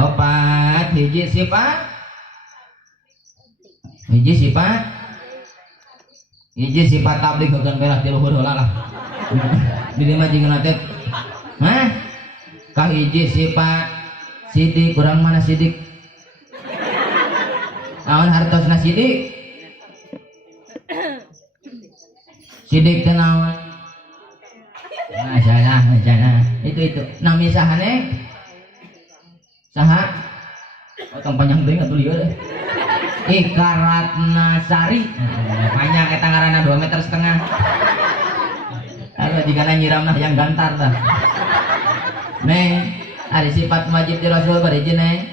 Opat hiji sifat tablik bukan belah di luhur heula lah. Di mah jeung teh. Hah? Ka hiji sifat sidik kurang mana sidik? Naon hartosna sidik? Sidik teh naon? Nah, salah. Itu. Nami saha neng? Saha? Otong panjang deui atuh lieu deh. Ikaratna Sari. Panjang eta ngaranna 2,5 meter. Kalau jika nyiramna yang gantar dah. Neng, ada sifat wajib di Rasul bari neng.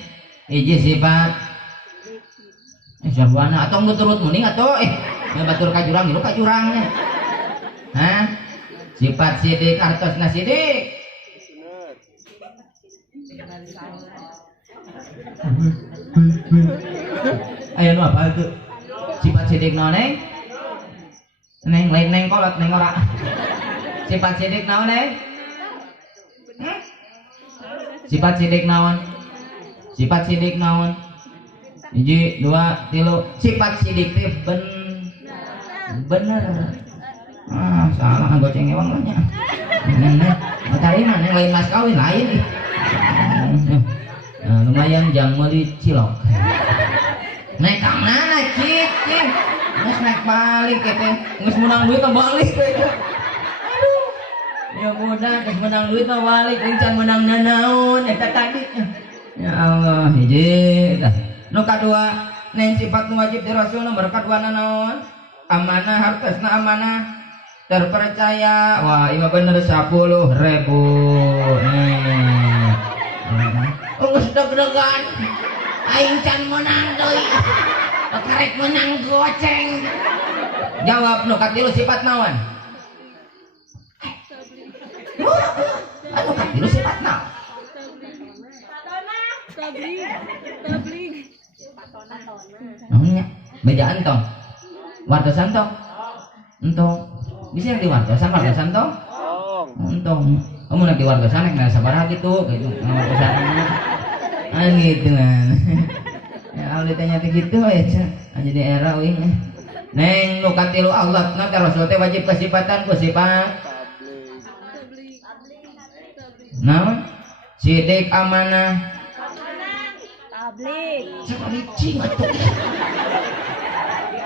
Hiji sifat sarwana atau nuturut muning atau batur ka jurang ieu ka jurangnya. Hah? Sifat sidik hartosna sidik. Ayo nu apa itu? Sifat sidik naon neng? Neng lain neng kolot neng ora. Sifat sidik naon neng? Sifat sidik naon? Hiji, 2, 3. Sifat sidik teh bener. Ah, salah goceng ewang lah nya. Matarina neng lain mas kawin lain. Lumayan jang meuli cilok. Naik ka mana cicing? Geus naik balik teh. Geus menang duit teh balik teh. Aduh. Ya mudah geus menang duit teh balik, encan menang nanaon eta tadi. Ya Allah, hiji tah. Nu kadua, neng sifat nu wajib di Rasul nomor kadua naon? Amanah, hartosna amanah. Terpercaya. Wah, ieu bener 10.000. Geus deg-degan. Aing can menang deui. Karek menang goceng. Jawab nu katilu sifat naon? Anu katilu sifat naon? Tablig. Naonnya? Bejaan tong. Wartosan tong. Entong. Bisa yang di wartosan tong? Entong. Kamu lagi wartosan nek sabaraha gitu wartosan. Gitu kan. Ya Allah tanya gitu ya jadi era wing. Neng nu katilu Allah na Rasul teh wajib kesifatan ku sifat naon? Sidik amanah tablik cing atuh.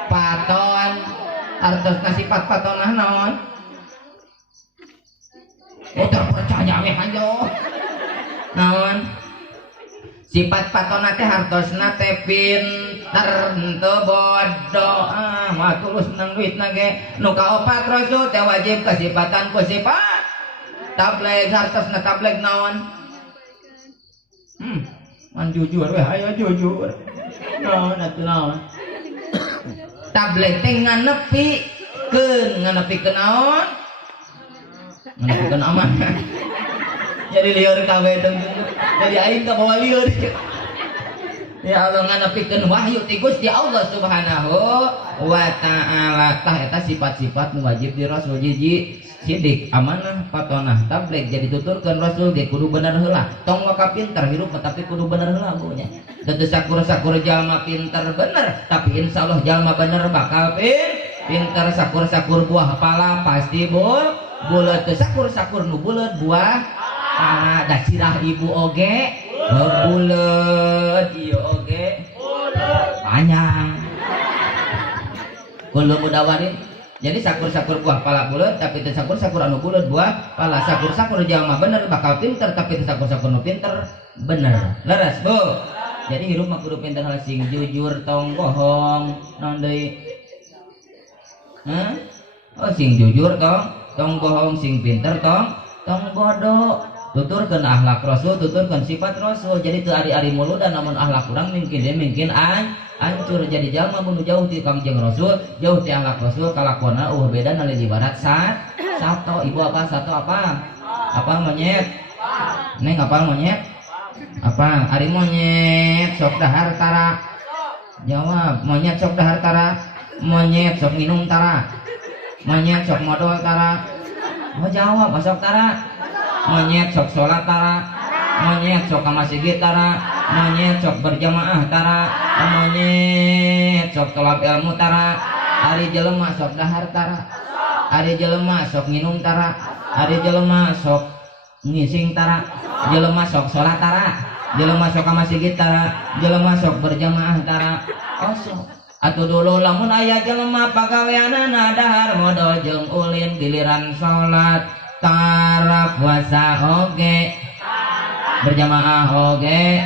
Paton artosna sifat patonah naon? Terpercaya we hanjo. Naon? Sifat patona teh hartosna teh pinter henteu bodoh. Mah tulus menang duitna ge. Nu kaopat Rasul teh wajib kasifatan ku sifat tabligh hartosna tabligh naon? Man jujur we ayo jujur. Naon atuh naon? Tabligh teh nganepikeun naon? Nganepikeun amanah. Jadi lieur kabeh dong. Jadi aing ka bawa lieur. Ya Allah nganepikeun wahyu ti Gusti Allah Subhanahu wa taala. Tah eta sifat-sifat nu wajib di Rasul hiji sidik, amanah, patonah, tabligh jadi tuturkeun Rasul ge kudu bener heula. Tong waka pinter hirup tapi kudu bener heula bunya. Teu sakur-sakur jalma pinter bener, tapi insyaallah jalma bener bakal pinter sakur-sakur buah pala pasti bulet teu sakur-sakur nu bulet buah da cirah ibu oge bulet ieu oge panjang kulo mudawarin. Jadi sakur-sakur buah pala bulet tapi teu sakur-sakur anu bulet buah pala. Sakur-sakur jalma bener bakal pinter tapi teu sakur-sakur nu pinter bener. Leres Bu. Jadi hirup mah kudu pinter hal sing jujur tong bohong naon deui? Oh sing jujur tong bohong, sing pinter tong bodoh. tuturkeun akhlak Rasul, tuturkeun sifat Rasul. Jadi teu ari-ari mulu dan namun akhlak urang mungkin hancur. Jadi jalma mun jauh ti Kangjeng Rasul, jauh ti akhlak Rasul, kalakuanna beda nalih ibarat sato. Ibu apa sato apa? Apa monyet? Neng apa monyet? Apa? Ari monyet sok dahar tara. Jawab, monyet sok dahar tara. Monyet sok minum tara. Monyet sok modal tara. Mau jawab sok tara. Monyet sok sholat tara. Monyet sok ka masjid tara. Monyet sok berjamaah tara. Monyet sok tolab ilmu tara. Ari jelema sok dahar tara. Ari jelema sok minum tara. Ari jelema sok ngising tara. Jelema sok sholat tara. Jelema sok ka masjid tara. Jelema sok berjamaah tara. Osok atuh dulu lamun aya jelema pagaweanana dahar modal jeung ulin giliran salat tara puasa oge berjamaah oge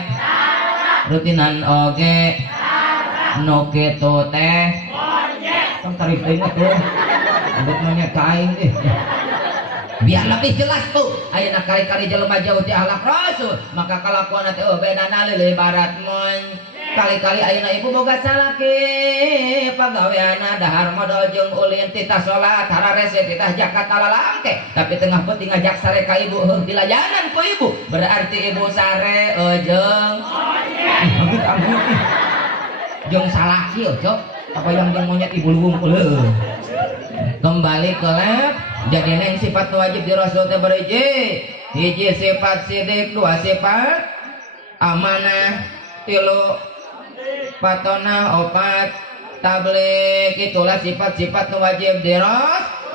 rutinan oge nu kitu teh tong tarif deui tuh abet monyet ka aing biar lebih jelas tuh ayeuna kali-kali jelema jauh ti akhlak Rasul maka kalakuan teh beda nalih ibarat kali-kali ayeuna ibu boga salaki pagaweana dahar modal jeung ulin titah salat hararese titah zakat talalangke tapi tengah penting ngajak sare ka ibu heung dilajanan ku ibu berarti ibu sare jeung jeung salaki cok apa yang jeung monyet ibu luwung kembali ke lab jadi neng sifat wajib di Rasul teh berhiji hiji sifat sidik dua sifat amanah tilu patona opat tablik itulah sifat-sifat nu wajib di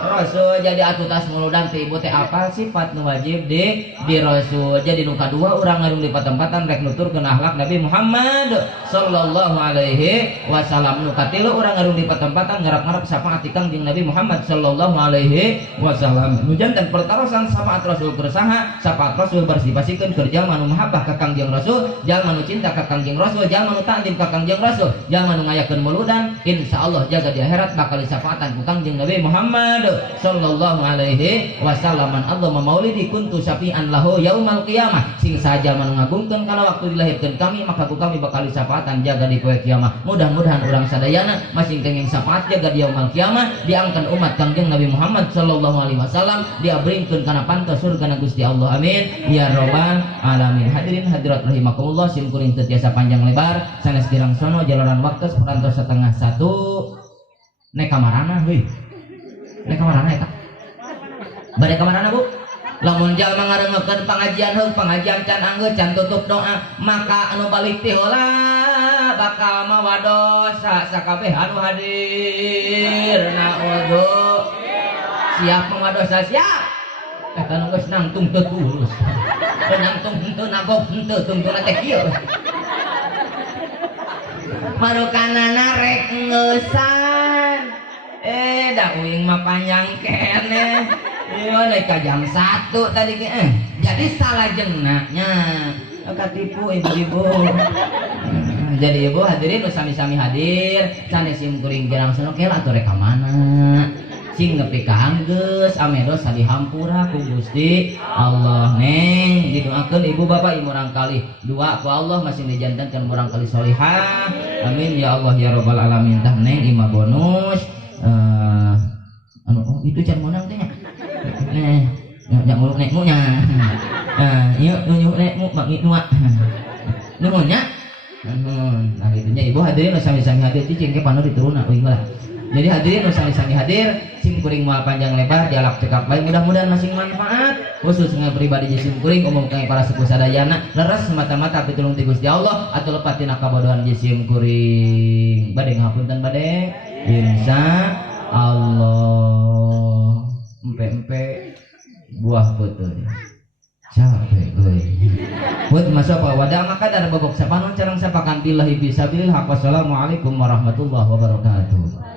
Rasul. Jadi atuh tas muludan ti ibu teh apal sifat nu wajib di Rasul. Jadi nu kadua urang ngarung di patempatan rek nuturkeun akhlak Nabi Muhammad sallallahu alaihi wasallam. Nu katilu urang ngarung di patempatan ngarap-ngarap syafaat ti Kangjeng Nabi Muhammad sallallahu alaihi wasallam. Nu janten pertarosan syafaat Rasul kersaha, syafaat Rasul bersifasikeun keur jalma nu mahabbah ka Kangjeng Rasul, jalma nu cinta ka Kangjeng Rasul, jalma nu ta'zim ka Kangjeng Rasul, jalma nu ngayakeun muludan insyaallah jaga di akhirat bakal syafaatan ku Kangjeng Nabi Muhammad sallallahu alaihi wasallam. Allah maulidi kuntu syafi'an lahu yaumal qiyamah. Sing saja mangagungkeun kana waktu dilahirkeun kami maka ku kami bakal syafaatan jaga di poe kiamat. Mudah-mudahan urang sadayana masing kenging syafaat jaga di yaumul qiyamah diangkat umat Kangjeng Nabi Muhammad sallallahu alaihi wasallam diabringkeun kana pantos surga Gusti Allah. Amin ya rabbal alamin. Hadirin hadirat rahimakumullah, sim kuring teu tiasa panjang lebar sanes kirang sono jalanan waktu seperantos setengah satu nek kamarana heuy. Nek kamarana eta. Bade kamarana Bu? Lamun jalma ngarengekeun pangajian heung pangajian can anggeus can tutup doa maka anu balik teh heula bakal mawa dosa sakabeh anu hadir. Naudzu siap mawa dosa siap. Eta nu geus nangtung teu tulus. Nangtung henteu nagok henteu tungtuna teh kieu. Marukanana rek ngeusan. Da uing mah panjang kene. Ieu ka jam 1 tadi ke. Jadi salah jengnanya. Katipu ibu-ibu. Jadi ibu hadirin nu sami-sami hadir, sanes sim kuring jarang senokel atuh rek ka mana. Sing nepi ka anggeus amedos sadihampura ku Gusti Allah. Neng didoakeun ibu bapak ieu murang kali dua ku Allah masih dijantankeun murang kali solihah. Amin ya Allah ya rabbal alamin. Tah neng imah bonus itu can monang teh nya. Nya muluk nek mu nya. Ieu nu nek mu bagi dua. Nu nya. Nah gitu nya ibu hadirin sami-sami hadir cicing ke panu diturunna uing lah. Jadi hadirin sami-sami hadir, sim kuring moal panjang lebar dialog cekap baik mudah-mudahan masing manfaat khusus dengan pribadi sim kuring umum kang para sepuh sadayana leres semata-mata pitulung ti Gusti Allah atuh lepat tina kabodohan sim kuring. Bade ngapunten bade. Insya Allah empe-empe buah betul capek gue buat masuk apa wadah maka dari babak sapanon carang sapakan billahi bisabilillah. Wassalamualaikum warahmatullahi wabarakatuh.